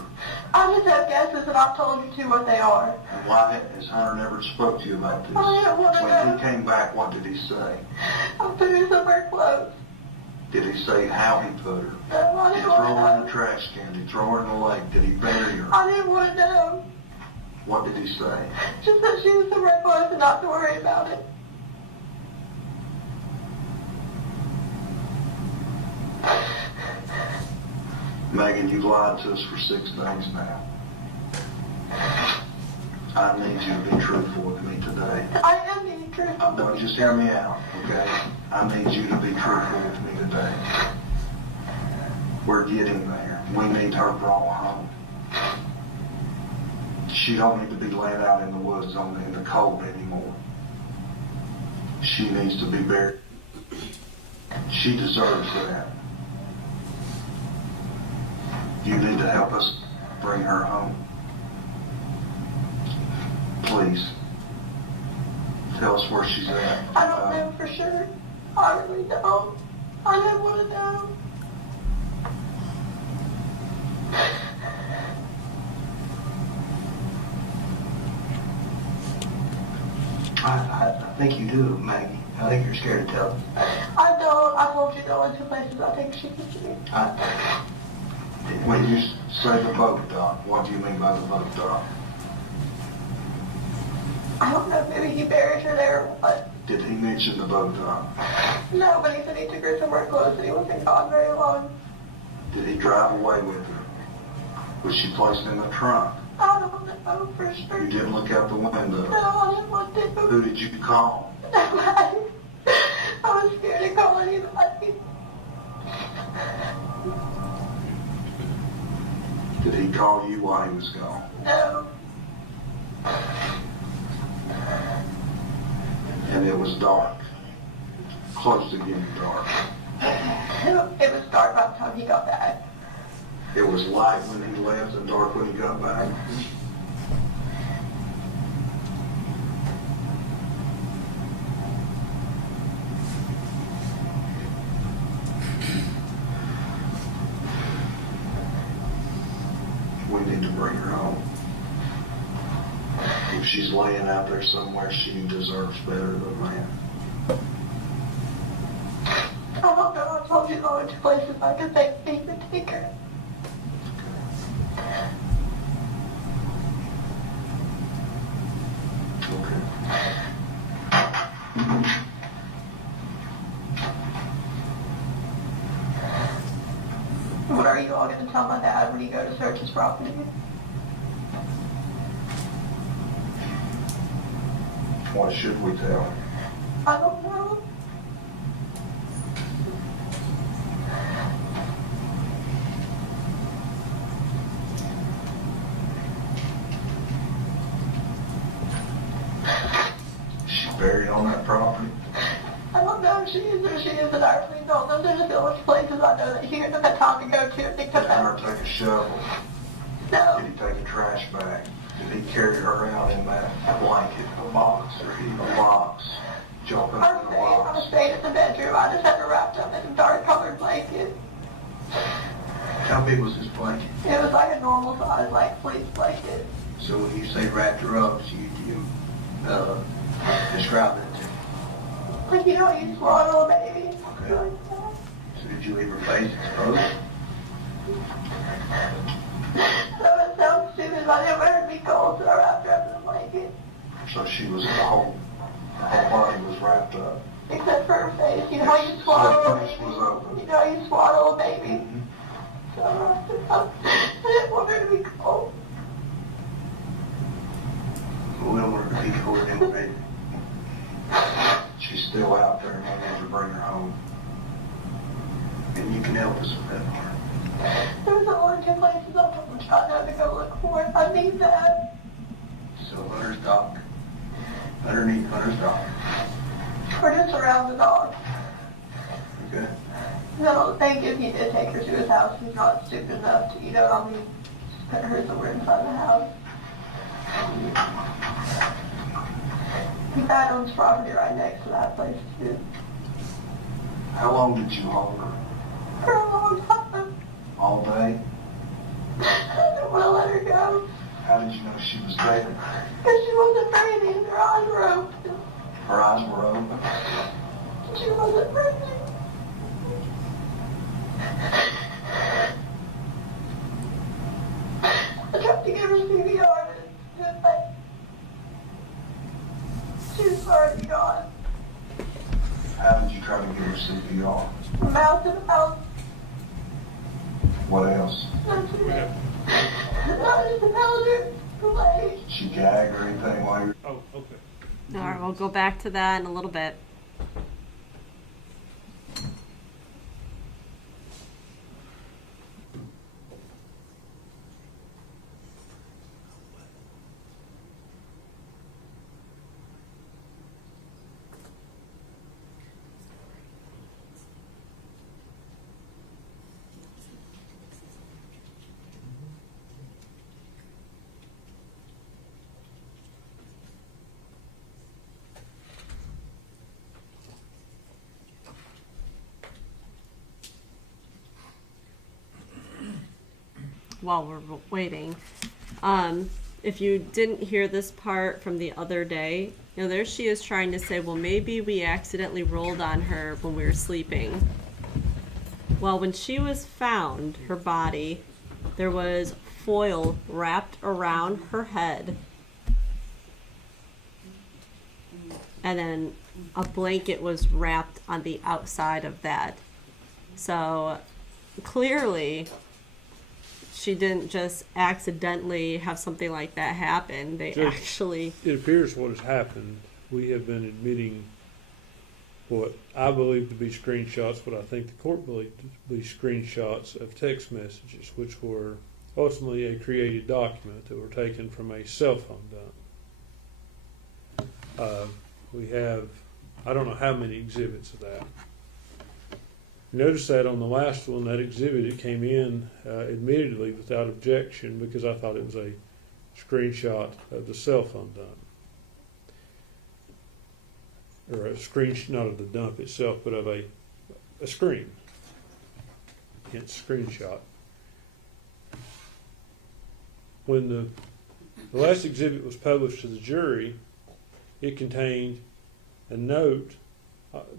I just have guesses and I've told you two what they are. and why has Hunter never spoke to you about this? I don't want to When know. he came back, what did he say? I'm putting her somewhere close. Did he say how he put her? No, I Did he didn't throw want her in to the know. trash can? Did he throw her in the lake? Did he bury her? I didn't want to know. What did he say? Just that she was somewhere close and not to worry about it. Megan, you lied to us for 6 days now. I need you to be truthful with me today. I am being truthful. Well, just hear me out, okay? I need you to be truthful with me today. We're getting there. We need her brought home. She don't need to be laying out in the woods in the cold anymore. She needs to be buried. She deserves that. You need to help us bring her home. Please. Tell us where she's at. I don't know for sure. I really don't. I don't want to know. I think you do, Maggie. I think you're scared to tell us. I don't. I told you the only two places I think she could be. When you say the boat dock, what do you mean by the boat dock? I don't know. Maybe he buried her there or what. Did he mention the boat dock? No, but he said he took her somewhere close and he wasn't gone very long. Did he drive away with her? Was she placed in the trunk? I don't know for sure. You didn't look out the window. No, I didn't want to. Who did you call? Nobody. I was scared to call anybody. Did he call you while he was gone? No. And it was dark. Close to getting dark. It was dark by the time he got back. It was light when he left and dark when he got back. We need to bring her home. If she's laying out there somewhere, she deserves better than that. I don't know. I told you the only two places I could think he could take her. What are you all going to tell my dad when you go to search his property? What should we tell him? I don't know. Is she buried on that property? I don't know if she is or she isn't. I really don't know. There's a village places I know that he had time to go to and think Did about. Hunter take a shovel? No. Did he take a trash bag? Did he carry her around in that blanket, a box, or a box? Jumping in the I box? stayed in the bedroom. I just had her wrapped up in a dark colored blanket. How big was this blanket? It was like a normal size, like fleece blanket. So when you say wrapped her up, you describe that to me. Like, you know, you swaddle a baby. Okay. So did you leave her face exposed? So it sounds stupid, but it would be cold, so I wrapped her up in a blanket. So she was, the whole body was wrapped up. Except for You know how you swaddle a Place was baby? open. You know how you swaddle a baby? Mhm. So I didn't want her to be cold. We don't want her to be cold anyway. She's still out there, and I need to bring her home. And you can help us with that part. There's only 2 places I'm trying to go look for it. I need that. So Hunter's dock, underneath Hunter's dock. Or just around the dog. Okay? No, thank you if he did take her to his house. He's not stupid enough to, you know, I mean, put her somewhere inside the house. He dad owns property right next to that place, too. How long did you hold her? For a long time. All day? I didn't want to let her go. How did you know she was there? Because she wasn't breathing. Her eyes were open. Her eyes were open. She wasn't breathing. I tried to give her CPR, but she was already gone. How did you try to give her CPR? Mouth to mouth. What else? That's it. Not just held her. Like, She gag or anything while you're... Oh, okay. All right, we'll go back to that in a little bit. While we're waiting, if you didn't hear this part from the other day, you know, there she is trying to say, well, maybe we accidentally rolled on her when we were sleeping. Well, when she was found, her body, there was foil wrapped around her head, and then a blanket was wrapped on the outside of that. So clearly she didn't just accidentally have something like that happen. They Judge, actually... It appears what has happened, we have been admitting what I believe to be screenshots, what I think the court believed to be screenshots of text messages, which were ultimately a created document that were taken from a cell phone dump. We have, I don't know how many exhibits of that. Notice that on the last one, that exhibit, it came in admittedly without objection because I thought it was a screenshot of the cell phone dump. Or a screen, not of the dump itself, but of a screen. Hence screenshot. When the last exhibit was published to the jury, it contained a note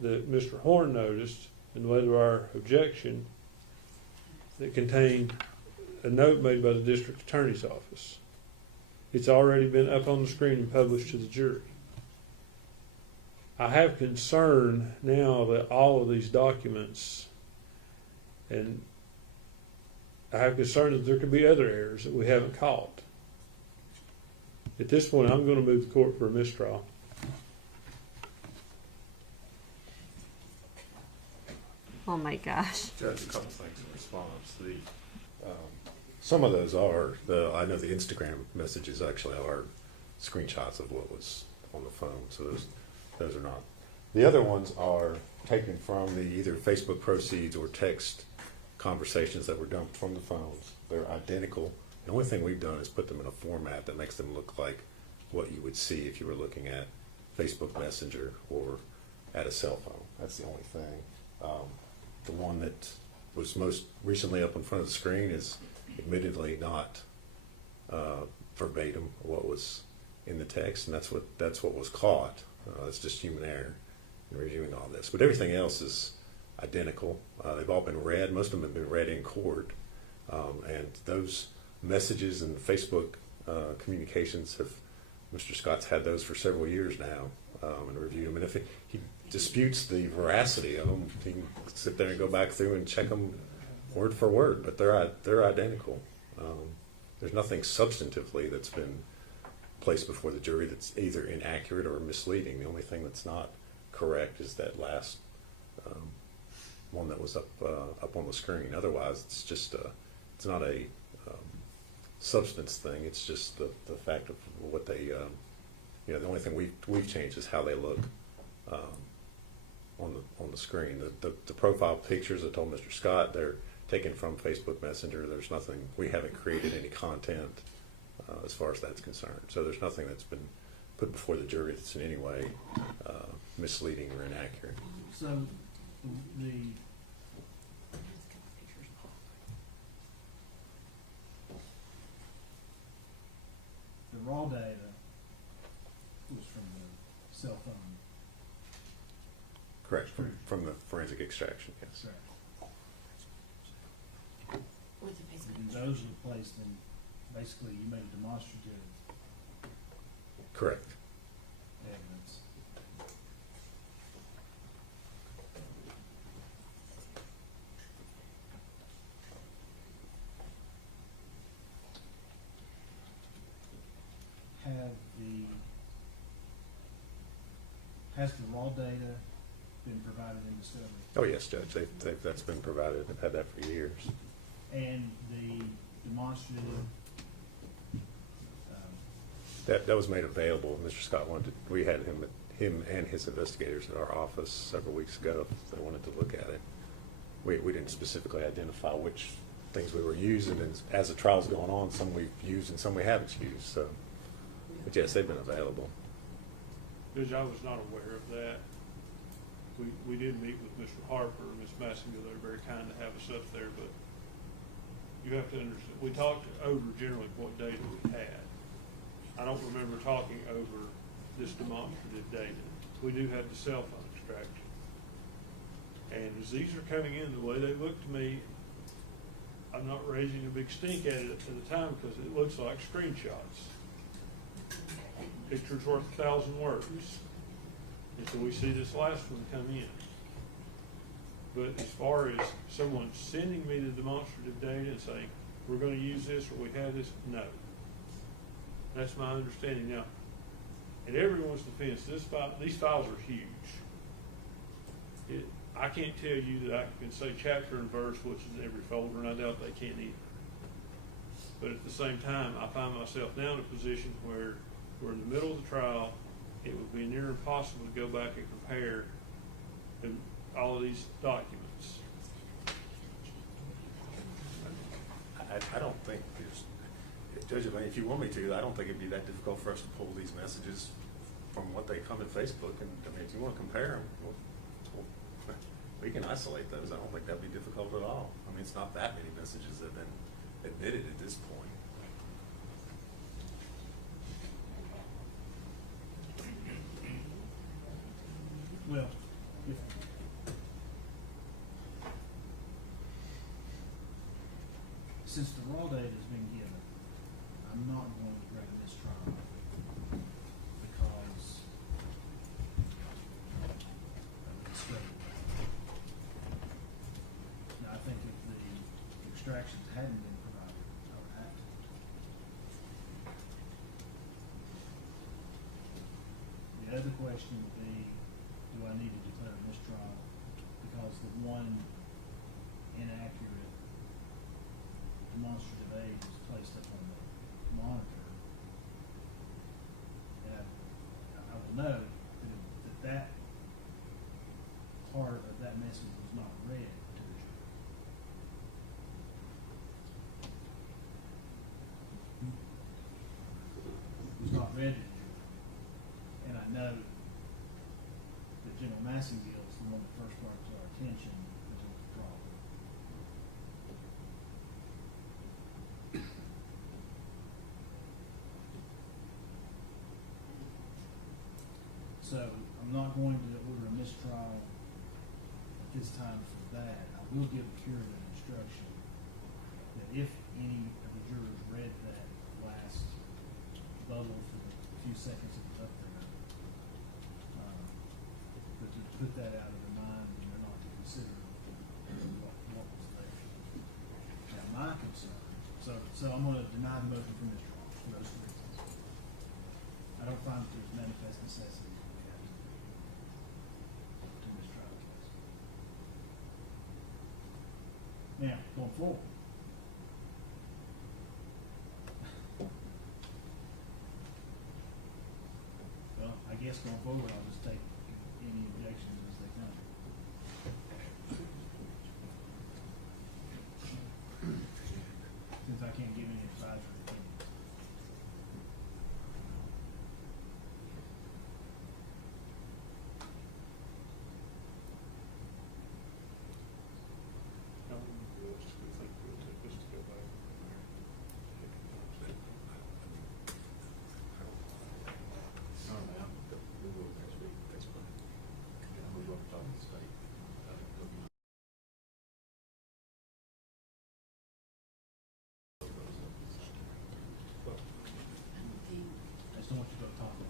that Mr. Horn noticed in light of our objection that contained a note made by the district attorney's office. It's already been up on the screen and published to the jury. I have concern now that all of these documents, and I have concern that there could be other errors that we haven't caught. At this point, I'm going to move the court for a mistrial. Oh my gosh. Judge, a couple things in response. Some of those are, I know the Instagram messages actually are screenshots of what was on the phone, so those are not. The other ones are taken from the either Facebook proceeds or text conversations that were dumped from the phones. They're identical. The only thing we've done is put them in a format that makes them look like what you would see if you were looking at Facebook Messenger or at a cell phone. That's the only thing. The one that was most recently up in front of the screen is admittedly not verbatim what was in the text, and that's what was caught. It's just human error in reviewing all this. But everything else is identical. They've all been read. Most of them have been read in court, and those messages and Facebook communications have. Mr. Scott's had those for several years now and reviewed them. And if disputes the veracity of them. You can sit there and go back through and check them word for word, but they're identical. There's nothing substantively that's been placed before the jury that's either inaccurate or misleading. The only thing that's not correct is that last one that was up on the screen. Otherwise, it's just it's not a substance thing. It's just the fact of what they the only thing we've changed is how they look on the screen. The profile pictures, I told Mr. Scott, they're taken from Facebook Messenger. There's nothing, we haven't created any content as far as that's concerned. So there's nothing that's been put before the jury that's in any way misleading or inaccurate. So the raw data was from the cell phone. Correct, from the forensic extraction, yes. Correct. And those were placed in, basically, you made a demonstrative Correct. evidence. Has the raw data been provided in discovery? Oh yes, Judge. That's been provided. They've had that for years. And the demonstrative. That was made available. Mr. Scott wanted. We had him and his investigators at our office several weeks ago. They wanted to look at it. We didn't specifically identify which things we were using, and as the trial's going on, some we've used and some we haven't used. So, but yes, they've been available. Judge, I was not aware of that. We did meet with Mr. Harper and Ms. Massingill. They were very kind to have us up there, but you have to understand, we talked over generally what data we had. I don't remember talking over this demonstrative data. We do have the cell phone extraction. And as these are coming in, the way they look to me, I'm not raising a big stink at it at the time because it looks like screenshots. Picture's worth 1,000 words. And so we see this last one come in. But as far as someone sending me the demonstrative data and saying, we're going to use this or we have this, no. That's my understanding. Now, in everyone's defense, these files are huge. I can't tell you that I can say chapter and verse, which is in every folder, and I doubt they can either. But at the same time, I find myself now in a position where we're in the middle of the trial. It would be near impossible to go back and compare all of these documents. I don't think there's, Judge, if you want me to, I don't think it'd be that difficult for us to pull these messages from what they come in Facebook. And I mean, if you want to compare them, we can isolate those. I don't think that'd be difficult at all. I mean, it's not that many messages that have been admitted at this point. Well, since the raw data has been given, I'm not going to bring this trial because of the discovery. Now, I think if the extractions hadn't been provided, I would have to. The other question would be, do I need to declare a mistrial because the one inaccurate demonstrative aid was placed up on the monitor? And I will note that part of that message was not read to the jury. It was not read to the jury. And I know that General Massingill is the one that first brought it to our attention as a problem. So I'm not going to order a mistrial at this time for that. I will give a curative instruction that if any of the jurors read that last bubble for the few seconds it was up there, that the put that out of their mind and they're not to consider what was there. Now, my concern, so I'm gonna deny the motion for Mr. Ross for those three reasons. I don't find that there's manifest necessity that we have to mistrial the case. Now, going forward. Well, I guess going forward, I'll just take any objections as they come. Since I can't give any advisory opinions. I just don't want you to go talk to me.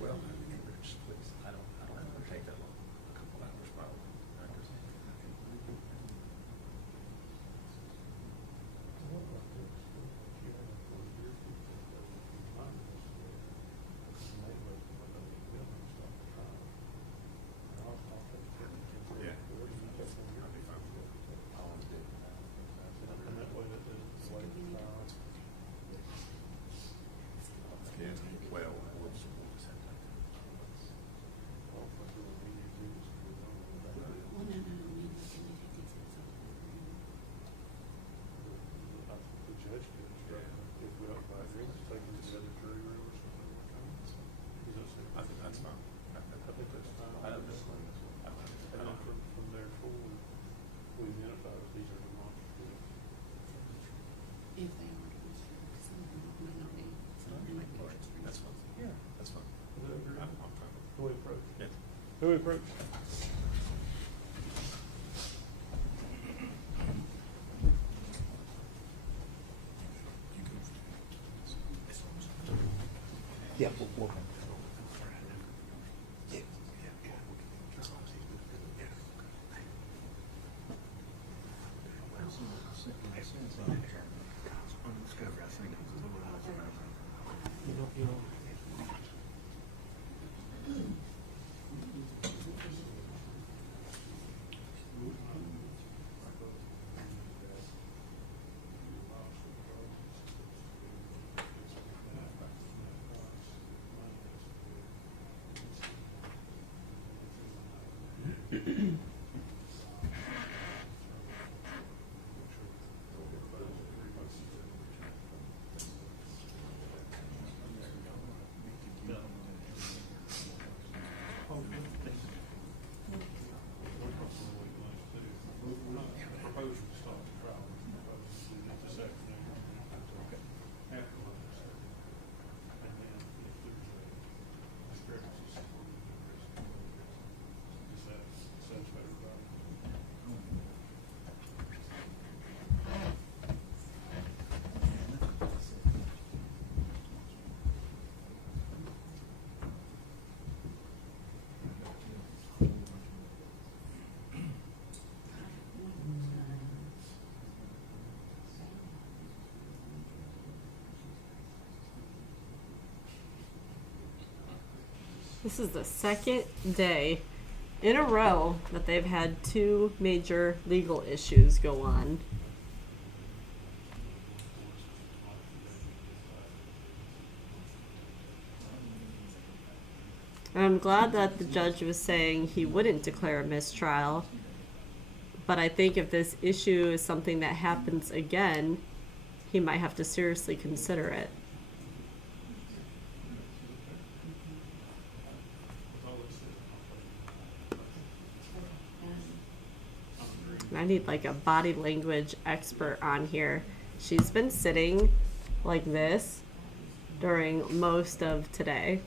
Well, I don't have to take that long, a couple hours probably. Yeah. I'll be fine. And that way that doesn't delay the trial. Yeah, well, we'll just have to. The judge could instruct if we don't buy agreements, take it to the other jury room or something like that. I think that's fine. I think that's fine. I don't know. And then from there forward, we identify if these are demonstrative. If they are demonstrative, some of them may not be. Some of them might be extreme. That's fine. Yeah. That's fine. Is that agree? I'm fine. Who we approach? Yeah. Who we approach? Yeah, we'll. This is the second day in a row that they've had two major legal issues go on. And I'm glad that the judge was saying he wouldn't declare a mistrial. But I think if this issue is something that happens again, he might have to seriously consider it. I need like a body language expert on here. She's been sitting like this during most of today.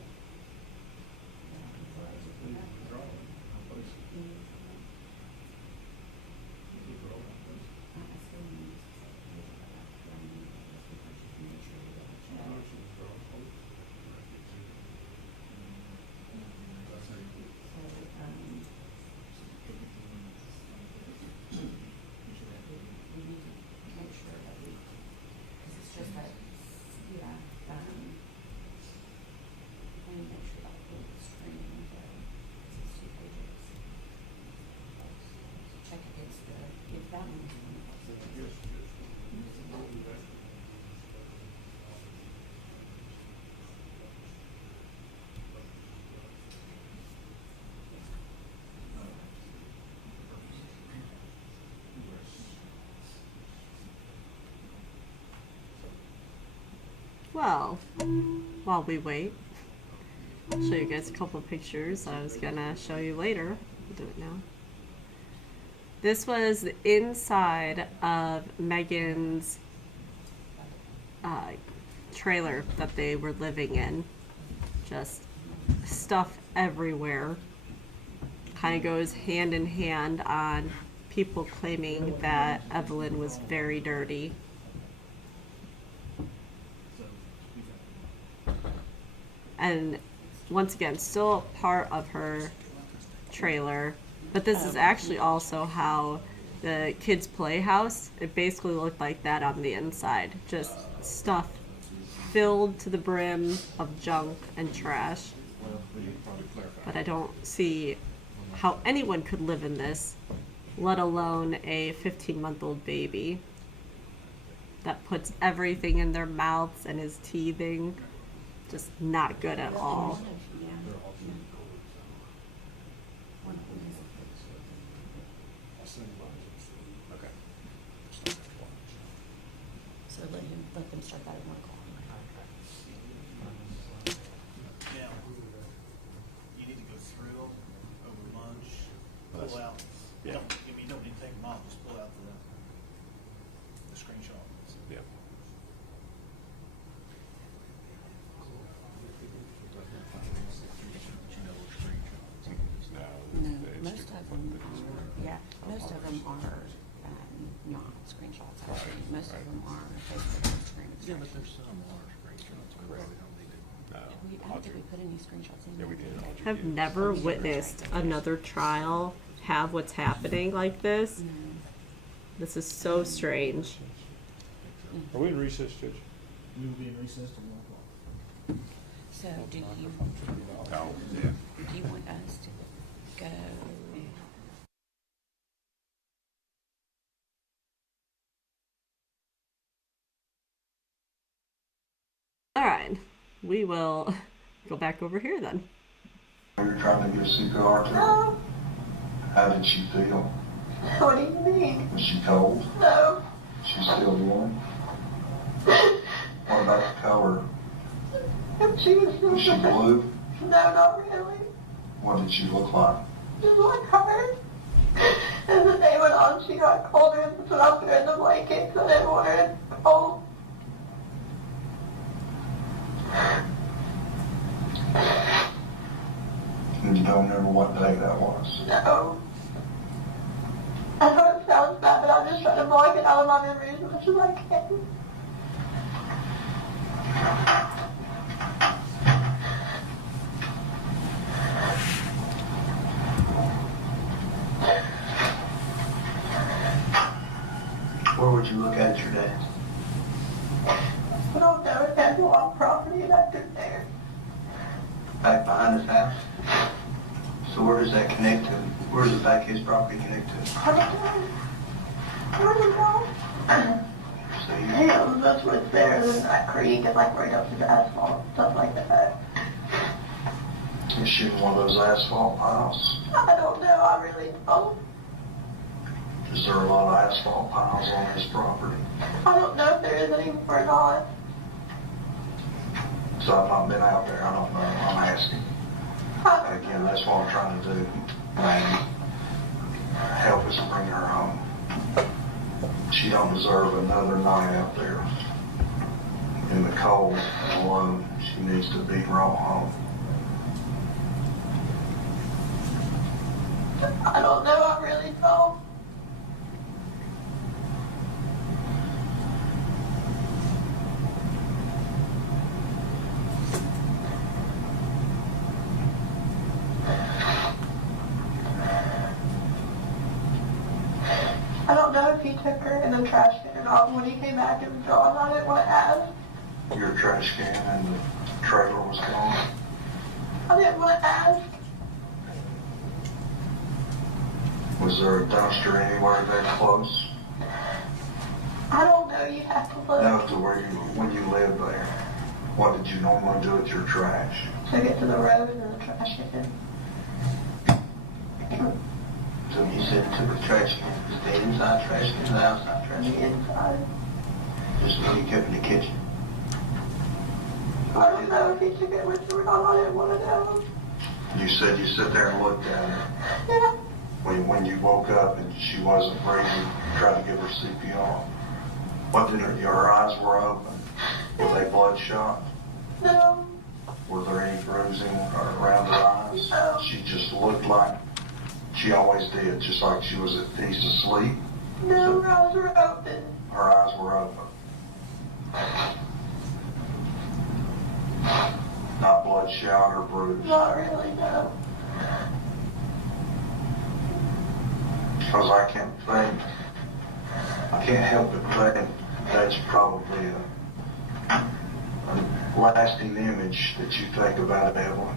Well, while we wait, I'll show you guys a couple of pictures I was gonna show you later. I'll do it now. This was the inside of Megan's trailer that they were living in. Just stuff everywhere. Kind of goes hand in hand on people claiming that Evelyn was very dirty. And once again, still part of her trailer. But this is actually also how the kids' playhouse, it basically looked like that on the inside. Just stuff filled to the brim of junk and trash. But I don't see how anyone could live in this, let alone a 15-month-old baby that puts everything in their mouths and is teething. Just not good at all. So let them start that at 1 o'clock. Now, you need to go through them over lunch, pull out. You don't need to take them off, just pull out the screenshot. Yeah. No, most of them are not screenshots. Actually, most of them are Facebook and Instagram. Yeah, but there's some are screenshots. Correct. I don't think we put any screenshots in. Yeah, we did. I've never witnessed another trial have what's happening like this. This is so strange. Are we in recess, Judge? We will be in recess till 1 o'clock. So do you Oh, yeah. do you want us to go? All right, we will go back over here then. You're trying to give CPR to her? No. How did she feel? What do you mean? Was she cold? No. She's still warm? What about the color? She was Was she blue? No, not really. What did she look like? Just like her. As the day went on, she got colder, and that's when I put her in the blanket, so I didn't want her to cold. And you don't remember what day that was? No. I know it sounds bad, but I'm just trying to block it out of my memory as much as I can. Where would you look at your dad? I don't know, it has a lot of property back through there. Back behind his house? So where does that connect to? Where does the back of his property connect to? I don't know. I don't know. So you, Yeah, that's what's there, and then that creek is like right up to the asphalt, stuff like that. you're shooting one of those asphalt piles. I don't know, I really don't. Is there a lot of asphalt piles on his property? I don't know if there is any or not. So I've not been out there, I don't know, I'm asking. Again, that's what I'm trying to do, and help us bring her home. She don't deserve another night out there in the cold and alone. She needs to be brought home. I don't know, I really don't. I don't know if he took her in the trash can or not. When he came back, it was gone. I didn't want to ask. Your trash can and the trailer was gone. I didn't want to ask. Was there a dumpster anywhere that close? I don't know. You have to look. No, to where you, when you lived there. What did you normally do with your trash? Took it to the road and then the trash can. So you said took the trash can, the inside trash can, the outside trash On the can? inside. Just when you kept in the kitchen? I don't know if he took it with him or not. I didn't want to know. You said you sit there and looked at her. Yeah. When you woke up and she wasn't breathing, you tried to give her CPR. What did her eyes were open? Were they bloodshot? No. Were there any bruising around her eyes? No. She just looked like she always did, just like she was at peace asleep. No, her eyes were open. Her eyes were open. Not bloodshot or bruised. Not really, no. Because I can't help but think that's probably a lasting image that you think about Evelyn.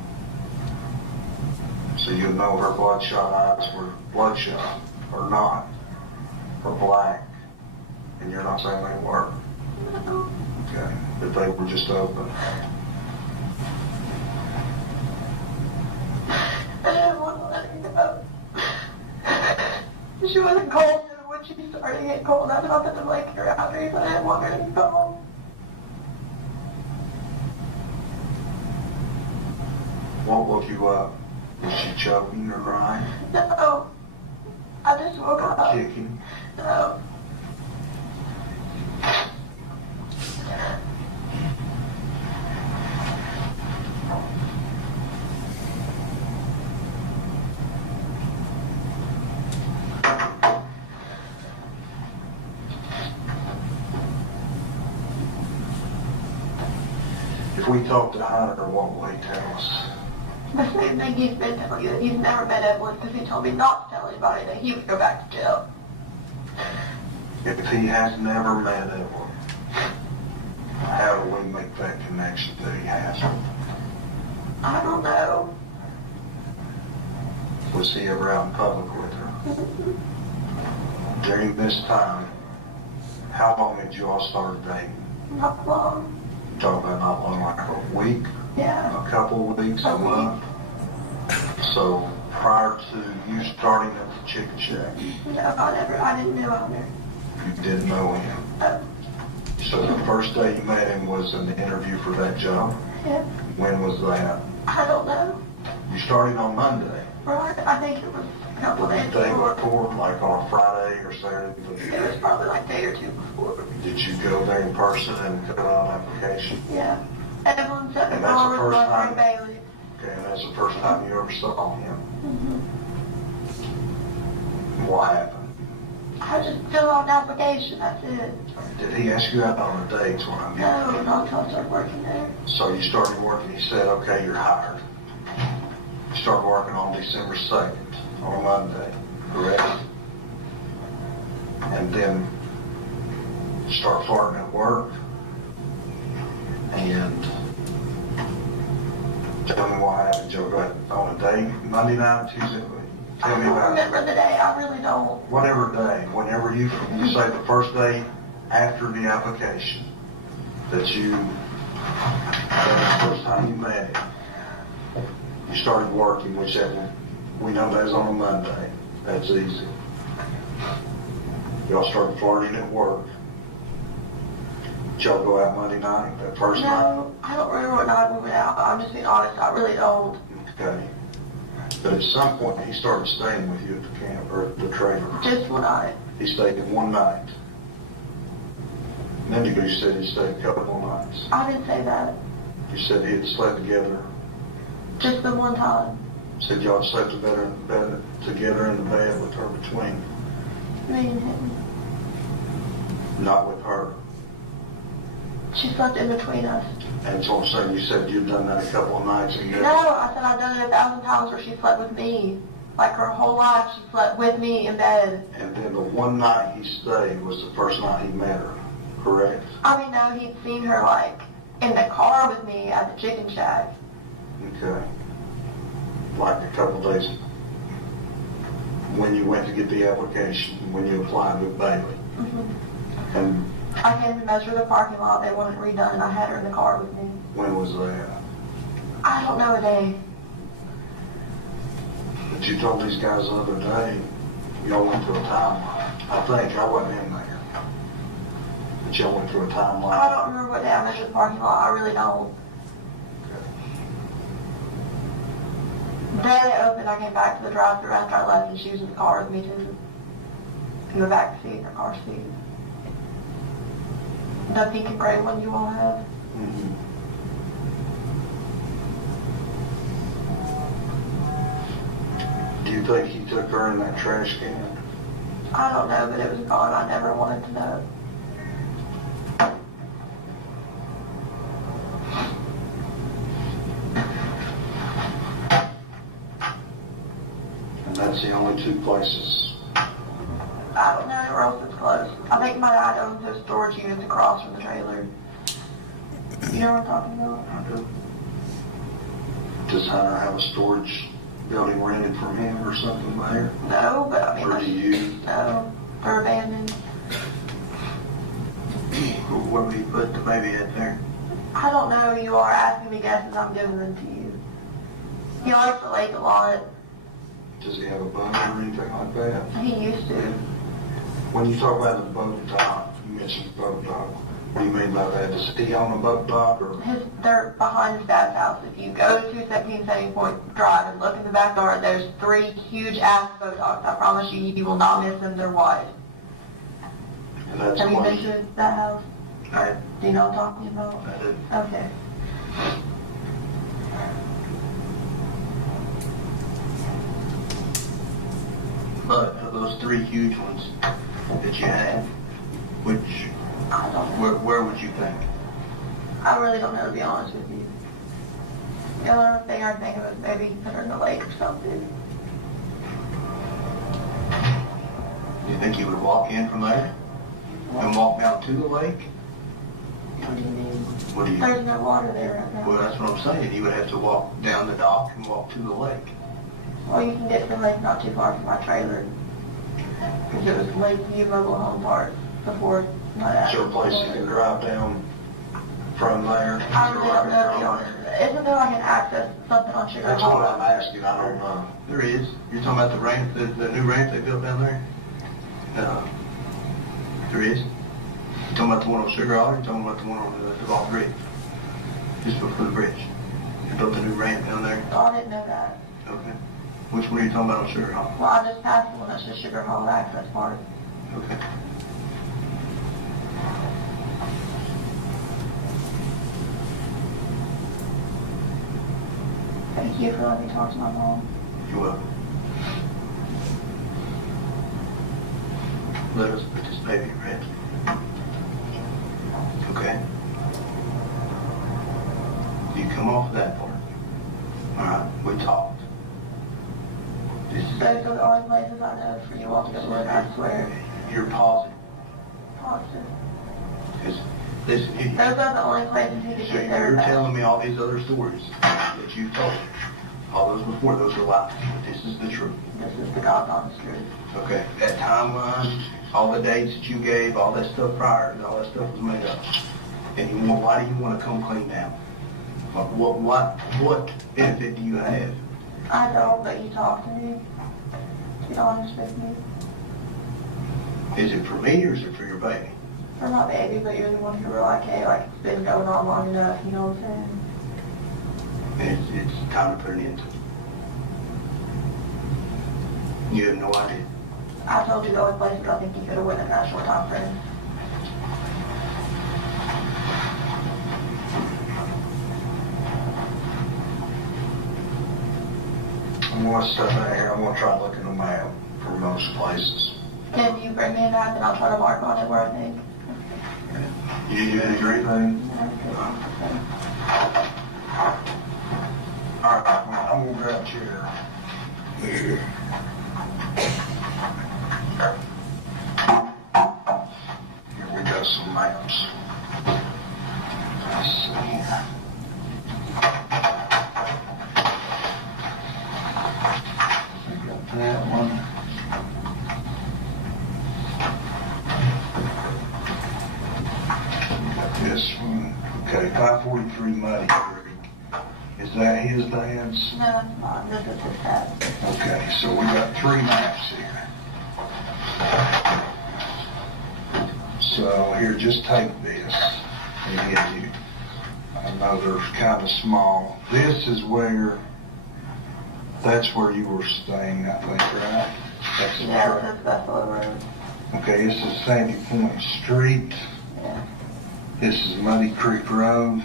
So you know her bloodshot eyes were bloodshot, or not, or black, and you're not saying they were. No. Okay, but they were just open. I didn't want to let her go. She wasn't cold, and when she started getting cold, I thought that to blanket her out there, so I didn't want her to be cold. What woke you up? Was she choking or crying No. I just woke or up. kicking? No. If we talk to Hunter, what will he tell us? The same thing he's been telling you, that he's never met Evelyn, because he told me not to tell anybody that he would go back to jail. If he has never met Evelyn, how do we make that connection that he has? I don't know. Was he ever out in public with her? During this time, how long had you all started dating? Not long. Talking about not long, like a week, Yeah. a couple of weeks, a A week. month? So prior to you starting at the chicken shack, No, I didn't know Hunter. you didn't know him. No. So the first day you met him was an interview for that job? Yeah. When was that? I don't know. You started on Monday. Right. I think it was a couple of days The day before. before, like on a Friday or Saturday? It was probably like a day or two before. Did you go there in person and fill out an application? Yeah. Evelyn sat in And the that's car the with first Mother time? and Bailey. Okay, and that's the first time you ever saw him. Mm-hmm. What happened? I just filled out an application, that's it. Did he ask you out on a date when I met No, you? not until I started working there. So you started working, he said, okay, you're hired. You started working on December 2nd, on a Monday, correct? And then start farting at work. And tell me what happened. Y'all got on a date, Monday night, Tuesday? Tell I me don't about it. remember the day, I really don't. Whatever day, whenever you say the first day after the application, that you, that was the first time you met him, you started working, which that, we know that's on a Monday, that's easy. Y'all started flirting at work. Did y'all go out Monday night, that first night? No, I don't remember what night we went out. I'm just being honest, I really don't. Okay. But at some point, he started staying with you at the camp, or at the trailer. Just one night. He stayed one night. And then you said he stayed a couple of nights. I didn't say that. You said he had slept together. Just the one time. Said y'all had slept together in the bed with her between, Me and him. not with her. She slept in between us. And so I'm saying, you said you'd done that a couple of nights and No, I said I've done it 1,000 times where she slept with me. Like her whole life, she slept with me in bed. And then the one night he stayed was the first night he met her, correct? I mean, no, he'd seen her like in the car with me at the chicken shack. Okay. Like a couple of days when you went to get the application, when you applied with Bailey. Mm-hmm. And I came to measure the parking lot. They wanted it redone, and I had her in the car with me. when was that? I don't know a day. But you told these guys the other day, y'all went through a timeline. I think, I wasn't in there. But y'all went through a timeline. I don't remember what day I measured the parking lot. I really don't. The day they opened, I came back to the drive-thru after I left, and she was in the car with me too. In the back seat, her car seat. The pink and gray one you all have. Do you think he took her in that trash can? I don't know, but it was gone. I never wanted to know. And that's the only two places. I don't know where else it's close. I think my dad owns those storage units across from the trailer. You know what I'm talking about? I do. Does Hunter have a storage building rented from him or something there? No, but I mean, Or do you? no, they're abandoned. Where would he put the baby at there? I don't know. You are asking me guesses. I'm giving them to you. He likes the lake a lot. Does he have a boat or anything like that? He used to. When you talk about the boat dock, you mentioned boat dock. What do you mean by that? Does he own a boat dock or? They're behind his dad's house. If you go to 217 Setting Point Drive and look in the backyard, there's 3 huge ass boat docks. I promise you, you will not miss them. They're wide. And that's Have you one. been to that house? Do you know what I'm talking about? I do. Okay. But of those 3 huge ones that you have, which, I don't know. where would you think? I really don't know, to be honest with you. The only thing I think of is maybe put her in the lake or something. Do you think you would walk in from there and walk down to the lake? What do you mean? What do you? There's no water there right now. Well, that's what I'm saying. You would have to walk down the dock and walk to the lake. Well, you can get to the lake not too far from my trailer. Because it was Lakeview Mobile Home Park before my dad. Is there a place you can drive down from there? I really don't know, to be honest. Isn't there like an access, something on Sugar That's Hall? what I'm asking. I don't know. There is. You're talking about the ramp, the new ramp they built down there? There is. You talking about the one on Sugar Hall, or you talking about the one on the Duval Bridge? Just before the bridge. They built a new ramp down there? Oh, I didn't know that. Okay. Which one are you talking about on Sugar Hall? Well, I just passed the one that's just Sugar Hall access part. Okay. Thank you for letting me talk to my mom. You're welcome. Let us put this baby in red. Okay? You come off of that part. Alright, we talked. This is, Those are the only places I know for you all to go look, I swear. you're positive. Positive. Because, listen, Those are the only places you can so get there. you're telling me all these other stories that you've told. All those before, those are lies. But this is the truth. This is the God's honest truth. Okay, that timeline, all the dates that you gave, all that stuff prior, all that stuff was made up. And you want, why do you want to come clean now? What benefit do you have? I don't, but you talk to me. To be honest with me. Is it for me or is it for your baby? For my baby, but you're the one who were like, hey, like, it's been going on long enough, you know what I'm saying? And it's time to put an end to it. You have no idea. I told you the only places I think you could have went in that short time frame. I'm gonna step out here. I'm gonna try to look in the map for most places. Can you bring me a map and I'll try to mark on it where I think? You need anything? All right, I'm gonna grab a chair. Here we got some maps. Let's see. We got that one. We got this one. Okay, 543 Muddy Creek. Is that his dad's? No, that's not. This is his dad. Okay, so we got 3 maps here. So here, just take this and give you. I know they're kind of small. This is where That's where you were staying, I think, right? That's the Yeah, tra- this is Boswell Road. Okay, this is Sandy Point Street. Yeah. This is Muddy Creek Road.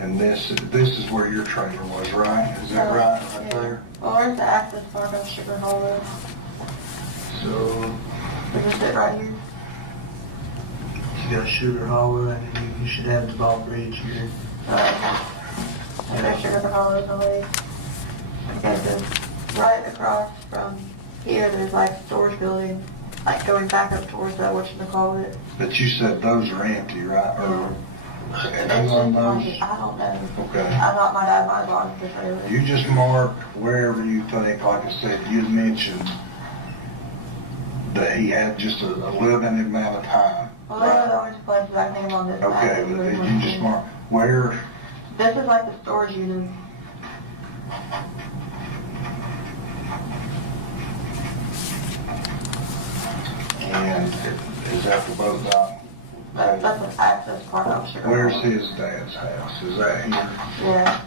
And this is where your trailer was, right? Is that right there? Well, where's the access park on Sugar Hole Road? So, Is this it right here? You got Sugar Hollow, and then you should have the Ball Bridge here. Maybe Sugar Hole Road's away. Okay, so right across from here, there's like a storage building, like going back up towards that, whatchamacallit. but you said those are empty, right? Or, It's and on like, those, I don't know. okay. I thought my dad might have gone to the trailer. You just mark wherever you think, like I said, you'd mentioned that he had just a limited amount of time. Well, those are the only two places I can name on this map. Okay, but did you just mark where? This is like the storage unit. And is that the boat dock? That's an access park on Sugar Where's Hole. his dad's house? Is that here? Yeah.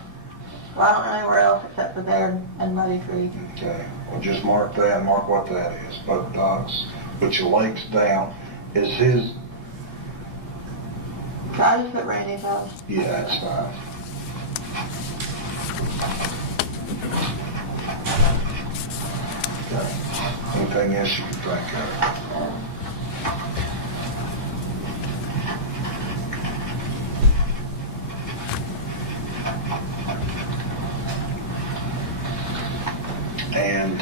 Well, I don't know anywhere else except for there and Muddy Creek. Okay, well, just mark that, mark what that is, boat docks, put your lakes down. Is his, So I just put Randy's house. yeah, that's fine. Okay, anything else you can think of? And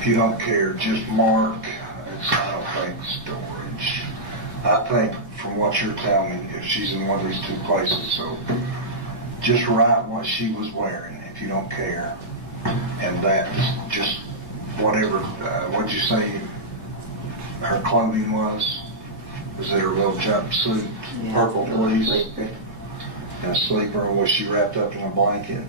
if you don't care, just mark, I don't think storage. I think from what you're telling me, if she's in one of these two places, so just write what she was wearing, if you don't care. And that's just whatever, what'd you say her clothing was? Was it her little jumpsuit, purple fleece? And a sleeper, was she wrapped up in a blanket?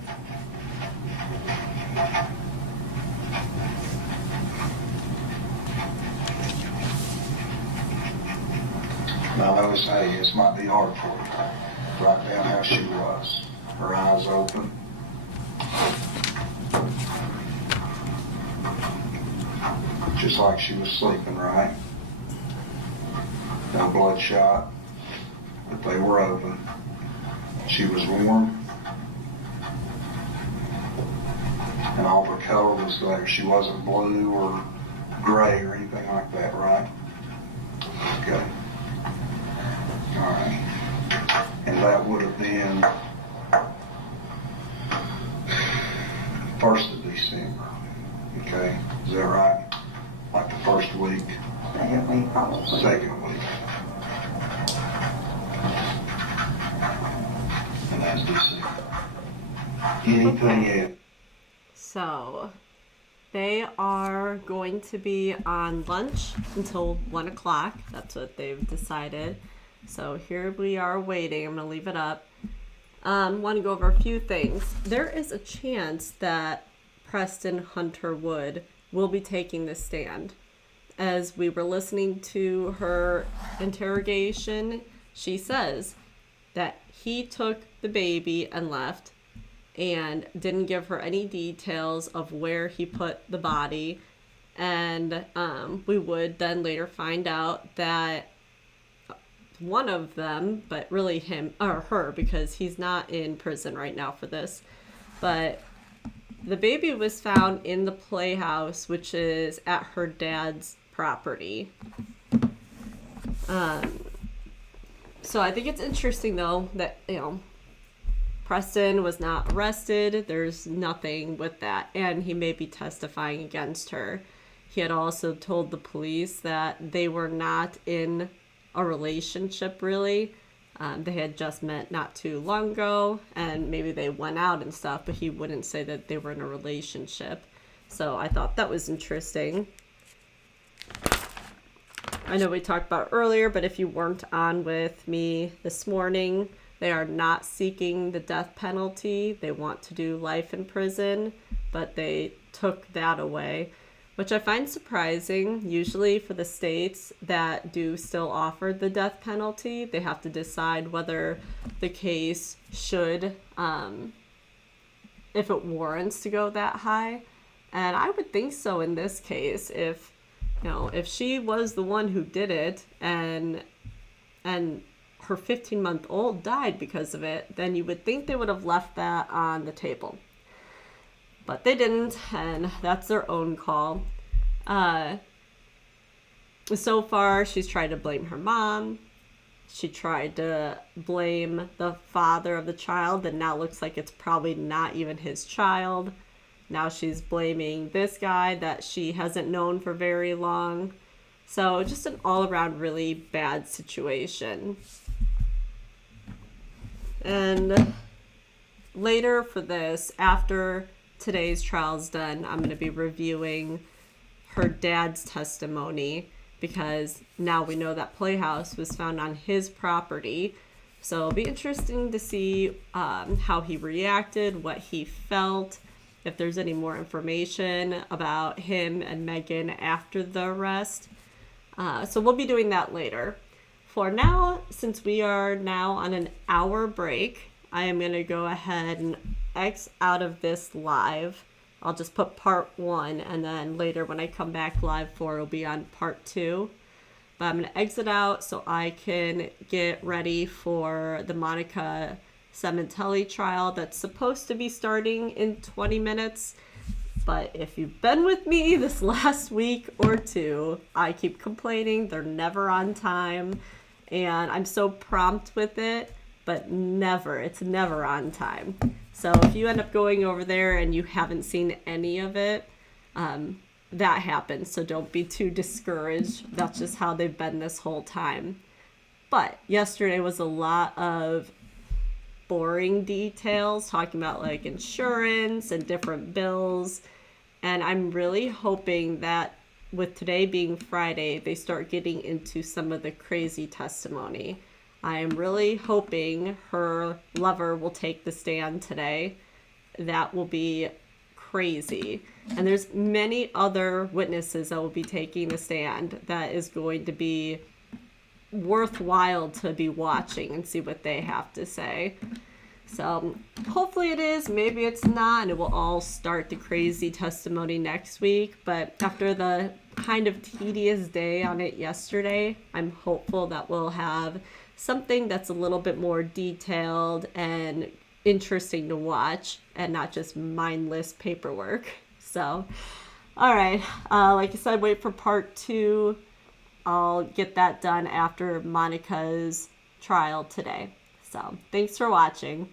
Now notice, hey, this might be hard for you. Write down how she was. Her eyes open. Just like she was sleeping, right? No bloodshot, but they were open. She was warm. And all the color was there. She wasn't blue or gray or anything like that, right? Okay. All right. And that would have been 1st of December. Okay, is that right? Like the first week? Second week, probably. Second week. And that's December. Anything else? So, they are going to be on lunch until 1 o'clock. That's what they've decided. So here we are waiting. I'm going to leave it up. Want to go over a few things. There is a chance that Preston Hunter Wood will be taking the stand. As we were listening to her interrogation, she says that he took the baby and left and didn't give her any details of where he put the body. And we would then later find out that one of them, but really him or her, because he's not in prison right now for this, but the baby was found in the playhouse, which is at her dad's property. So I think it's interesting though that, you know, Preston was not arrested. There's nothing with that, and he may be testifying against her. He had also told the police that they were not in a relationship really. They had just met not too long ago, and maybe they went out and stuff, but he wouldn't say that they were in a relationship. So I thought that was interesting. I know we talked about earlier, but if you weren't on with me this morning, they are not seeking the death penalty. They want to do life in prison, but they took that away, which I find surprising. Usually for the states that do still offer the death penalty, they have to decide whether the case should if it warrants to go that high. And I would think so in this case, if if she was the one who did it and her 15-month-old died because of it, then you would think they would have left that on the table. But they didn't, and that's their own call. So far, she's tried to blame her mom. She tried to blame the father of the child, and now looks like it's probably not even his child. Now she's blaming this guy that she hasn't known for very long. So just an all-around really bad situation. And later for this, after today's trial's done, I'm going to be reviewing her dad's testimony, because now we know that playhouse was found on his property. So it'll be interesting to see how he reacted, what he felt, if there's any more information about him and Megan after the arrest. So we'll be doing that later. For now, since we are now on an hour break, I am going to go ahead and X out of this live. I'll just put part 1, and then later when I come back live for, it'll be on part 2. But I'm going to exit out so I can get ready for the Monica Cementelli trial that's supposed to be starting in 20 minutes. But if you've been with me this last week or two, I keep complaining they're never on time. And I'm so prompt with it, but it's never on time. So if you end up going over there and you haven't seen any of it, that happens. So don't be too discouraged. That's just how they've been this whole time. But yesterday was a lot of boring details, talking about like insurance and different bills. And I'm really hoping that with today being Friday, they start getting into some of the crazy testimony. I am really hoping her lover will take the stand today. That will be crazy. And there's many other witnesses that will be taking the stand that is going to be worthwhile to be watching and see what they have to say. So hopefully it is, maybe it's not, and it will all start the crazy testimony next week. But after the kind of tedious day on it yesterday, I'm hopeful that we'll have something that's a little bit more detailed and interesting to watch and not just mindless paperwork. So, all right, like I said, wait for part 2. I'll get that done after Monica's trial today. So thanks for watching.